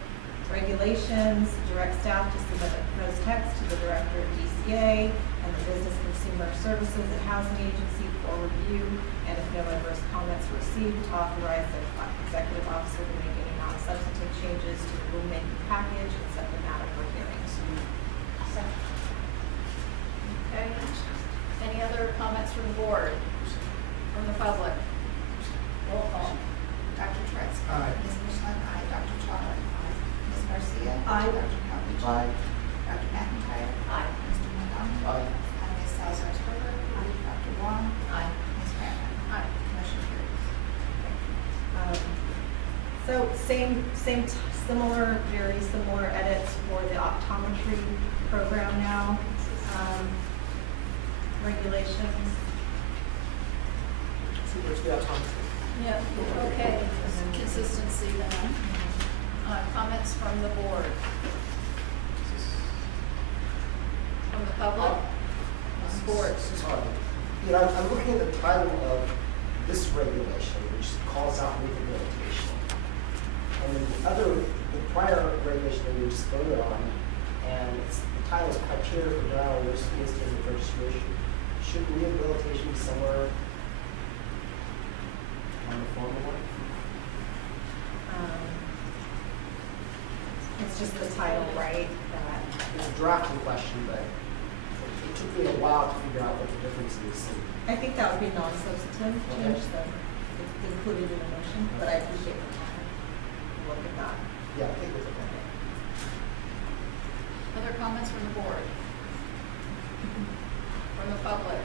Regulations, direct staff to submit the proposed text to the Director of DCA and the Business Consumer Services and Housing Agency for review, and if no adverse comments are received, to authorize the executive officer to make any non-substantive changes to the rulemaking package and set the matter for hearings. Okay. Any other comments from the board? From the public? Roll call. Dr. Trex. Aye. Ms. Michelin. Aye. Dr. Chaudhary. Aye. Ms. Garcia. Aye. Dr. Calhoun. Aye. Dr. McIntyre. Aye. Mr. McDonald. Aye. Ms. Salzar-Sperber. Aye. Dr. Wong. Aye. Ms. Cranmer. Aye. Motion carries. So similar, very similar edits for the optometry program now. Regulations. Similar to the optometry. Yeah, okay. Consistency then. Comments from the board? From the public? Sports? Sorry. You know, I'm looking at the title of this regulation, which calls out rehabilitation. And the prior regulation that we just voted on, and the title is criteria for denial of reinstatement of registration. Should rehabilitation be somewhere on the formal one? It's just the title, right? It's a drafting question, but it took me a while to figure out what the difference is. I think that would be non-substantive change, so it's included in the motion, but I appreciate the time. Look at that. Yeah, I think it's okay. Other comments from the board? From the public?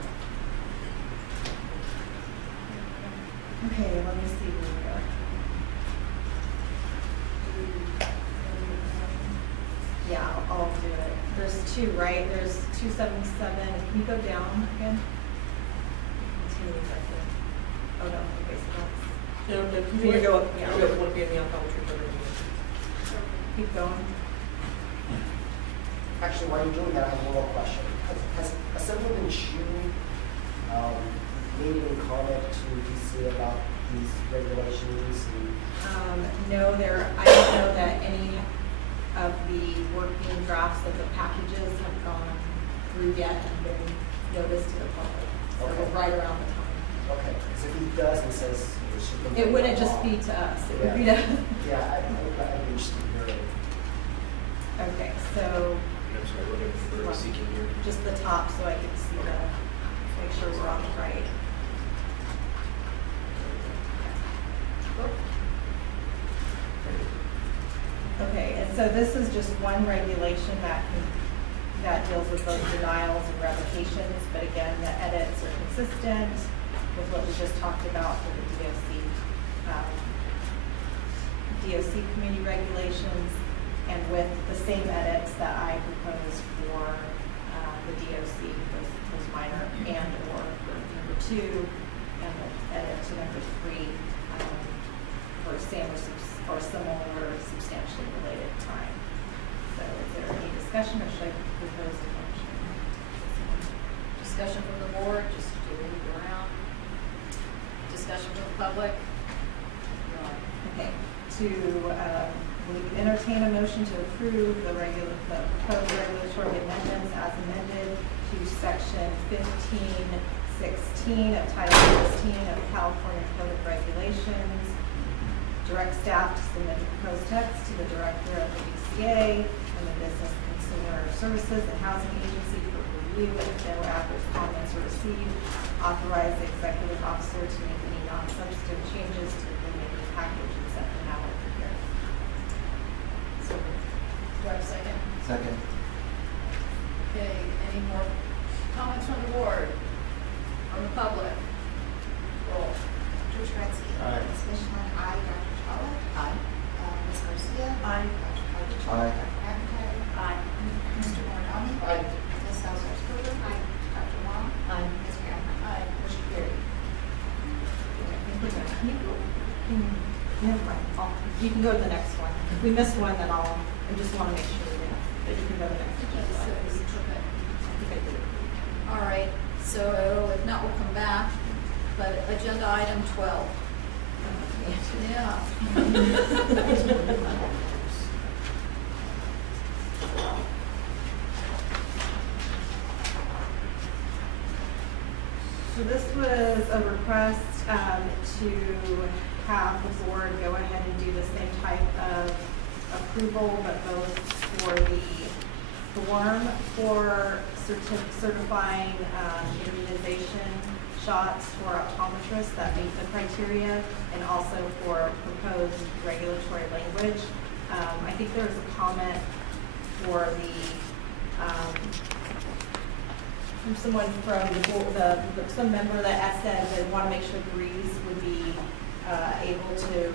Okay, let me see here. Yeah, I'll do it. There's 2, right? There's 277. Can you go down again? Continue executive. Oh, no, okay, so that's. No, continue to go up. Yeah, we don't want to be in the optometry program. Keep going. Actually, while you're doing that, I have one more question. Has Assemblyman Chu made any comment to DC about these regulations? No, I don't know that any of the working drafts of the packages have gone through yet and been noticed to the public. So it was right around the time. Okay, because if he does and says it should be. It wouldn't just be to us, it would be to. Yeah, I'd be interested in hearing. Okay, so I'm sorry, what are we seeking here? just the top so I can see make sure we're on the right. Okay, and so this is just one regulation that deals with both denials and revocations, but again, the edits are consistent with what we just talked about for the DOC committee regulations, and with the same edits that I proposed for the DOC, those minor, and/or for number 2, and the edit to number 3, for same or similar substantially related time. So is there any discussion, or should I propose a motion? Discussion from the board, just to move around. Discussion from the public. Okay, we entertain a motion to approve the proposed regulatory amendments as amended to section 1516 of Title 16 of California Code of Regulations. Direct staff to submit the proposed text to the director of the BCA and the Business Consumer Services and Housing Agency for review, and if no adverse comments are received, authorize the executive officer to make any non-substantive changes to the remaining package except for now prepared. So, do I have a second? Second. Okay, any more comments from the board? From the public? Roll. Dr. Shredski. Aye. Ms. Michelin, aye. Dr. Chvala. Aye. Ms. Garcia. Aye. Dr. Carpenter. Aye. Dr. McIntyre. Aye. Mr. Morano. Aye. Ms. Salzar Spruill. Aye. Dr. Wong. Aye. Ms. Graham. Aye. Motion carried. Never mind. You can go to the next one. If we missed one, then I just want to make sure that you can go to the next one. Okay. I think I did. All right, so if not, we'll come back, but agenda item 12. Yeah. So this was a request to have the board go ahead and do the same type of approval, but both for the form for certifying immunization shots for optometrists that meet the criteria, and also for proposed regulatory language. I think there was a comment for from someone from some member that said they want to make sure Breeze would be able to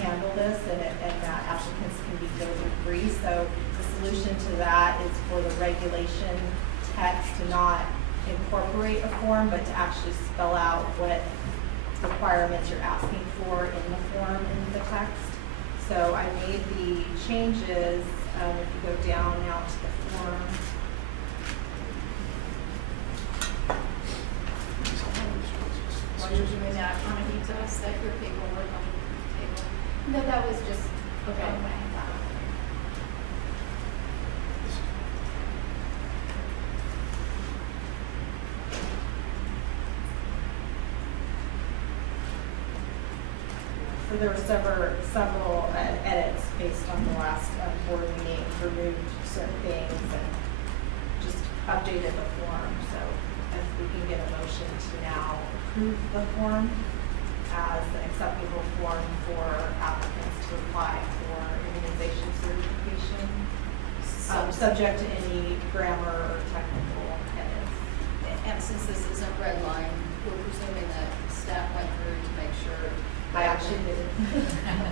handle this, and that applicants can be filled with Breeze. So the solution to that is for the regulation text to not incorporate a form, but to actually spell out what requirements you're asking for in the form in the text. So I made the changes, if you go down now to the form. While you're doing that, Anahita, set your paperwork on the table. No, that was just, Okay. So there were several edits based on the last board meeting, removed certain things and just updated the form. So if we can get a motion to now approve the form as an acceptable form for applicants to apply for immunization certification, subject to any grammar or technical edits. And since this isn't red line, we're presuming that staff went through to make sure. I actually did.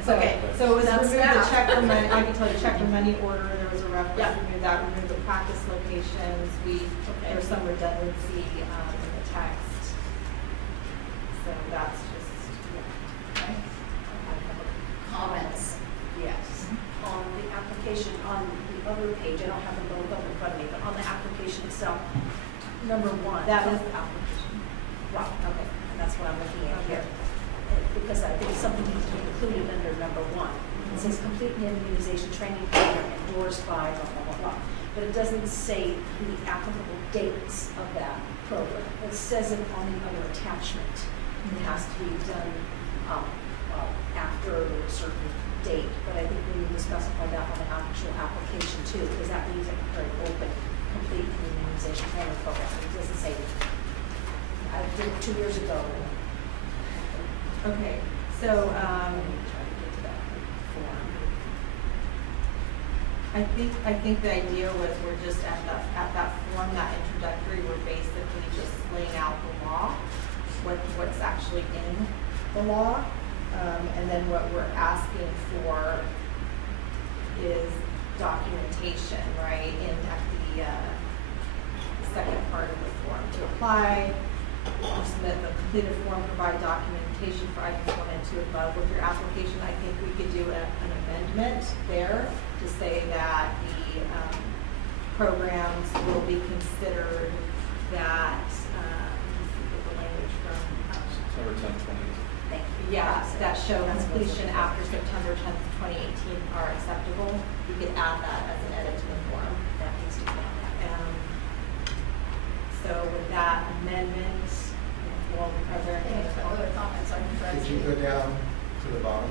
Okay, So it was that's removed the that. check for money, I can tell you check for money order, there was a reference, Yeah. removed that, removed the practice locations, there was some redundancy, in the text. So that's just, okay. Comments? Yes. On the application, on the other page, I don't have them both up in front of me, but on the application itself, number 1. That is the application. Right, okay, and that's what I'm looking at Okay. here. Because I think something needs to be included under number 1. It says complete an immunization training program endorsed by blah, blah, blah, blah. But it doesn't say the applicable dates of that program. It says it on the other attachment. It has to be done after a certain date, but I think we need to specify that on the actual application too, because that leaves it very open, complete an immunization training program. It doesn't say, I did it 2 years ago. Okay, so, Try to get to that form. I think the idea was we're just at that form, that introductory, we're basically just laying out the law, what's actually in the law, and then what we're asking for is documentation, right? And at second part of the form. To apply, you submit the completed form, provide documentation for items 1 and 2 above. With your application, I think we could do an amendment there to say that the programs will be considered that, let's see, get the language from, September 10th, 2018. thank you, yeah, that show completion after September 10th, 2018 are acceptable. You could add that as an edit to the form. That needs to be on that. So with that amendment, well, are there any Other comments I can try Could you go down to the bottom?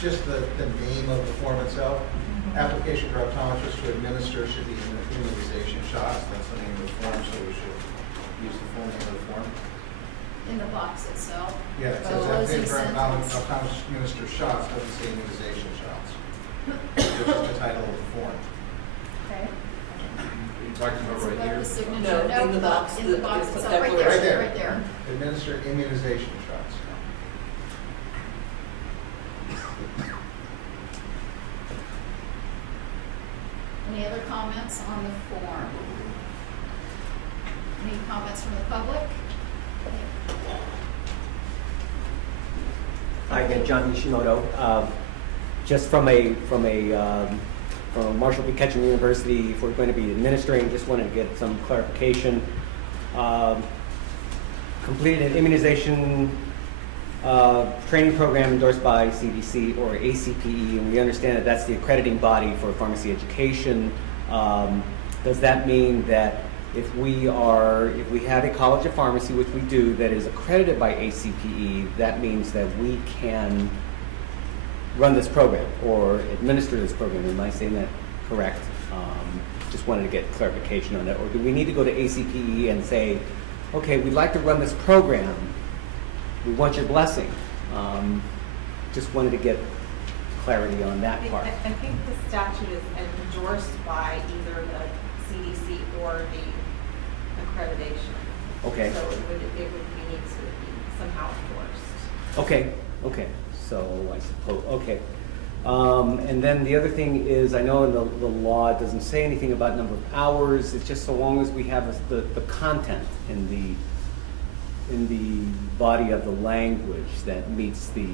Just the name of the form itself. Application for optometrists to administer should be immunization shots. That's the name of the form, so we should use the full name of the form. in the box itself? Yeah, it Oh, says was he application for sentence? optometrists to administer shots, doesn't say immunization shots. Which is the title of the form. Okay. You're talking about Is right that here? the signature? No, in the box, In the box it's itself, right declaration. there, right there. Administer immunization shots. Any other comments on the form? Any comments from the public? Hi again, John Nishimoto. Just from Marshall B. Ketchum University, if we're going to be administering, just wanted to get some clarification. Completed an immunization training program endorsed by CDC or ACPE, and we understand that that's the accrediting body for pharmacy education. Does that mean that if we have a college of pharmacy, which we do, that is accredited by ACPE, that means that we can run this program or administer this program? Am I saying that correct? Just wanted to get clarification on that. Or do we need to go to ACPE and say, okay, we'd like to run this program, we want your blessing? Just wanted to get clarity on that part. I think the statute is endorsed by either the CDC or the accreditation. Okay. So it would need to be somehow endorsed. Okay, so I suppose, okay. And then the other thing is, I know in the law, it doesn't say anything about number of hours. It's just so long as we have the content in the body of the language that meets the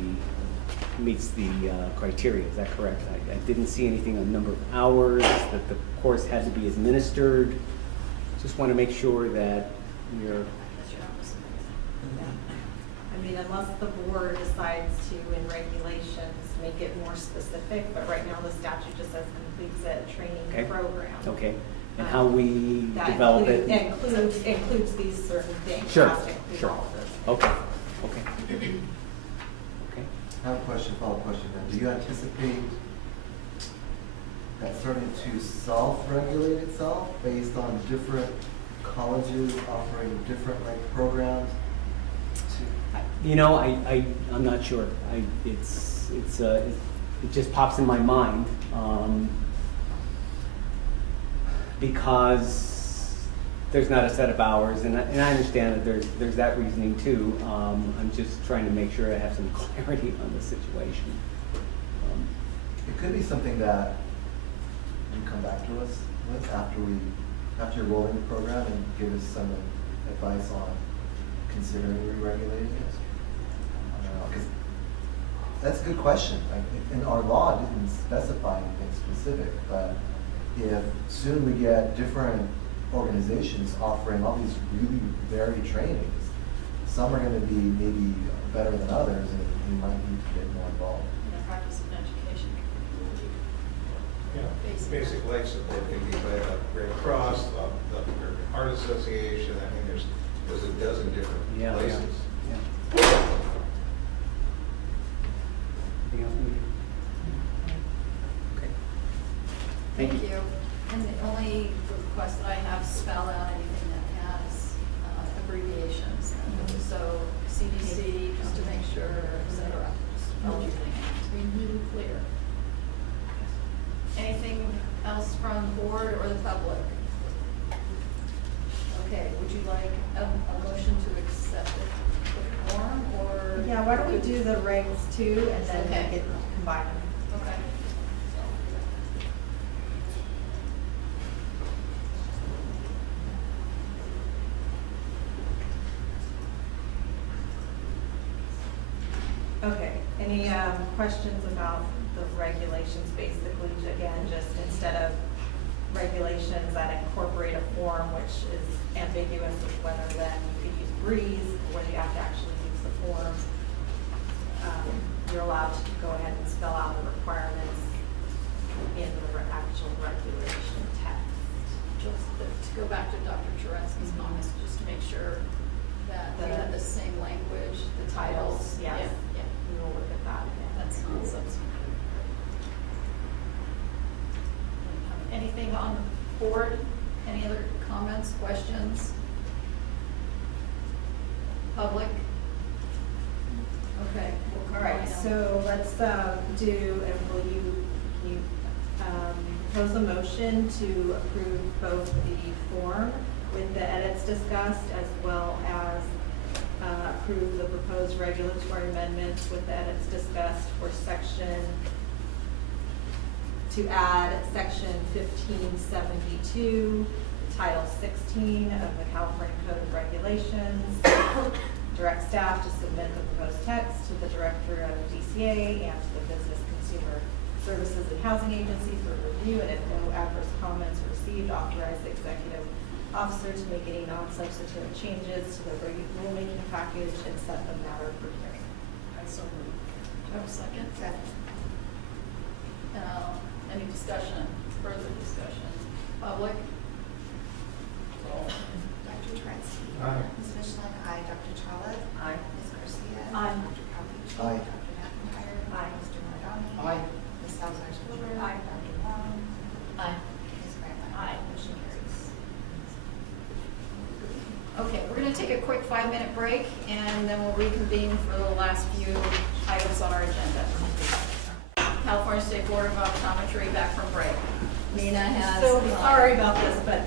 criteria. Is that correct? I didn't see anything on number of hours, that the course had to be administered. Just want to make sure that we're... I mean, unless the board decides to, in regulations, make it more specific, but right now the statute just says completes a training Okay. program. Okay, and how we That develop it? includes these certain things. Sure, Has to include sure. all of this. Okay, okay. Okay. I have a question, follow-up question then. Do you anticipate that starting to self-regulate itself based on different colleges offering different like programs? You know, I'm not sure. It just pops in my mind, because there's not a set of hours, and I understand that there's that reasoning too. I'm just trying to make sure I have some clarity on the situation. It could be something that you come back to us with after you're rolling the program and give us some advice on considering re-regulating it. Because that's a good question. Like, and our law didn't specify anything specific, but if soon we get different organizations offering all these really varied trainings, some are going to be maybe better than others, and we might need to get more involved. The practice of education. Basic life support can be by the Red Cross, the American Heart Association. I mean, there's a dozen different places. Anything else? Okay. Thank you. And the only request that I have, spell out anything that has abbreviations. So CDC, just to make sure, et cetera. Spell everything out to be really clear. Anything else from the board or the public? Okay, would you like a motion to accept the form, or? Yeah, why don't we do the regs too, and then Okay. we can combine them. Okay. questions about the regulations, basically, again, just instead of regulations that incorporate a form which is ambiguous as whether then you could use breeze or whether you have to actually use the form. You're allowed to go ahead and spell out the requirements in the actual regulation text. Just to go back to Dr. Turetsky's comments, just to make sure that we have the same language, the titles. Yes. Yeah. We will look at that again. That's not substantive. Anything on the board? Any other comments, questions? Public? Okay. All right, so let's do, and will you propose a motion to approve both the form with the edits discussed as well as approve the proposed regulatory amendments with the edits discussed for section, to add section 1572, Title 16 of the California Code of Regulations. Direct staff to submit the proposed text to the Director of DCA and to the Business Consumer Services and Housing Agency for review, and if no adverse comments are received, authorize the executive officer to make any non-substantive changes to the rulemaking package and set the matter for hearing. I so moved. Do I have a second? Second. Any discussion, further discussion? Public? Roll. Dr. Turetsky. Aye. Ms. Michelin, aye. Dr. Chawla. Aye. Ms. Garcia. Aye. Dr. Calhoun. Aye. Dr. McIntyre. Aye. Mr. Mardani. Aye. Ms. Salzar-Spiller. Aye. Dr. Wong. Aye. Ms. Graham. Aye. Motion carries. Okay, we're going to take a quick 5-minute break, and then we'll reconvene for the last few items on our agenda. California State Board of Optometry back from break. Nina has. So sorry about this, but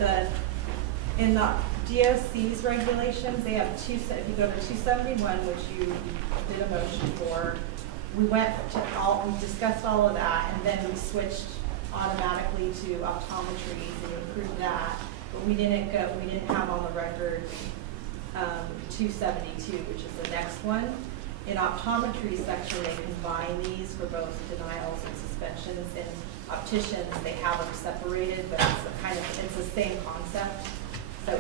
in the DOC's regulations, they have if you go to 271, which you did a motion for, we discussed all of that, and then we switched automatically to optometry, and we approved that. But we didn't have on the record 272, which is the next one. In optometry section, they combine these for both denials and suspensions. In opticians, they have them separated, but it's the same concept. So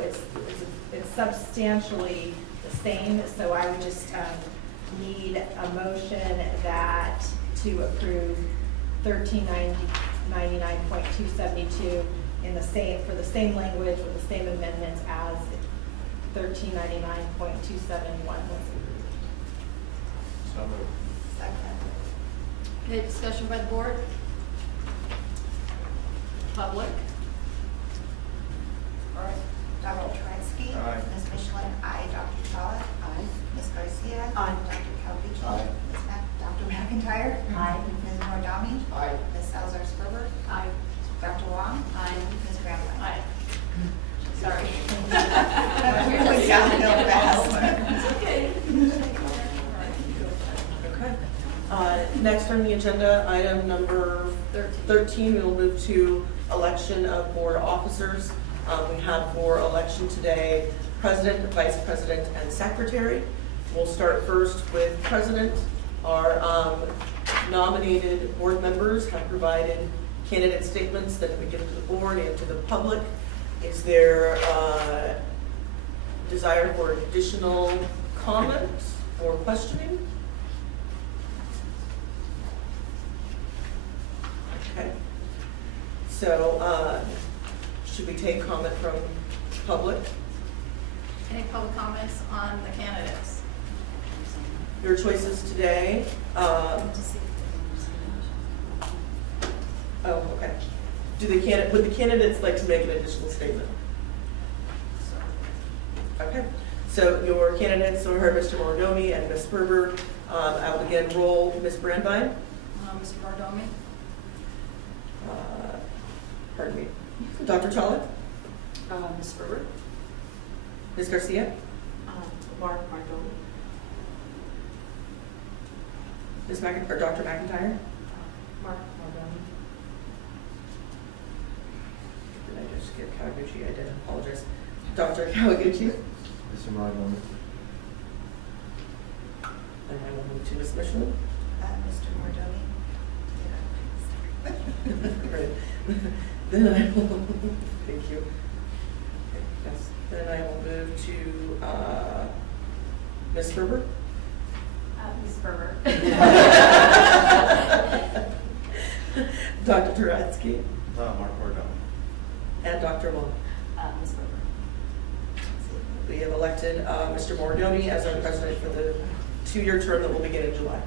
it's substantially the same. So I would just need a motion that to approve 1399.272 in the same, for the same language with the same amendments as 1399.271 was approved. So moved. Second. Okay, discussion by the board? Public? All right. Dr. Turetsky. Aye. Ms. Michelin, aye. Dr. Chawla. Aye. Ms. Garcia. Aye. Dr. Calhoun. Aye. Dr. McIntyre. Aye. Ms. Mardani. Aye. Ms. Salzar-Spiller. Aye. Dr. Wong. Aye. Ms. Graham. Aye. Sorry. Went downhill fast. It's okay. Okay. Next on the agenda, item number 13, we'll move to election of board officers. We have for election today, president, vice president, and secretary. We'll start first with president. Our nominated board members have provided candidate statements that have been given to the board and to the public. Is there desire for additional comments or questioning? Okay. So, should we take comment from public? Any public comments on the candidates? Your choices today. Oh, okay. Would the candidates like to make an additional statement? Okay. So your candidates are Mr. Mordomi and Ms. Sperber. I will again roll Ms. Brandbein. Mr. Mordomi? Pardon me. Dr. Chawla? Ms. Sperber? Ms. Garcia? Mark Mardoni? Or Dr. McIntyre? Mark Mardoni? Did I just get Kawaguchi? I did. Apologize. Dr. Kawaguchi? Mr. Marlon. And I will move to Ms. Michelin. Ms. Mr. Mordoni? Great. Then I will, thank you. Yes, then I will move to Ms. Ferber. Ms. Berber. Dr. Turetsky Mark Cordone. and Dr. Wong. Ms. Berber. We have elected Mr. Mordoni as our president for the 2-year term that will begin in July.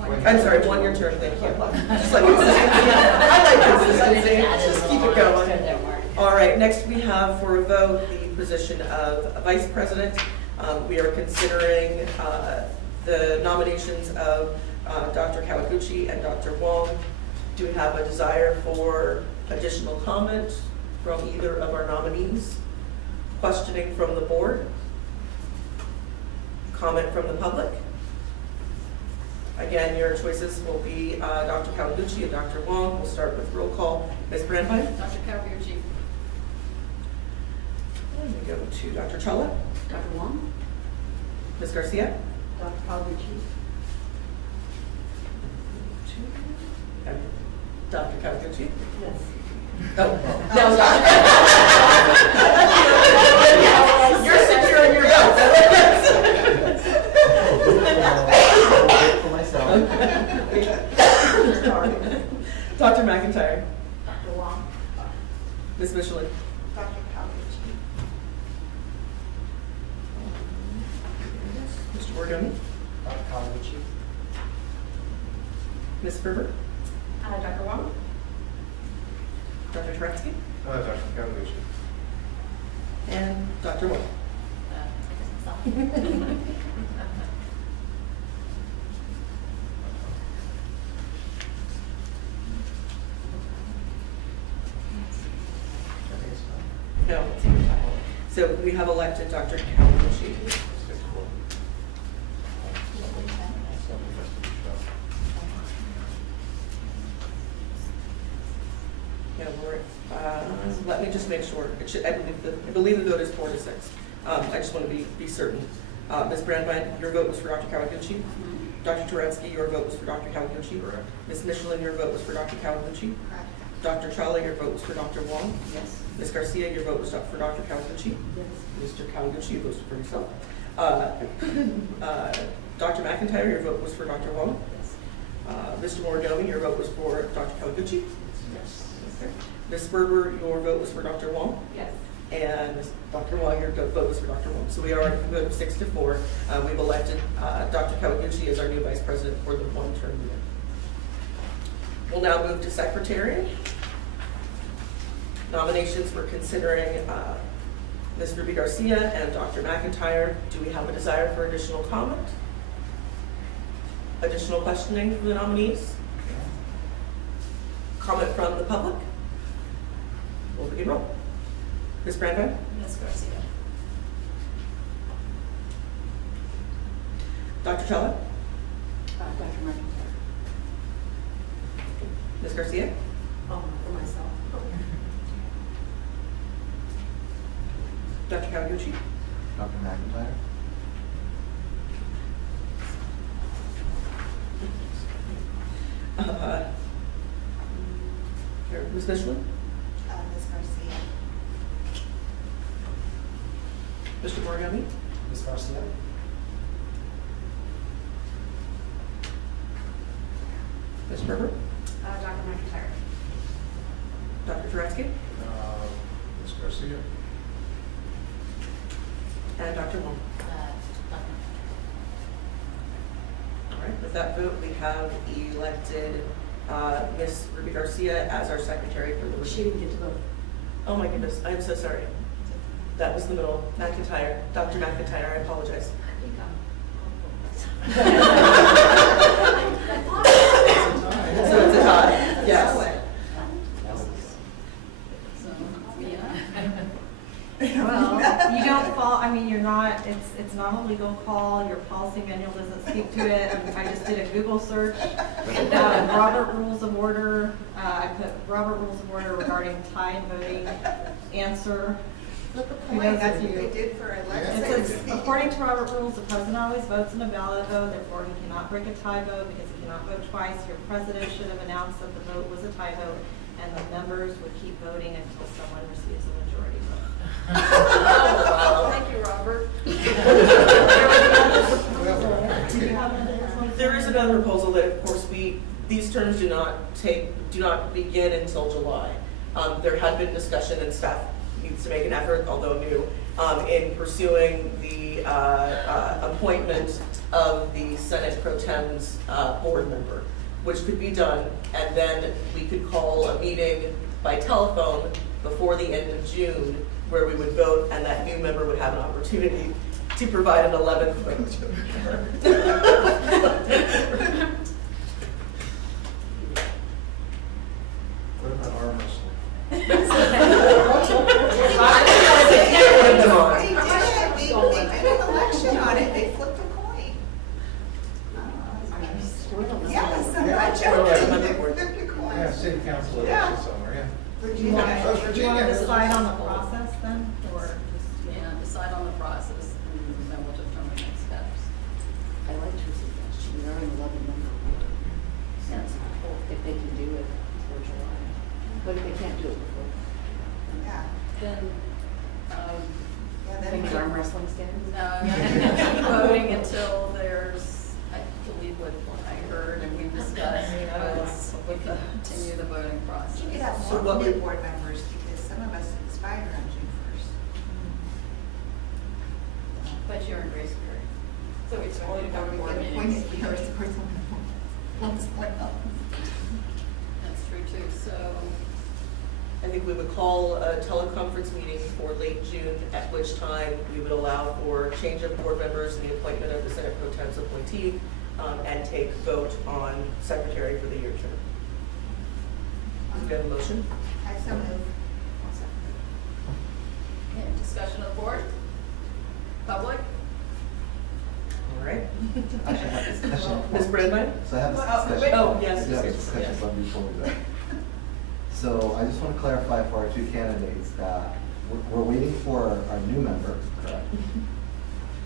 I'm sorry, 1-year term, thank you. Just like consistency. I like consistency, just keep it going. All right, next we have for a vote the position of vice president. We are considering the nominations of Dr. Kawaguchi and Dr. Wong. Do we have a desire for additional comment from either of our nominees? Questioning from the board? Comment from the public? Again, your choices will be Dr. Kawaguchi and Dr. Wong. We'll start with roll call. Ms. Brandwein? Dr. Kawaguchi. And we go to Dr. Challa. Dr. Wong? Ms. Garcia? Dr. Kawaguchi. And Dr. Kawaguchi? Yes. Oh, no. You're secure in your vote. For myself. Dr. McIntyre? Dr. Wong? Ms. Michelin? Dr. Calvich? Mr. Borgoni? Dr. Kawaguchi. Ms. Ferber? Dr. Wong. Dr. Turetsky? Dr. Kawaguchi. And Dr. Wong. No. So we have elected Dr. Kawaguchi. Yeah, let me just make sure. It should, I believe the vote is 4-6. I just want to be certain. Ms. Brandwein, your vote was for Dr. Kawaguchi. Dr. Turetsky, your vote was for Dr. Kawaguchi. Correct. Ms. Michelin, your vote was for Dr. Kawaguchi. Correct. Dr. Challa, your vote was for Dr. Wong. Yes. Ms. Garcia, your vote was for Dr. Kawaguchi. Yes. Mr. Kawaguchi, you voted for yourself. Dr. McIntyre, your vote was for Dr. Wong. Yes. Mr. Mordoni, your vote was for Dr. Kawaguchi. Yes. Ms. Berber, your vote was for Dr. Wong. Yes. And Dr. Wong, your vote was for Dr. Wong. So we are on a vote of 6-4. We've elected Dr. Kawaguchi as our new vice president for the 1-term year. We'll now move to secretary. Nominations we're considering Ms. Ruby Garcia and Dr. McIntyre. Do we have a desire for additional comment? Additional questioning from the nominees? Comment from the public? We'll begin roll. Ms. Brandwein? Ms. Garcia. Dr. Challa? Dr. McIntyre. Ms. Garcia? For myself. Dr. Kawaguchi? Dr. McIntyre. Ms. Michelin? Ms. Garcia? Mr. Borgami? Ms. Garcia. Ms. Berber? Dr. McIntyre. Dr. Turetsky? Ms. Garcia. And Dr. Wong. All right, with that vote, we have elected Ms. Ruby Garcia as our secretary for the. She didn't get to vote. Oh my goodness, I am so sorry. That was the middle. McIntyre, Dr. McIntyre, I apologize. So it's a tie, yes. Well, you don't fall, I mean, you're not, it's not a legal call, your policy manual doesn't speak to it. I just did a Google search. Robert Rules of Order, I put Robert Rules of Order regarding tied voting, answer. But the Who knows point, that's if what you- they did for It elections. says, according to Robert Robert rules, the president always votes in a ballot vote, therefore he cannot break a tie vote because he cannot vote twice. Your president should have announced that the vote was a tie vote, and the members would keep voting until someone receives a majority vote. Oh, thank you, Robert. There is another proposal that, of course, these terms do not begin until July. There had been discussion, and staff needs to make an effort, although new, in pursuing the appointment of the Senate Pro Tem's board member, which could be done, and then we could call a meeting by telephone before the end of June, where we would vote, and that new member would have an opportunity to provide an 11th vote. What about arm wrestling? They did an election on it, they flipped a coin. Yeah, I'm joking, they flipped a coin. Yeah, city council Yeah. election somewhere, yeah. Do you want Oh, to Virginia. decide on the process then, or just? Yeah, decide on the process, and then we'll determine next steps. I liked her suggestion, they're an 11-member board. Sounds cool, if they can do it before July. But if they can't do it before, Yeah, Then, yeah, then then. arm wrestling stands? no, voting until there's, I believe what I heard and we discussed was we could continue the voting process. You could have So more what new we- board members, because some of us expire on June 1st. But you're in grace period. So it's only to go to board Get meetings. appointed, you're the person who wants to play up. That's true too, so, I think we would call a teleconference meeting for late June, at which time we would allow for change of board members and the appointment of the Senate Pro Tem's appointee, and take vote on secretary for the year term. Do we have a motion? I so move. any discussion of the board? Public? All right. I should have discussion. Ms. Brandmeier? So I have this Oh, discussion. oh, yes, I have this yes, discussion yes. but before we go. So I just want to clarify for our two candidates that we're waiting for our new member, correct?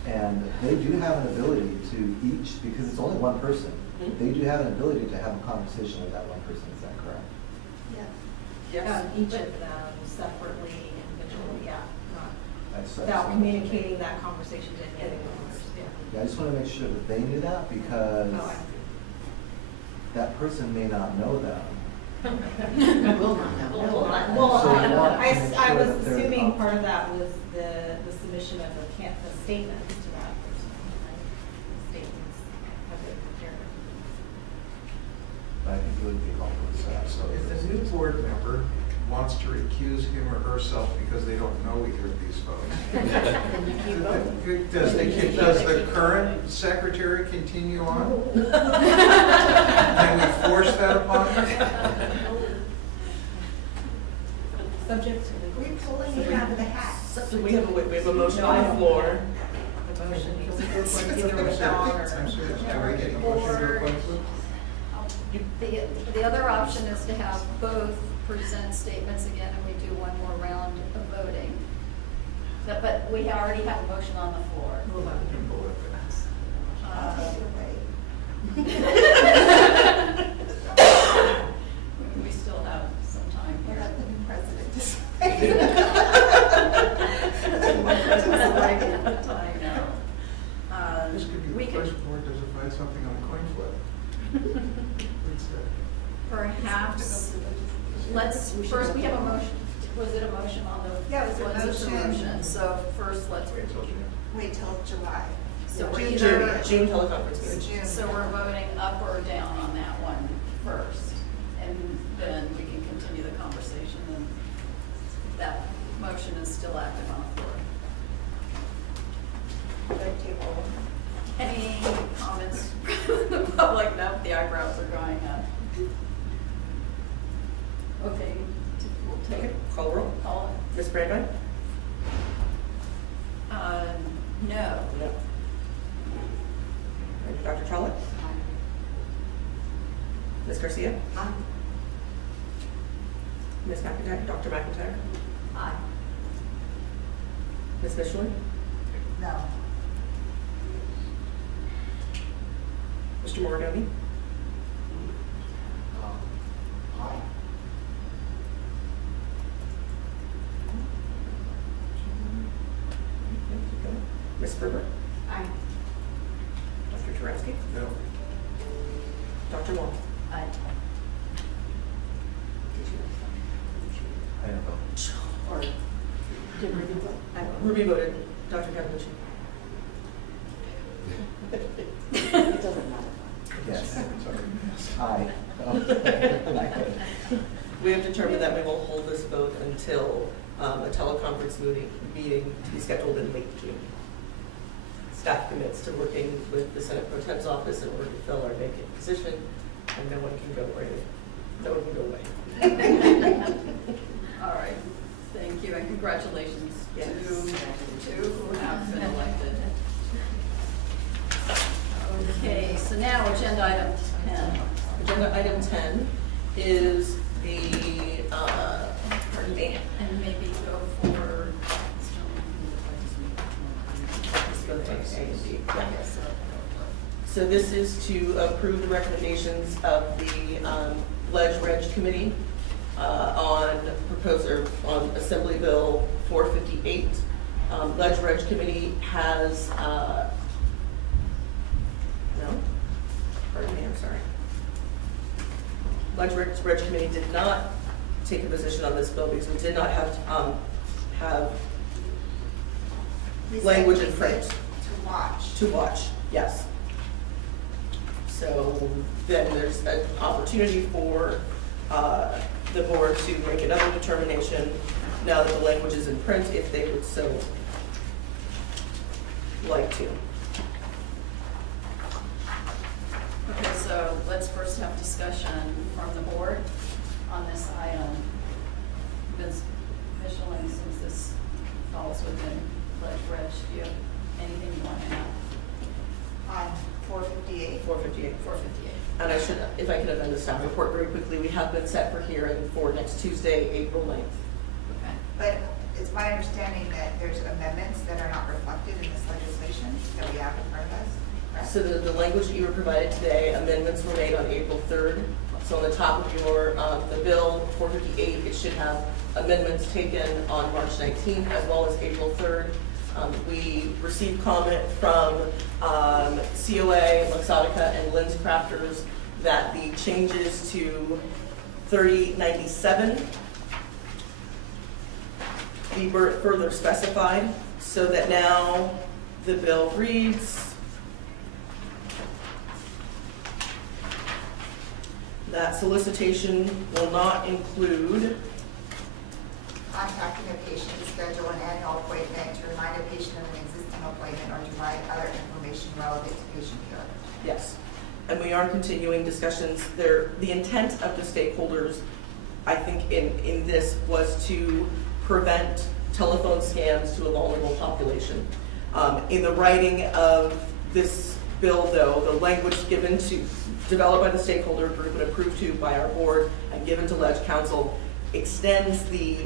And they do have an ability to each, because it's only one person, they do have an ability to have a conversation with that one person, is that correct? Yeah. Yes. Each of them separately, individually, yeah, not, That's- without communicating that conversation to any others, yeah. Yeah, I just want to make sure that they knew that because Oh, I see. that person may not know them. Will not know. Well, So you want to I make I sure was that they're assuming up. part of that was the submission of the statement to that person, right? The statements have been prepared. But I think it would be helpful to have. So if the new board member wants to recuse him or herself because they don't know either of these folks, does the current secretary continue on? Can we force that upon her? Subject to We're the. pulling it out of the hat. So we have a motion on the floor. The motion is either I'm withdrawn or. serious, do we get a motion to replace it? The other option is to have both present statements again, and we do one more round of voting. But we already have a motion on the floor. I'll take it away. We still have some time We'll here. let the new president decide. I know. This could be We the could first board to decide something on a coin flip. perhaps, first we have a motion. Was it a motion on the? Yeah, it was a just motion. So first, let's. Wait till July. So we're June either. June teleconference meeting. June. So we're voting up or down on that one first, and then we can continue the conversation, and that motion is still active on the floor. Any comments from the public? No, the eyebrows are going up. Okay, we'll take it. Call roll. Call it. Ms. Brandmeier? No. No. Dr. Trollope? Ms. Garcia? Ms. McIntyre? Dr. McIntyre? Aye. Ms. Michelin? No. Mr. Morganti? Aye. Ms. Berger? Aye. Dr. Tarasky? No. Dr. Wong? Aye. I don't know. Or did Ruby vote? Ruby voted. Dr. Capucci? It doesn't matter. Yes. Aye. We have determined that we will hold this vote until a teleconference meeting to be scheduled in late June. Staff commits to working with the Senate Pro Tem's office in order to fill our vacant position, and no one can go away. All right, thank you, and congratulations Yes. to two who have been elected. Okay, so now agenda item 10. Agenda item 10 is the, pardon me. And maybe go for, So this is to approve the recommendations of the Ledge Reg Committee on Assembly Bill 458. Ledge Reg Committee has, pardon me, I'm sorry. Ledge Reg Committee did not take a position on this bill because we did not have language in print. To watch. To watch, yes. So then there's an opportunity for the board to make another determination now that the language is in print, if they would so like to. okay, so let's first have discussion from the board on this item. Ms. Michelin, since this falls within Ledge Reg, do you have anything you want to add? On 458. 458. 458. And I should, if I can amend the staff report very quickly, we have been set for hearing for next Tuesday, April 9th. Okay. But it's my understanding that there's amendments that are not reflected in this legislation that we have in front of us, correct? So the language that you were provided today, amendments were made on April 3rd. So on the top of your, the bill 458, it should have amendments taken on March 19th as well as April 3rd. We received comment from COA, Luxottica, and Lens Crafters that the changes to 3097 be further specified so that now the bill reads that solicitation will not include Contacting a patient to schedule an annual appointment, to remind a patient of an existing appointment, or to provide other information relevant to patient care. yes. And we are continuing discussions there. The intent of the stakeholders, I think, in this was to prevent telephone scams to a vulnerable population. In the writing of this bill, though, the language developed by the stakeholder group and approved to by our board and given to Ledge Council extends the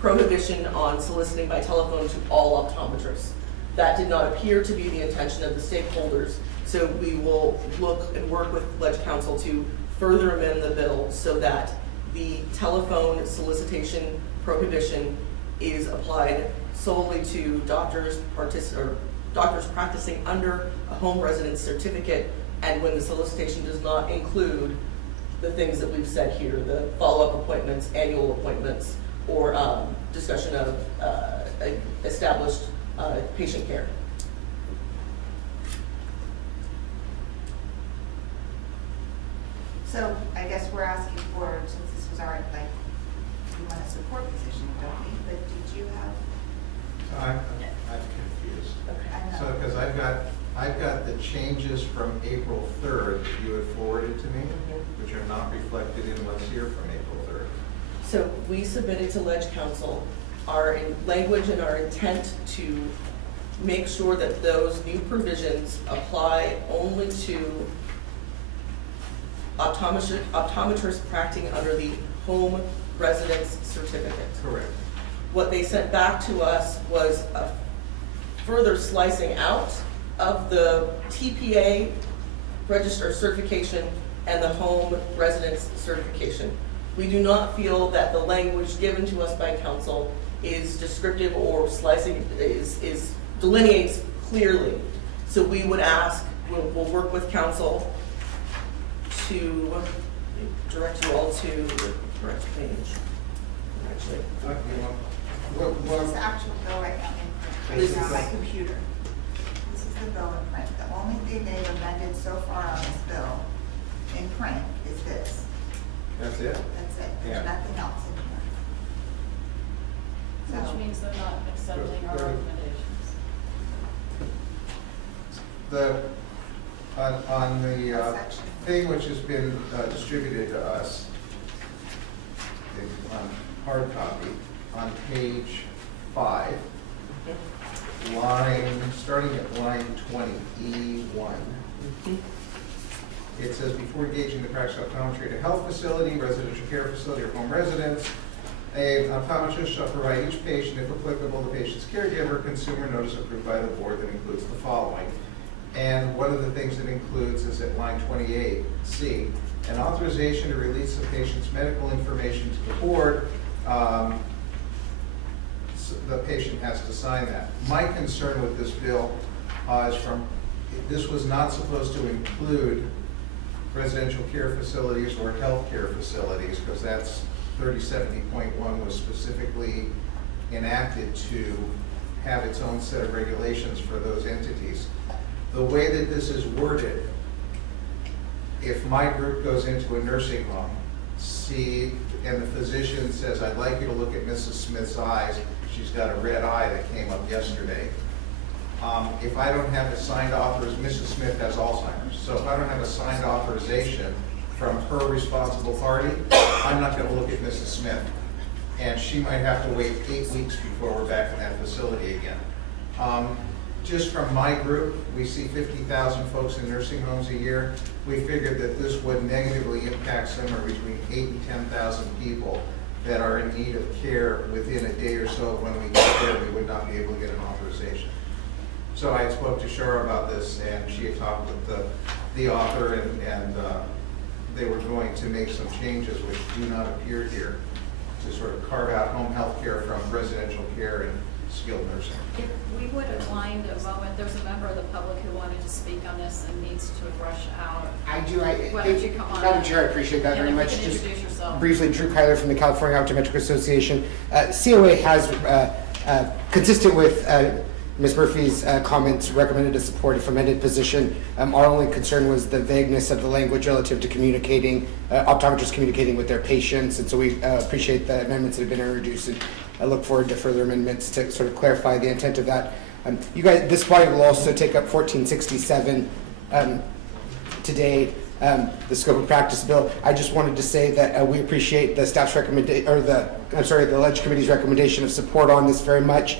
prohibition on soliciting by telephone to all optometrists. That did not appear to be the intention of the stakeholders, so we will look and work with Ledge Council to further amend the bill so that the telephone solicitation prohibition is applied solely to doctors practicing under a home residence certificate, and when the solicitation does not include the things that we've said here, the follow-up appointments, annual appointments, or discussion of established patient care. So I guess we're asking for, since this was our, we want a support position, don't we? But did you have? I'm confused. I know. So, because I've got the changes from April 3rd that you had forwarded to me, which are not reflected in what's here from April 3rd. So we submitted to Ledge Council our language and our intent to make sure that those new provisions apply only to optometrists practicing under the home residence certificate. Correct. What they sent back to us was a further slicing out of the TPA register certification and the home residence certification. We do not feel that the language given to us by council is descriptive or slicing, is delineates clearly. So we would ask, we'll work with council to direct you all to the correct page. Actually, This is the actual bill right now in print, right now on my computer. This is the bill in print. The only thing they've amended so far on this bill in print is this. That's it? That's it. Yeah. There's nothing else in here. So, Which means they're not accepting our Good. recommendations. On the Section. thing which has been distributed to us on hard copy, on page 5, starting at line 20, E1. It says, before engaging the practice of optometry at a health facility, residential care facility, or home residence, an optometrist shall provide each patient, if applicable, the patient's caregiver, consumer notice approved by the board that includes the following. And one of the things it includes is at line 28C, an authorization to release the patient's medical information to the board. So the patient has to sign that. My concern with this bill is this was not supposed to include residential care facilities or healthcare facilities, because that's 3070.1 was specifically enacted to have its own set of regulations for those entities. The way that this is worded, if my group goes into a nursing home, and the physician says, I'd like you to look at Mrs. Smith's eyes, she's got a red eye that came up yesterday. If I don't have a signed authorization, Mrs. Smith has Alzheimer's, so if I don't have a signed authorization from her responsible party, I'm not gonna look at Mrs. Smith. And she might have to wait 8 weeks before we're back in that facility again. Just from my group, we see 50,000 folks in nursing homes a year. We figured that this would negatively impact somewhere between 8,000 and 10,000 people that are in need of care within a day or so. When we get there, we would not be able to get an authorization. So I spoke to Shara about this, and she had talked with the author, and they were going to make some changes which do not appear here, to sort of carve out home health care from residential care and skilled nursing. If we would have mind a moment, there's a member of the public who wanted to speak on this and needs to rush out. I do. Why don't you come on? Madam Chair, I appreciate that very And if much. you can Just introduce yourself. briefly, Drew Kyler from the California Optometric Association. COA has, consistent with Ms. Murphy's comments, recommended a support if amended position. Our only concern was the vagueness of the language relative to communicating, optometrists communicating with their patients, and so we appreciate the amendments that have been introduced, and I look forward to further amendments to sort of clarify the intent of that. You guys, this body will also take up 1467 today, the scope of practice bill. I just wanted to say that we appreciate the staff's recommendation, or the Ledge Committee's recommendation of support on this very much.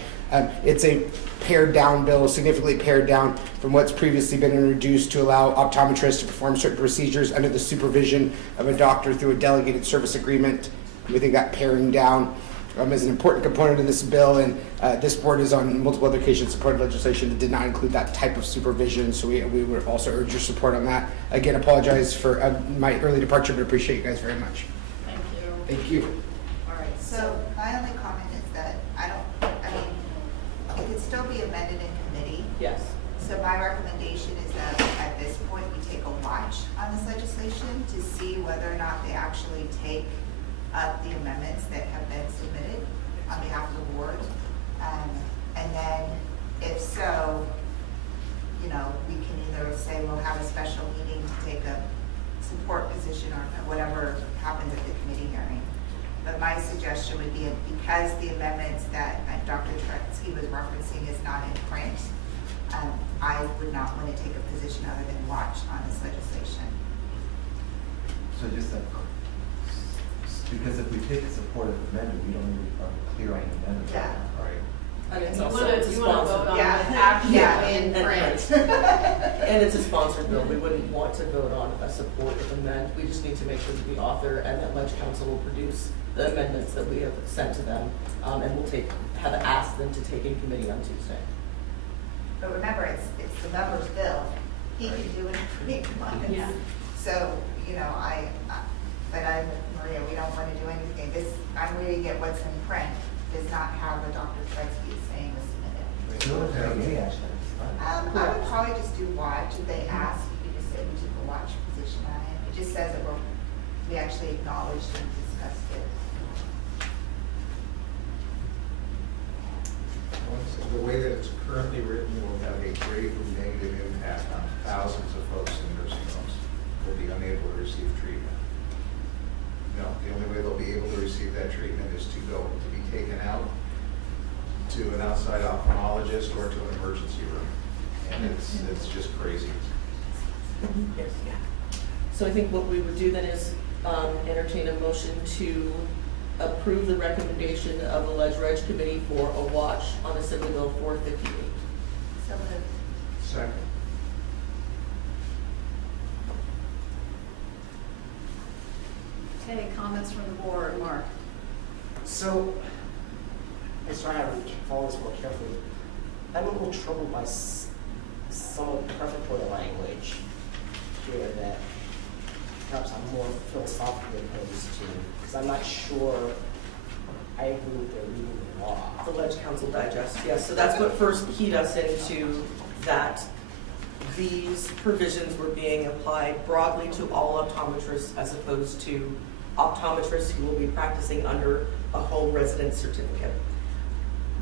It's a pared down bill, significantly pared down from what's previously been introduced to allow optometrists to perform certain procedures under the supervision of a doctor through a delegated service agreement. We think that paring down is an important component of this bill, and this board has on multiple other occasions supported legislation that did not include that type of supervision, so we would also urge your support on that. Again, apologize for my early departure, but appreciate you guys very much. Thank you. Thank you. All right, so my only comment is that it could still be amended in committee. yes. So my recommendation is that at this point, we take a watch on this legislation to see whether or not they actually take up the amendments that have been submitted on behalf of the board. And then if so, we can either say we'll have a special meeting to take a support position or whatever happens at the committee hearing. But my suggestion would be, because the amendments that Dr. Tretsky was referencing is not in print, I would not want to take a position other than watch on this legislation. So just because if we take a supportive amendment, we don't really are clear on the amendment. Yeah. Right. And it's You also wanna- it's a you wanna sponsored vote on bill. the action in print. And it's a sponsored bill. We wouldn't want to vote on a support of amend. We just need to make sure that the author and that Ledge Council will produce the amendments that we have sent to them, and we'll have asked them to take in committee on Tuesday. But remember, it's the member's bill. he can do whatever he wants. Yeah. So, you know, but I'm with Maria, we don't want to do anything. This, I'm reading it, what's in print does not have what Dr. Tretzky is saying was submitted. I would probably just do watch. If they ask, you could just say we took a watch position on it. It just says that we actually acknowledged and discussed it. The way that it's currently written will have a gravely negative impact on thousands of folks in nursing homes who will be unable to receive treatment. No, the only way they'll be able to receive that treatment is to be taken out to an outside ophthalmologist or to an emergency room. And it's just crazy. Yes. So I think what we would do then is entertain a motion to approve the recommendation of the Ledge Reg Committee for a watch on Assembly Bill 458. So moved. Second. Okay, comments from the board, Mark? So, I'm sorry, I would follow this more carefully. I'm a little troubled by some of the prefatory language here that perhaps I'm more philosophically opposed to, because I'm not sure I agree with their reading of the law. The Ledge Council Digest, yes. So that's what first keyed us into that these provisions were being applied broadly to all optometrists as opposed to optometrists who will be practicing under a home residence certificate.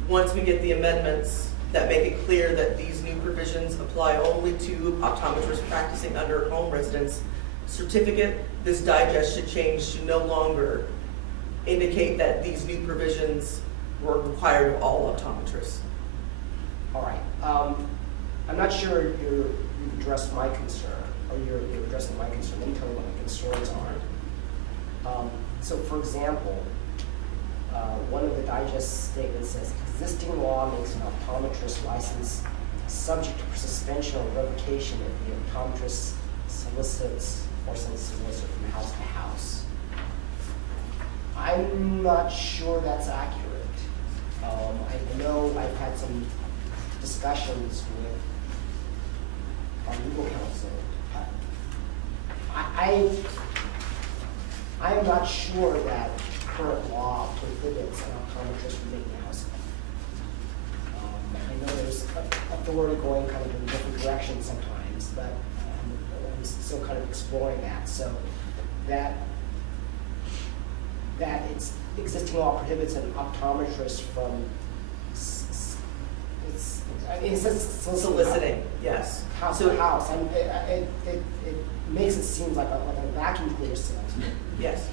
Once we get the amendments that make it clear that these new provisions apply only to optometrists practicing under home residence certificate, this digest should change to no longer indicate that these new provisions were required of all optometrists. All right. I'm not sure you've addressed my concern, or you're addressing my concern. Let me tell you what my concerns are. So, for example, one of the digest statements says, existing law makes an optometrist license subject to suspension or revocation if the optometrist solicits or solicits from house to house. I'm not sure that's accurate. I know I've had some discussions with our legal counsel. I am not sure that current law prohibits an optometrist from making a house call. I know there's authority going kind of in different directions sometimes, but I'm still kind of exploring that. So that it's existing law prohibits an optometrist from it says Soliciting, yes. house to house. It makes it seem like a vacuum cleaner salesman. Yes.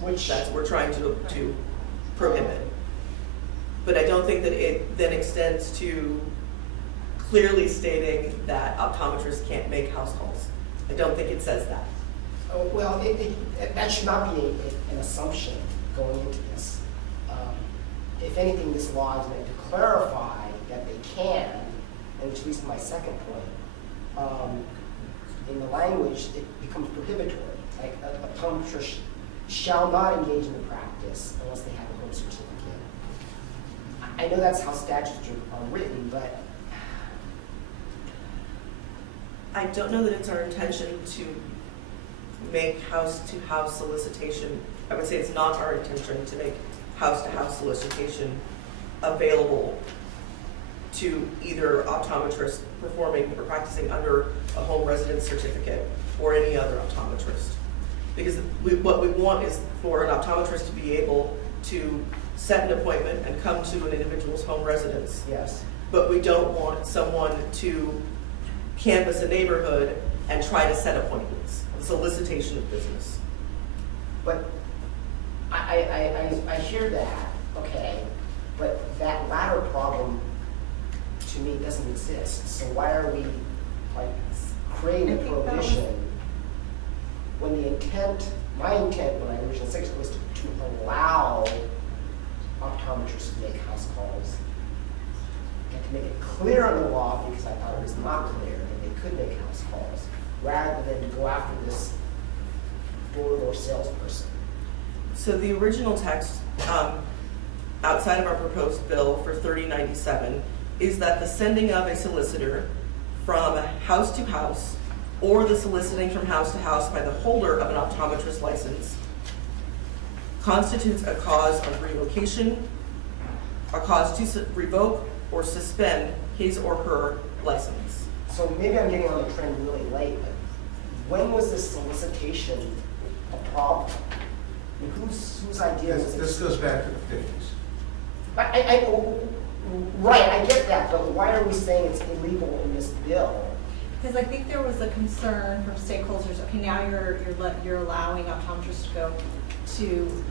Which That's what we're trying to prohibit. But I don't think that it then extends to clearly stating that optometrists can't make house calls. I don't think it says that. Well, that should not be an assumption going into this. If anything, this law is meant to clarify that they can, and which leads to my second point. In the language, it becomes prohibitory. Like optometrists shall not engage in the practice unless they have a home certificate. I know that's how statutes are written, but I don't know that it's our intention to make house-to-house solicitation. I would say it's not our intention to make house-to-house solicitation available to either optometrist performing or practicing under a home residence certificate or any other optometrist. Because what we want is for an optometrist to be able to set an appointment and come to an individual's home residence. yes. But we don't want someone to canvass a neighborhood and try to set appointments, solicitation of business. But I hear that, okay, but that latter problem to me doesn't exist. So why are we like creating a prohibition when the intent, my intent when I originally said it was to allow optometrists to make house calls and to make it clear in the law, because I thought it was not clear that they could make house calls, rather than to go after this door-to-door salesperson. So the original text, outside of our proposed bill for 3097, is that the sending of a solicitor from house to house or the soliciting from house to house by the holder of an optometrist license constitutes a cause of relocation, a cause to revoke or suspend his or her license. So maybe I'm getting on the trend really late, but when was this solicitation a problem? I mean, whose idea was This goes back to the 50s. Right, I get that, but why are we saying it's illegal in this bill? Because I think there was a concern from stakeholders, okay, now you're allowing optometrists to go to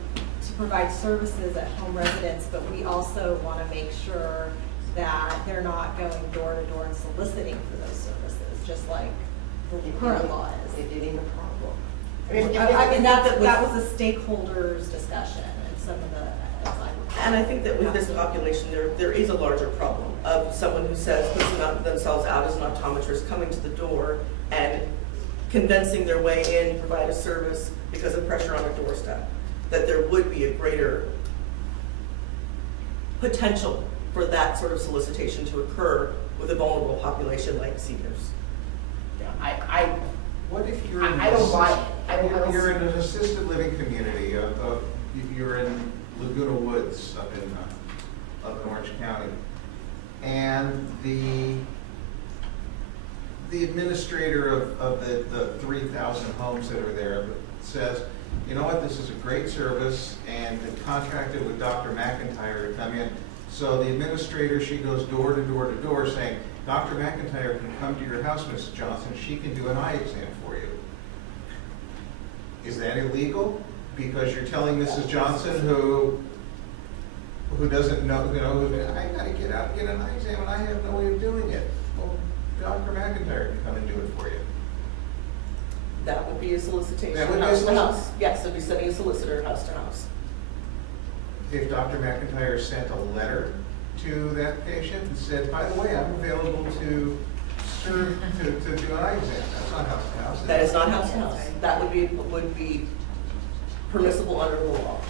provide services at home residents, but we also want to make sure that they're not going door to door and soliciting for those services, just like the current law is. It ain't a problem. I mean, that was a stakeholders discussion and some of the. And I think that with this population, there is a larger problem of someone who says, puts themselves out as an optometrist, coming to the door and convincing their way in to provide a service because of pressure on a doorstep. That there would be a greater potential for that sort of solicitation to occur with a vulnerable population like seniors. Yeah, What if you're I don't buy it. I mean, you're in an assisted living community, you're in Laguna Woods up in Orange County, and the administrator of the 3,000 homes that are there says, you know what, this is a great service, and it contracted with Dr. McIntyre to come in. So the administrator, she goes door to door to door saying, Dr. McIntyre can come to your house, Mrs. Johnson, she can do an eye exam for you. Is that illegal? Because you're telling Mrs. Johnson, who doesn't know, I gotta get out and get an eye exam and I have no way of doing it. Well, Dr. McIntyre can come and do it for you. That would be a solicitation. That would be a house to solicitation. house. Yes, it'd be sending a solicitor house to house. If Dr. McIntyre sent a letter to that patient and said, by the way, I'm available to serve, to do an eye exam, that's not house to house. That is not house to house. That would be permissible under the law,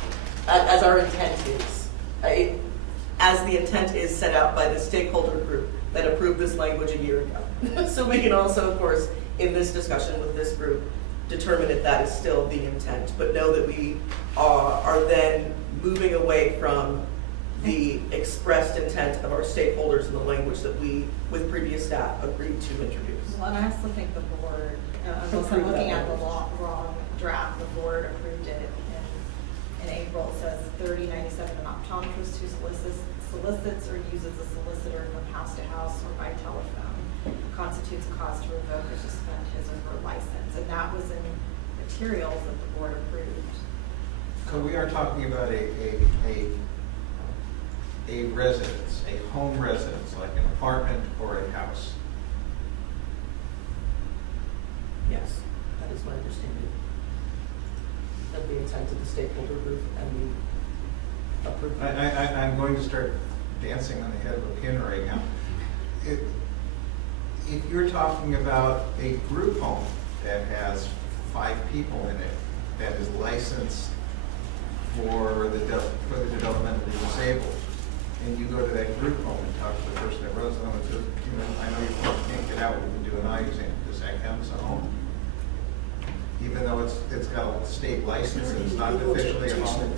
as our intent is. As the intent is set out by the stakeholder group that approved this language a year ago. So we can also, of course, in this discussion with this group, determine if that is still the intent, but know that we are then moving away from the expressed intent of our stakeholders in the language that we, with previous staff, agreed to introduce. Well, and I also think the board, unless I'm looking at the wrong draft, the board approved it in April. It says 3097, an optometrist who solicits or uses a solicitor from house to house or by telephone constitutes a cause to revoke or suspend his or her license. And that was in materials that the board approved. So we are talking about a residence, a home residence, like an apartment or a house. Yes, that is my understanding. Of the intent of the stakeholder group and the approved. I'm going to start dancing on the head of a pin right now. If you're talking about a group home that has 5 people in it, that is licensed for the developmentally disabled, and you go to that group home and talk to the person that runs it, and says, I know you can't get out, we can do an eye exam. Does that count as a home? Even though it's got a state license and it's not officially a home?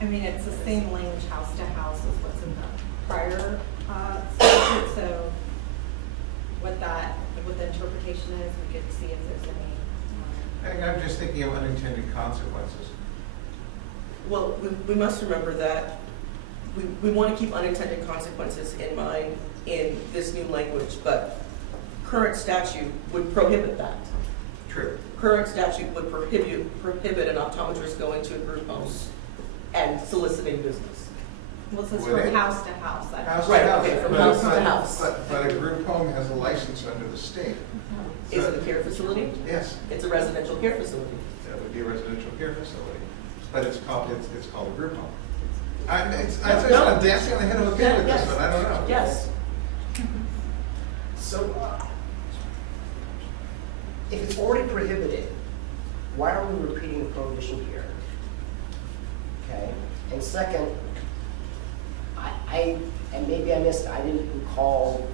I mean, it's the same language, house to house, as what's in the prior statute, so what the interpretation is, we could see if there's any. I'm just thinking of unintended consequences. Well, we must remember that we want to keep unintended consequences in mind in this new language, but current statute would prohibit that. True. Current statute would prohibit an optometrist going to a group home and soliciting business. Well, it says Would from it? house to house. House to Right, house. okay, from But house it's to not- house. But a group home has a license under the state. Is it a care facility? Yes, It's a residential care facility. that would be a residential care facility, but it's called a group home. I'm dancing on the head of a pin with this, but I don't know. Yes. So, if it's already prohibited, why are we repeating the prohibition here? Okay, and second, And maybe I missed, I didn't recall,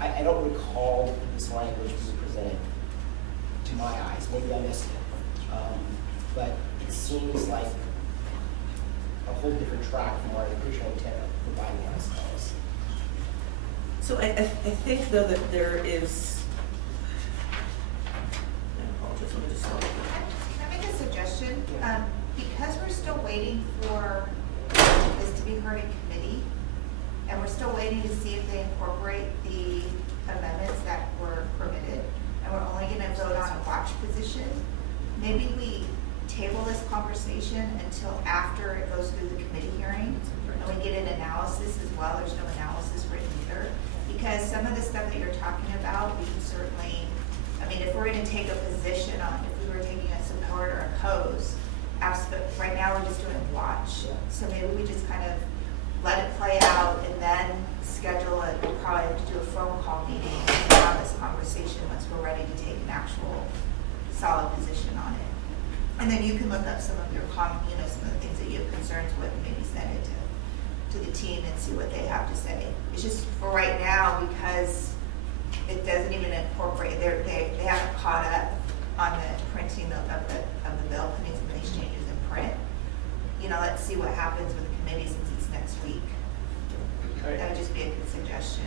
I don't recall this language being presented to my eyes. Maybe I missed it. But it seems like a whole different track from what the original intent of providing us calls. So I think though that there is, I apologize, let me just stop. Can I make a suggestion? Because we're still waiting for this to be heard in committee, and we're still waiting to see if they incorporate the amendments that were permitted, and we're only gonna vote on a watch position, maybe we table this conversation until after it goes through the committee hearing, and we get an analysis as well. There's no analysis written either, because some of the stuff that you're talking about, we can certainly, I mean, if we're gonna take a position on, if we were taking a support or oppose, right now we're just doing watch. So maybe we just kind of let it play out and then schedule it. We'll probably have to do a phone call meeting and have this conversation once we're ready to take an actual solid position on it. And then you can look up some of your some of the things that you have concerns with, and maybe send it to the team and see what they have to say. It's just for right now, because it doesn't even incorporate, they haven't caught up on the printing of the bill, putting some of these changes in print. Let's see what happens with the committee since it's next week. That would just be a good suggestion.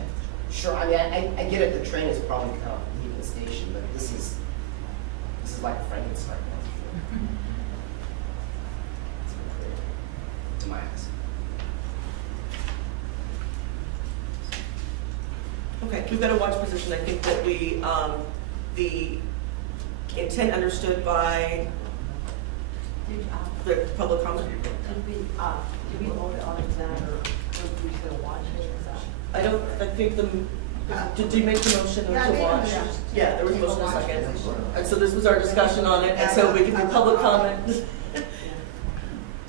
Sure, I mean, I get it, the train is probably kind of leaving the station, but this is like a Frankenstein monster. It's been created, to my eyes. Okay, we've got a watch position. I think that we, the intent understood by the public comment. Did we vote on it then, or did we still watch it? I think did you make the motion to watch? Yeah, there was a motion in a second. And so this was our discussion on it, and so we can do public comment.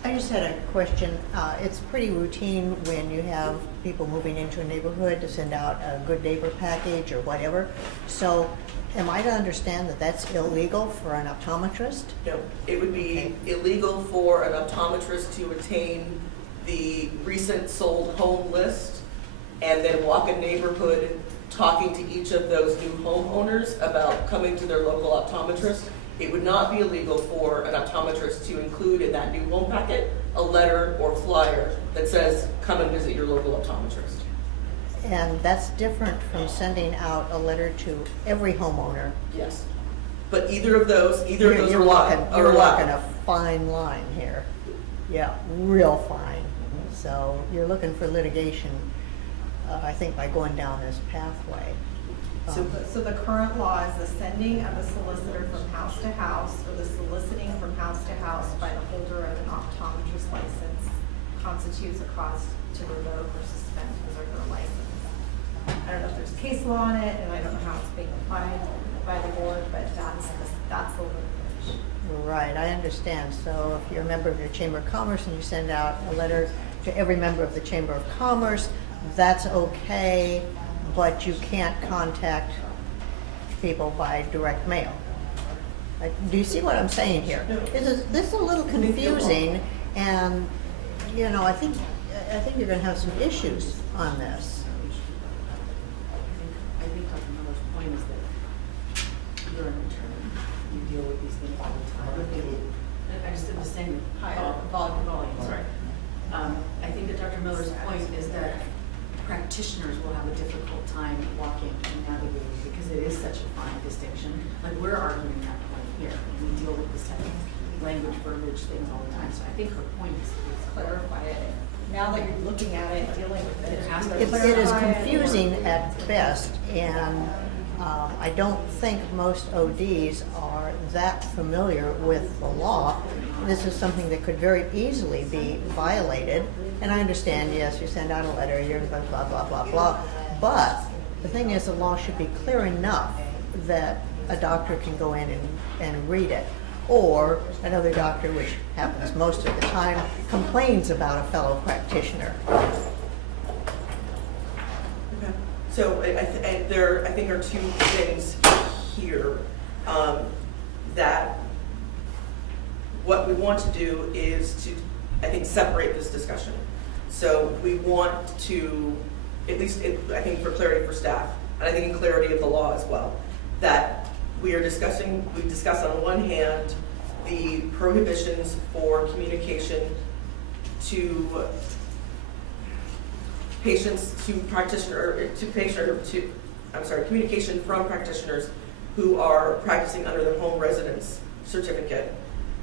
I just had a question. It's pretty routine when you have people moving into a neighborhood to send out a good neighbor package or whatever. So am I to understand that that's illegal for an optometrist? No, it would be illegal for an optometrist to attain the recent sold home list and then walk a neighborhood talking to each of those new homeowners about coming to their local optometrist. It would not be illegal for an optometrist to include in that new home packet a letter or flyer that says, come and visit your local optometrist. And that's different from sending out a letter to every homeowner. Yes. But either of those You're are allowed. walking a fine line here. Yeah, real fine. So you're looking for litigation, I think, by going down this pathway. So the current law is the sending of a solicitor from house to house, or the soliciting from house to house by the holder of an optometrist license constitutes a cause to revoke or suspend his or her license. I don't know if there's case law on it, and I don't know how it's being applied by the board, but that's the language. Right, I understand. So if you're a member of your Chamber of Commerce and you send out a letter to every member of the Chamber of Commerce, that's okay, but you can't contact people by direct mail. Do you see what I'm saying here? This is a little confusing, and I think you're going to have some issues on this. I think Dr. Miller's point is that you're an attorney, you deal with these things all the time. I just did the same. Volume, sorry. I think that Dr. Miller's point is that practitioners will have a difficult time walking and navigating because it is such a fine distinction. Like, we're arguing that point here, and we deal with this type of language, verbiage, things all the time. So I think her point is Clarify it. Now that you're looking at it, dealing with it. It is confusing at best, and I don't think most ODs are that familiar with the law. This is something that could very easily be violated. And I understand, yes, you send out a letter, you're blah, blah, blah, blah, blah. But the thing is, the law should be clear enough that a doctor can go in and read it. Or another doctor, which happens most of the time, complains about a fellow practitioner. Okay. So I think are two things here that what we want to do is to, I think, separate this discussion. So we want to, at least, I think for clarity for staff, and I think in clarity of the law as well, that we discuss on one hand the prohibitions for communication to patients, communication from practitioners who are practicing under their home residence certificate,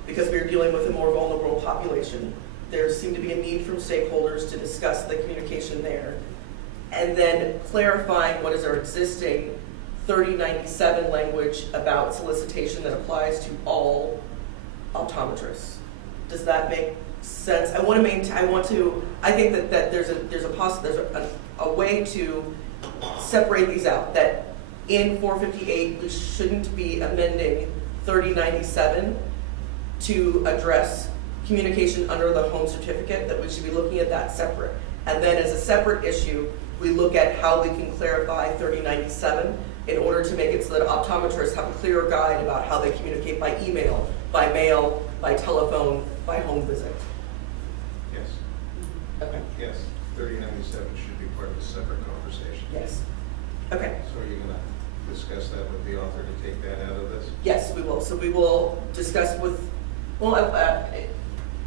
because we're dealing with a more vulnerable population. There seemed to be a need from stakeholders to discuss the communication there. And then clarifying what is our existing 3097 language about solicitation that applies to all optometrists. Does that make sense? I think that there's a way to separate these out, that in 458 we shouldn't be amending 3097 to address communication under the home certificate, that we should be looking at that separate. And then as a separate issue, we look at how we can clarify 3097 in order to make it so that optometrists have a clearer guide about how they communicate by email, by mail, by telephone, by home visit. Yes. Okay. Yes, 3097 should be part of a separate conversation. Yes. Okay. So are you going to discuss that with the author to take that out of this? Yes, we will. So we will discuss with,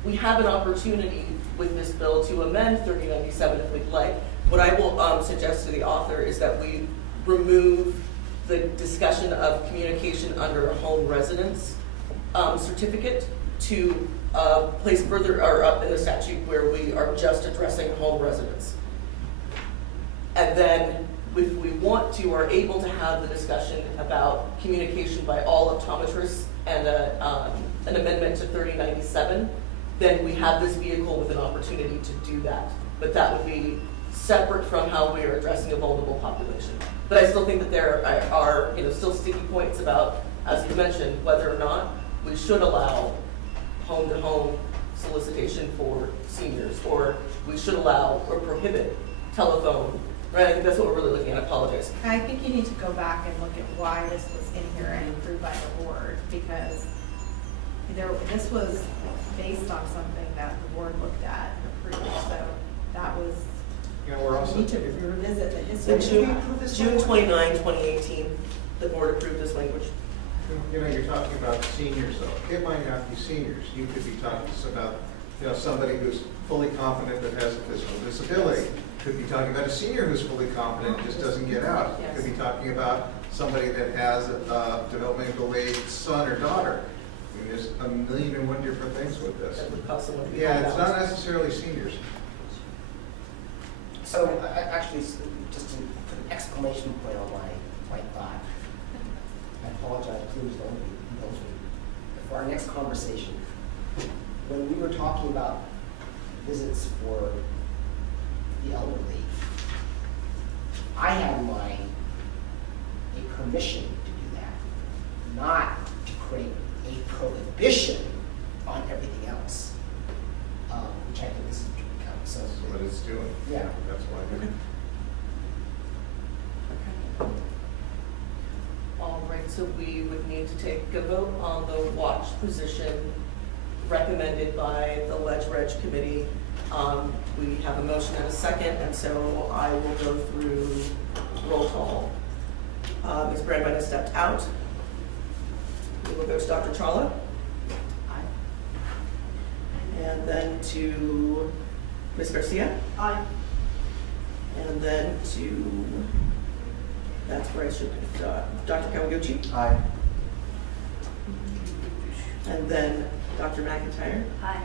we have an opportunity with this bill to amend 3097 if we'd like. What I will suggest to the author is that we remove the discussion of communication under a home residence certificate to place further or up in the statute where we are just addressing home residence. And then if we want to or are able to have the discussion about communication by all optometrists and an amendment to 3097, then we have this vehicle with an opportunity to do that. But that would be separate from how we are addressing a vulnerable population. But I still think that there are still sticky points about, as you mentioned, whether or not we should allow home-to-home solicitation for seniors, or we should allow or prohibit telephone, right? I think that's what we're really looking at. I apologize. I think you need to go back and look at why this was in here and approved by the board, because this was based on something that the board looked at and approved, so that was, We're also, we need to revisit the history. In June 29, 2018, the board approved this language. you're talking about seniors though. It might not be seniors. You could be talking about, somebody who's fully confident that has a physical disability. Could be talking about a senior who's fully confident and just doesn't get out. Yes. Could be talking about somebody that has a developmentally delayed son or daughter. I mean, there's a million and one different things with this. That would cause someone to be Yeah, called it's out. not necessarily seniors. So actually, just to put an exclamation point on my thought, I apologize, please don't indulge me. For our next conversation, when we were talking about visits for the elderly, I had in mind a permission to do that, not to create a prohibition on everything else, which I think this is to become. So That's what it's doing. yeah. That's why. All right, so we would need to take a vote on the watch position recommended by the Ledge-Reg Committee. We have a motion and a second, and so I will go through roll call. Ms. Brandmeier has stepped out. We will go to Dr. Chawla. And then to Ms. Garcia. Aye. And then to, that's where I should put Dr. Kawaguchi. Aye. And then Dr. McIntyre. Aye.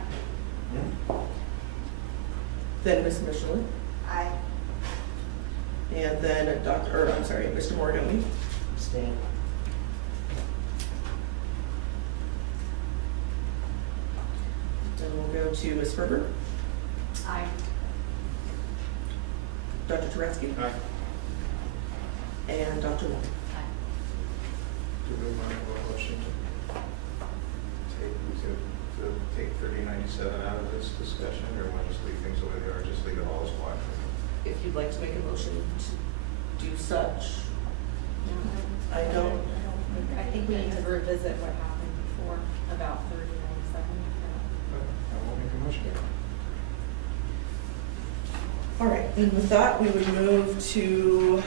Then Ms. Michelin. Aye. And then Mr. Morganti. Abstain. Then we'll go to Ms. Ferber. Aye. Dr. Turetsky. Aye. And Dr. Wong. Do we want a motion to take 3097 out of this discussion, or want to just leave things the way they are, just leave it all as watch? If you'd like to make a motion to do such. I don't. I think we need to revisit what happened before about 3097. I won't make a motion. All right, and with that, we would move to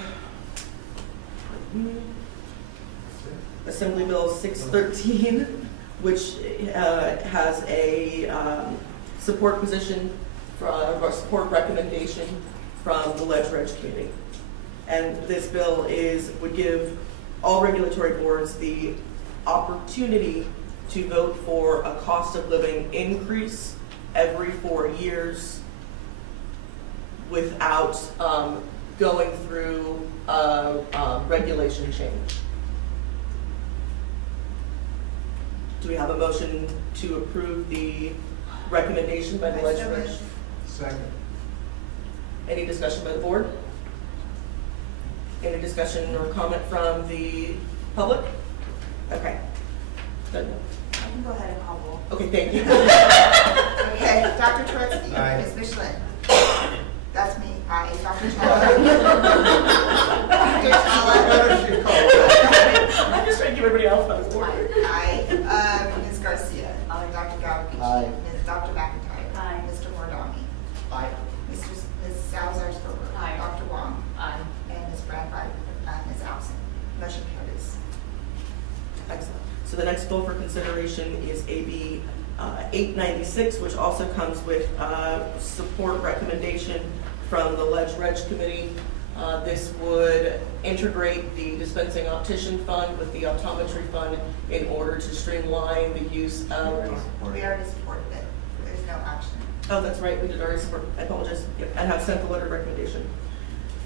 Assembly Bill 613, which has a support position or support recommendation from the Ledge Reg Committee. And this bill would give all regulatory boards the opportunity to vote for a cost of living increase every 4 years without going through a regulation change. Do we have a motion to approve the recommendation by the legislature? Second. Any discussion by the board? Any discussion or comment from the public? Okay. Good. I can go ahead and call roll. Okay, thank you. Okay, Dr. Turetsky. Aye. Ms. Michelin. That's me. Aye. Dr. Chella. Dr. Chella. I'm just trying to give everybody else on the board. Aye. Ms. Garcia. Dr. Galvin. Aye. Dr. McIntyre. Aye. Mr. Mordami. Aye. Ms. Salazar-Sperber. Aye. Dr. Wong. Aye. And Ms. Bradford is absent. Motion carries. Excellent. So the next bill for consideration is AB 896, which also comes with support recommendation from the Ledge Reg Committee. This would integrate the dispensing optician fund with the optometry fund in order to streamline the use of. We already supported it. There's no action. Oh, that's right, we did already support, I apologize, yep, and have sent the letter of recommendation.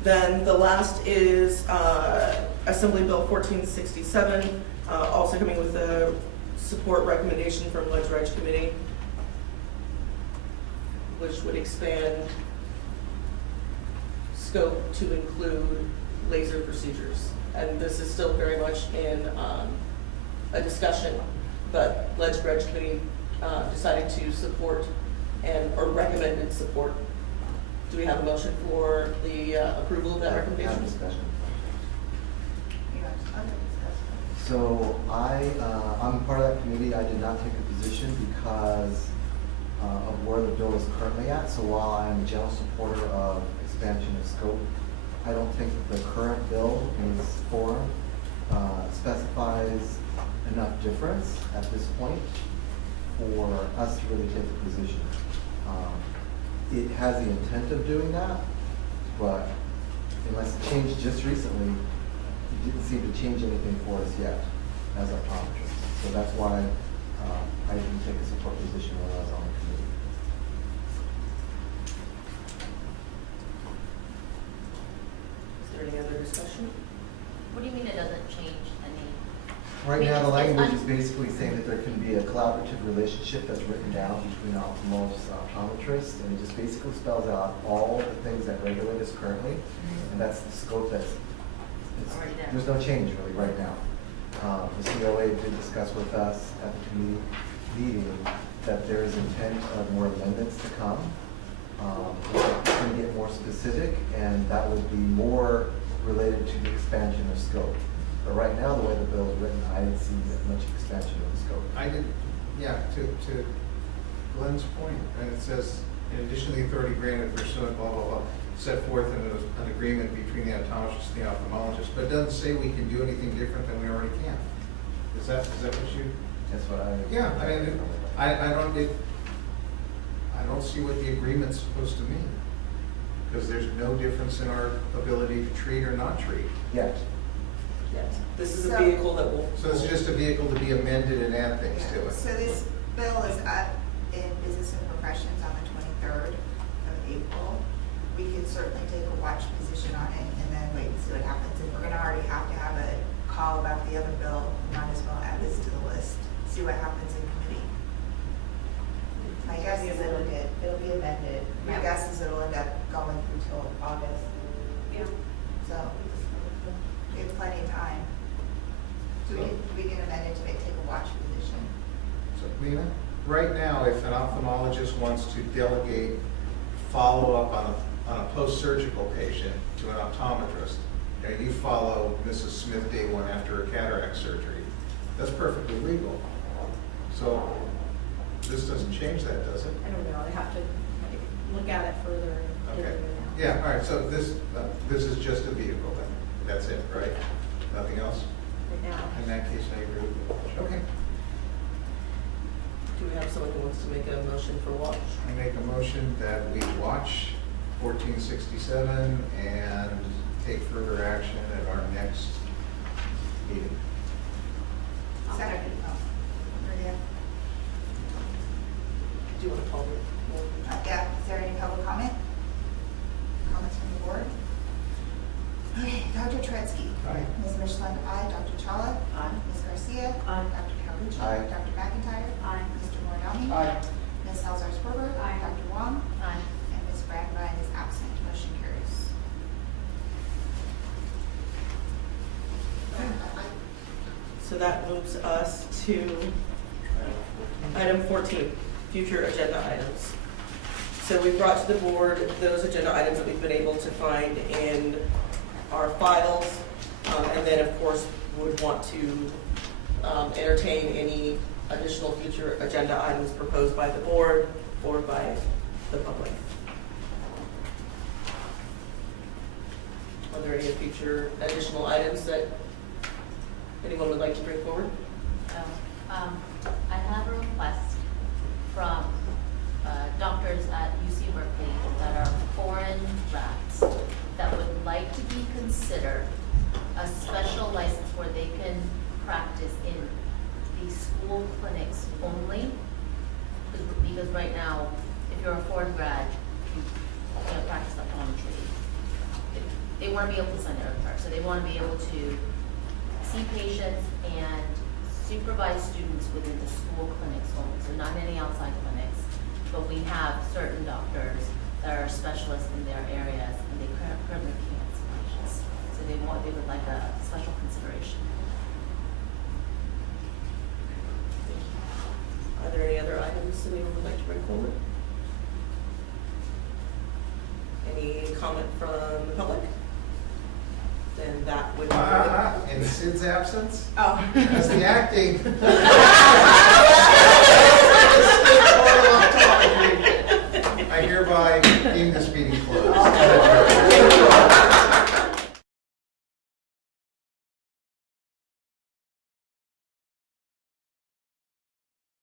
Then the last is Assembly Bill 1467, also coming with a support recommendation from Ledge Reg Committee, which would expand scope to include laser procedures. And this is still very much in a discussion, but Ledge Reg Committee decided to support or recommended support. Do we have a motion for the approval of that recommendation? Have discussion. Yeah, other discussion. So I'm part of that committee. I did not take a position because of where the bill is currently at. So while I am a general supporter of expansion of scope, I don't think that the current bill in this form specifies enough difference at this point for us to really take a position. It has the intent of doing that, but unless it changed just recently, it didn't seem to change anything for us yet as optometrists. So that's why I didn't take a support position when I was on the committee. Is there any other discussion? What do you mean it doesn't change any? Right I mean, now, the it's language is basically saying that there can be a collaborative relationship that's written down between ophthalmologists and optometrists, and it just basically spells out all the things that regulate us currently, and that's the scope Already there. there's no change really right now. The COA did discuss with us at the committee meeting that there is intent of more amendments to come. We're going to get more specific, and that would be more related to the expansion of scope. But right now, the way the bill is written, I didn't see that much expansion of the scope. I did, yeah, to Glenn's point, and it says, in addition to the authority granted pursuant, blah, blah, blah, set forth in an agreement between the optometrist and the ophthalmologist, but it doesn't say we can do anything different than we already can. Is that what you? That's what I. Yeah, I mean, I don't see what the agreement's supposed to mean, because there's no difference in our ability to treat or not treat. Yes. Yes. This is a vehicle that will. So it's just a vehicle to be amended and add things to Yeah. it. So this bill is up in Business and Professions on the 23rd of April. We could certainly take a watch position on it and then wait and see what happens. If we're gonna already have to have a call about the other bill, we might as well add this to the list, see what happens in committee. My guess is it'll be amended. My Yeah. guess is it'll end up going through till August. Yeah. So we have plenty of time. So we can amend it to take a watch position. So, Lena, right now, if an ophthalmologist wants to delegate follow-up on a post-surgical patient to an optometrist, and you follow Mrs. Smith day one after her cataract surgery, that's perfectly legal. So this doesn't change that, does it? I don't know, I have to look at it further and figure Okay. it out. Yeah, all right, so this is just a vehicle then, that's it, right? Nothing else? In that case, I agree with you. Okay. Do we have someone who wants to make a motion for watch? I make a motion that we watch 1467 and take further action at our next meeting. Second. Maria? Do you want to call it? Yeah, is there any public comment? Comments from the board? Okay, Dr. Tredsky. Aye. Ms. Michelin, aye. Dr. Chawla? Aye. Ms. Garcia? Aye. Dr. Calhoun? Aye. Dr. McIntyre? Aye. Mr. Moriyami? Aye. Ms. Salzar Sperber? Aye. Dr. Wong? Aye. And Ms. Brandwein is absent. Motion carries. So that moves us to item 14, future agenda items. So we brought to the board those agenda items that we've been able to find in our files, and then of course would want to entertain any additional future agenda items proposed by the board or by the public. Are there any future additional items that anyone would like to bring forward? I have a request from doctors at UC Berkeley that are foreign grads that would like to be considered a special license where they can practice in the school clinics only. Because right now, if you're a foreign grad, you can't practice optometry. They want to be able to sign their own card, so they want to be able to see patients and supervise students within the school clinics only, so not any outside clinics. But we have certain doctors that are specialists in their areas, and they currently can't see patients. So they would like a special consideration. Are there any other items that anyone would like to bring forward? Any comment from the public? Then that would be In Sid's absence, Oh. as the acting.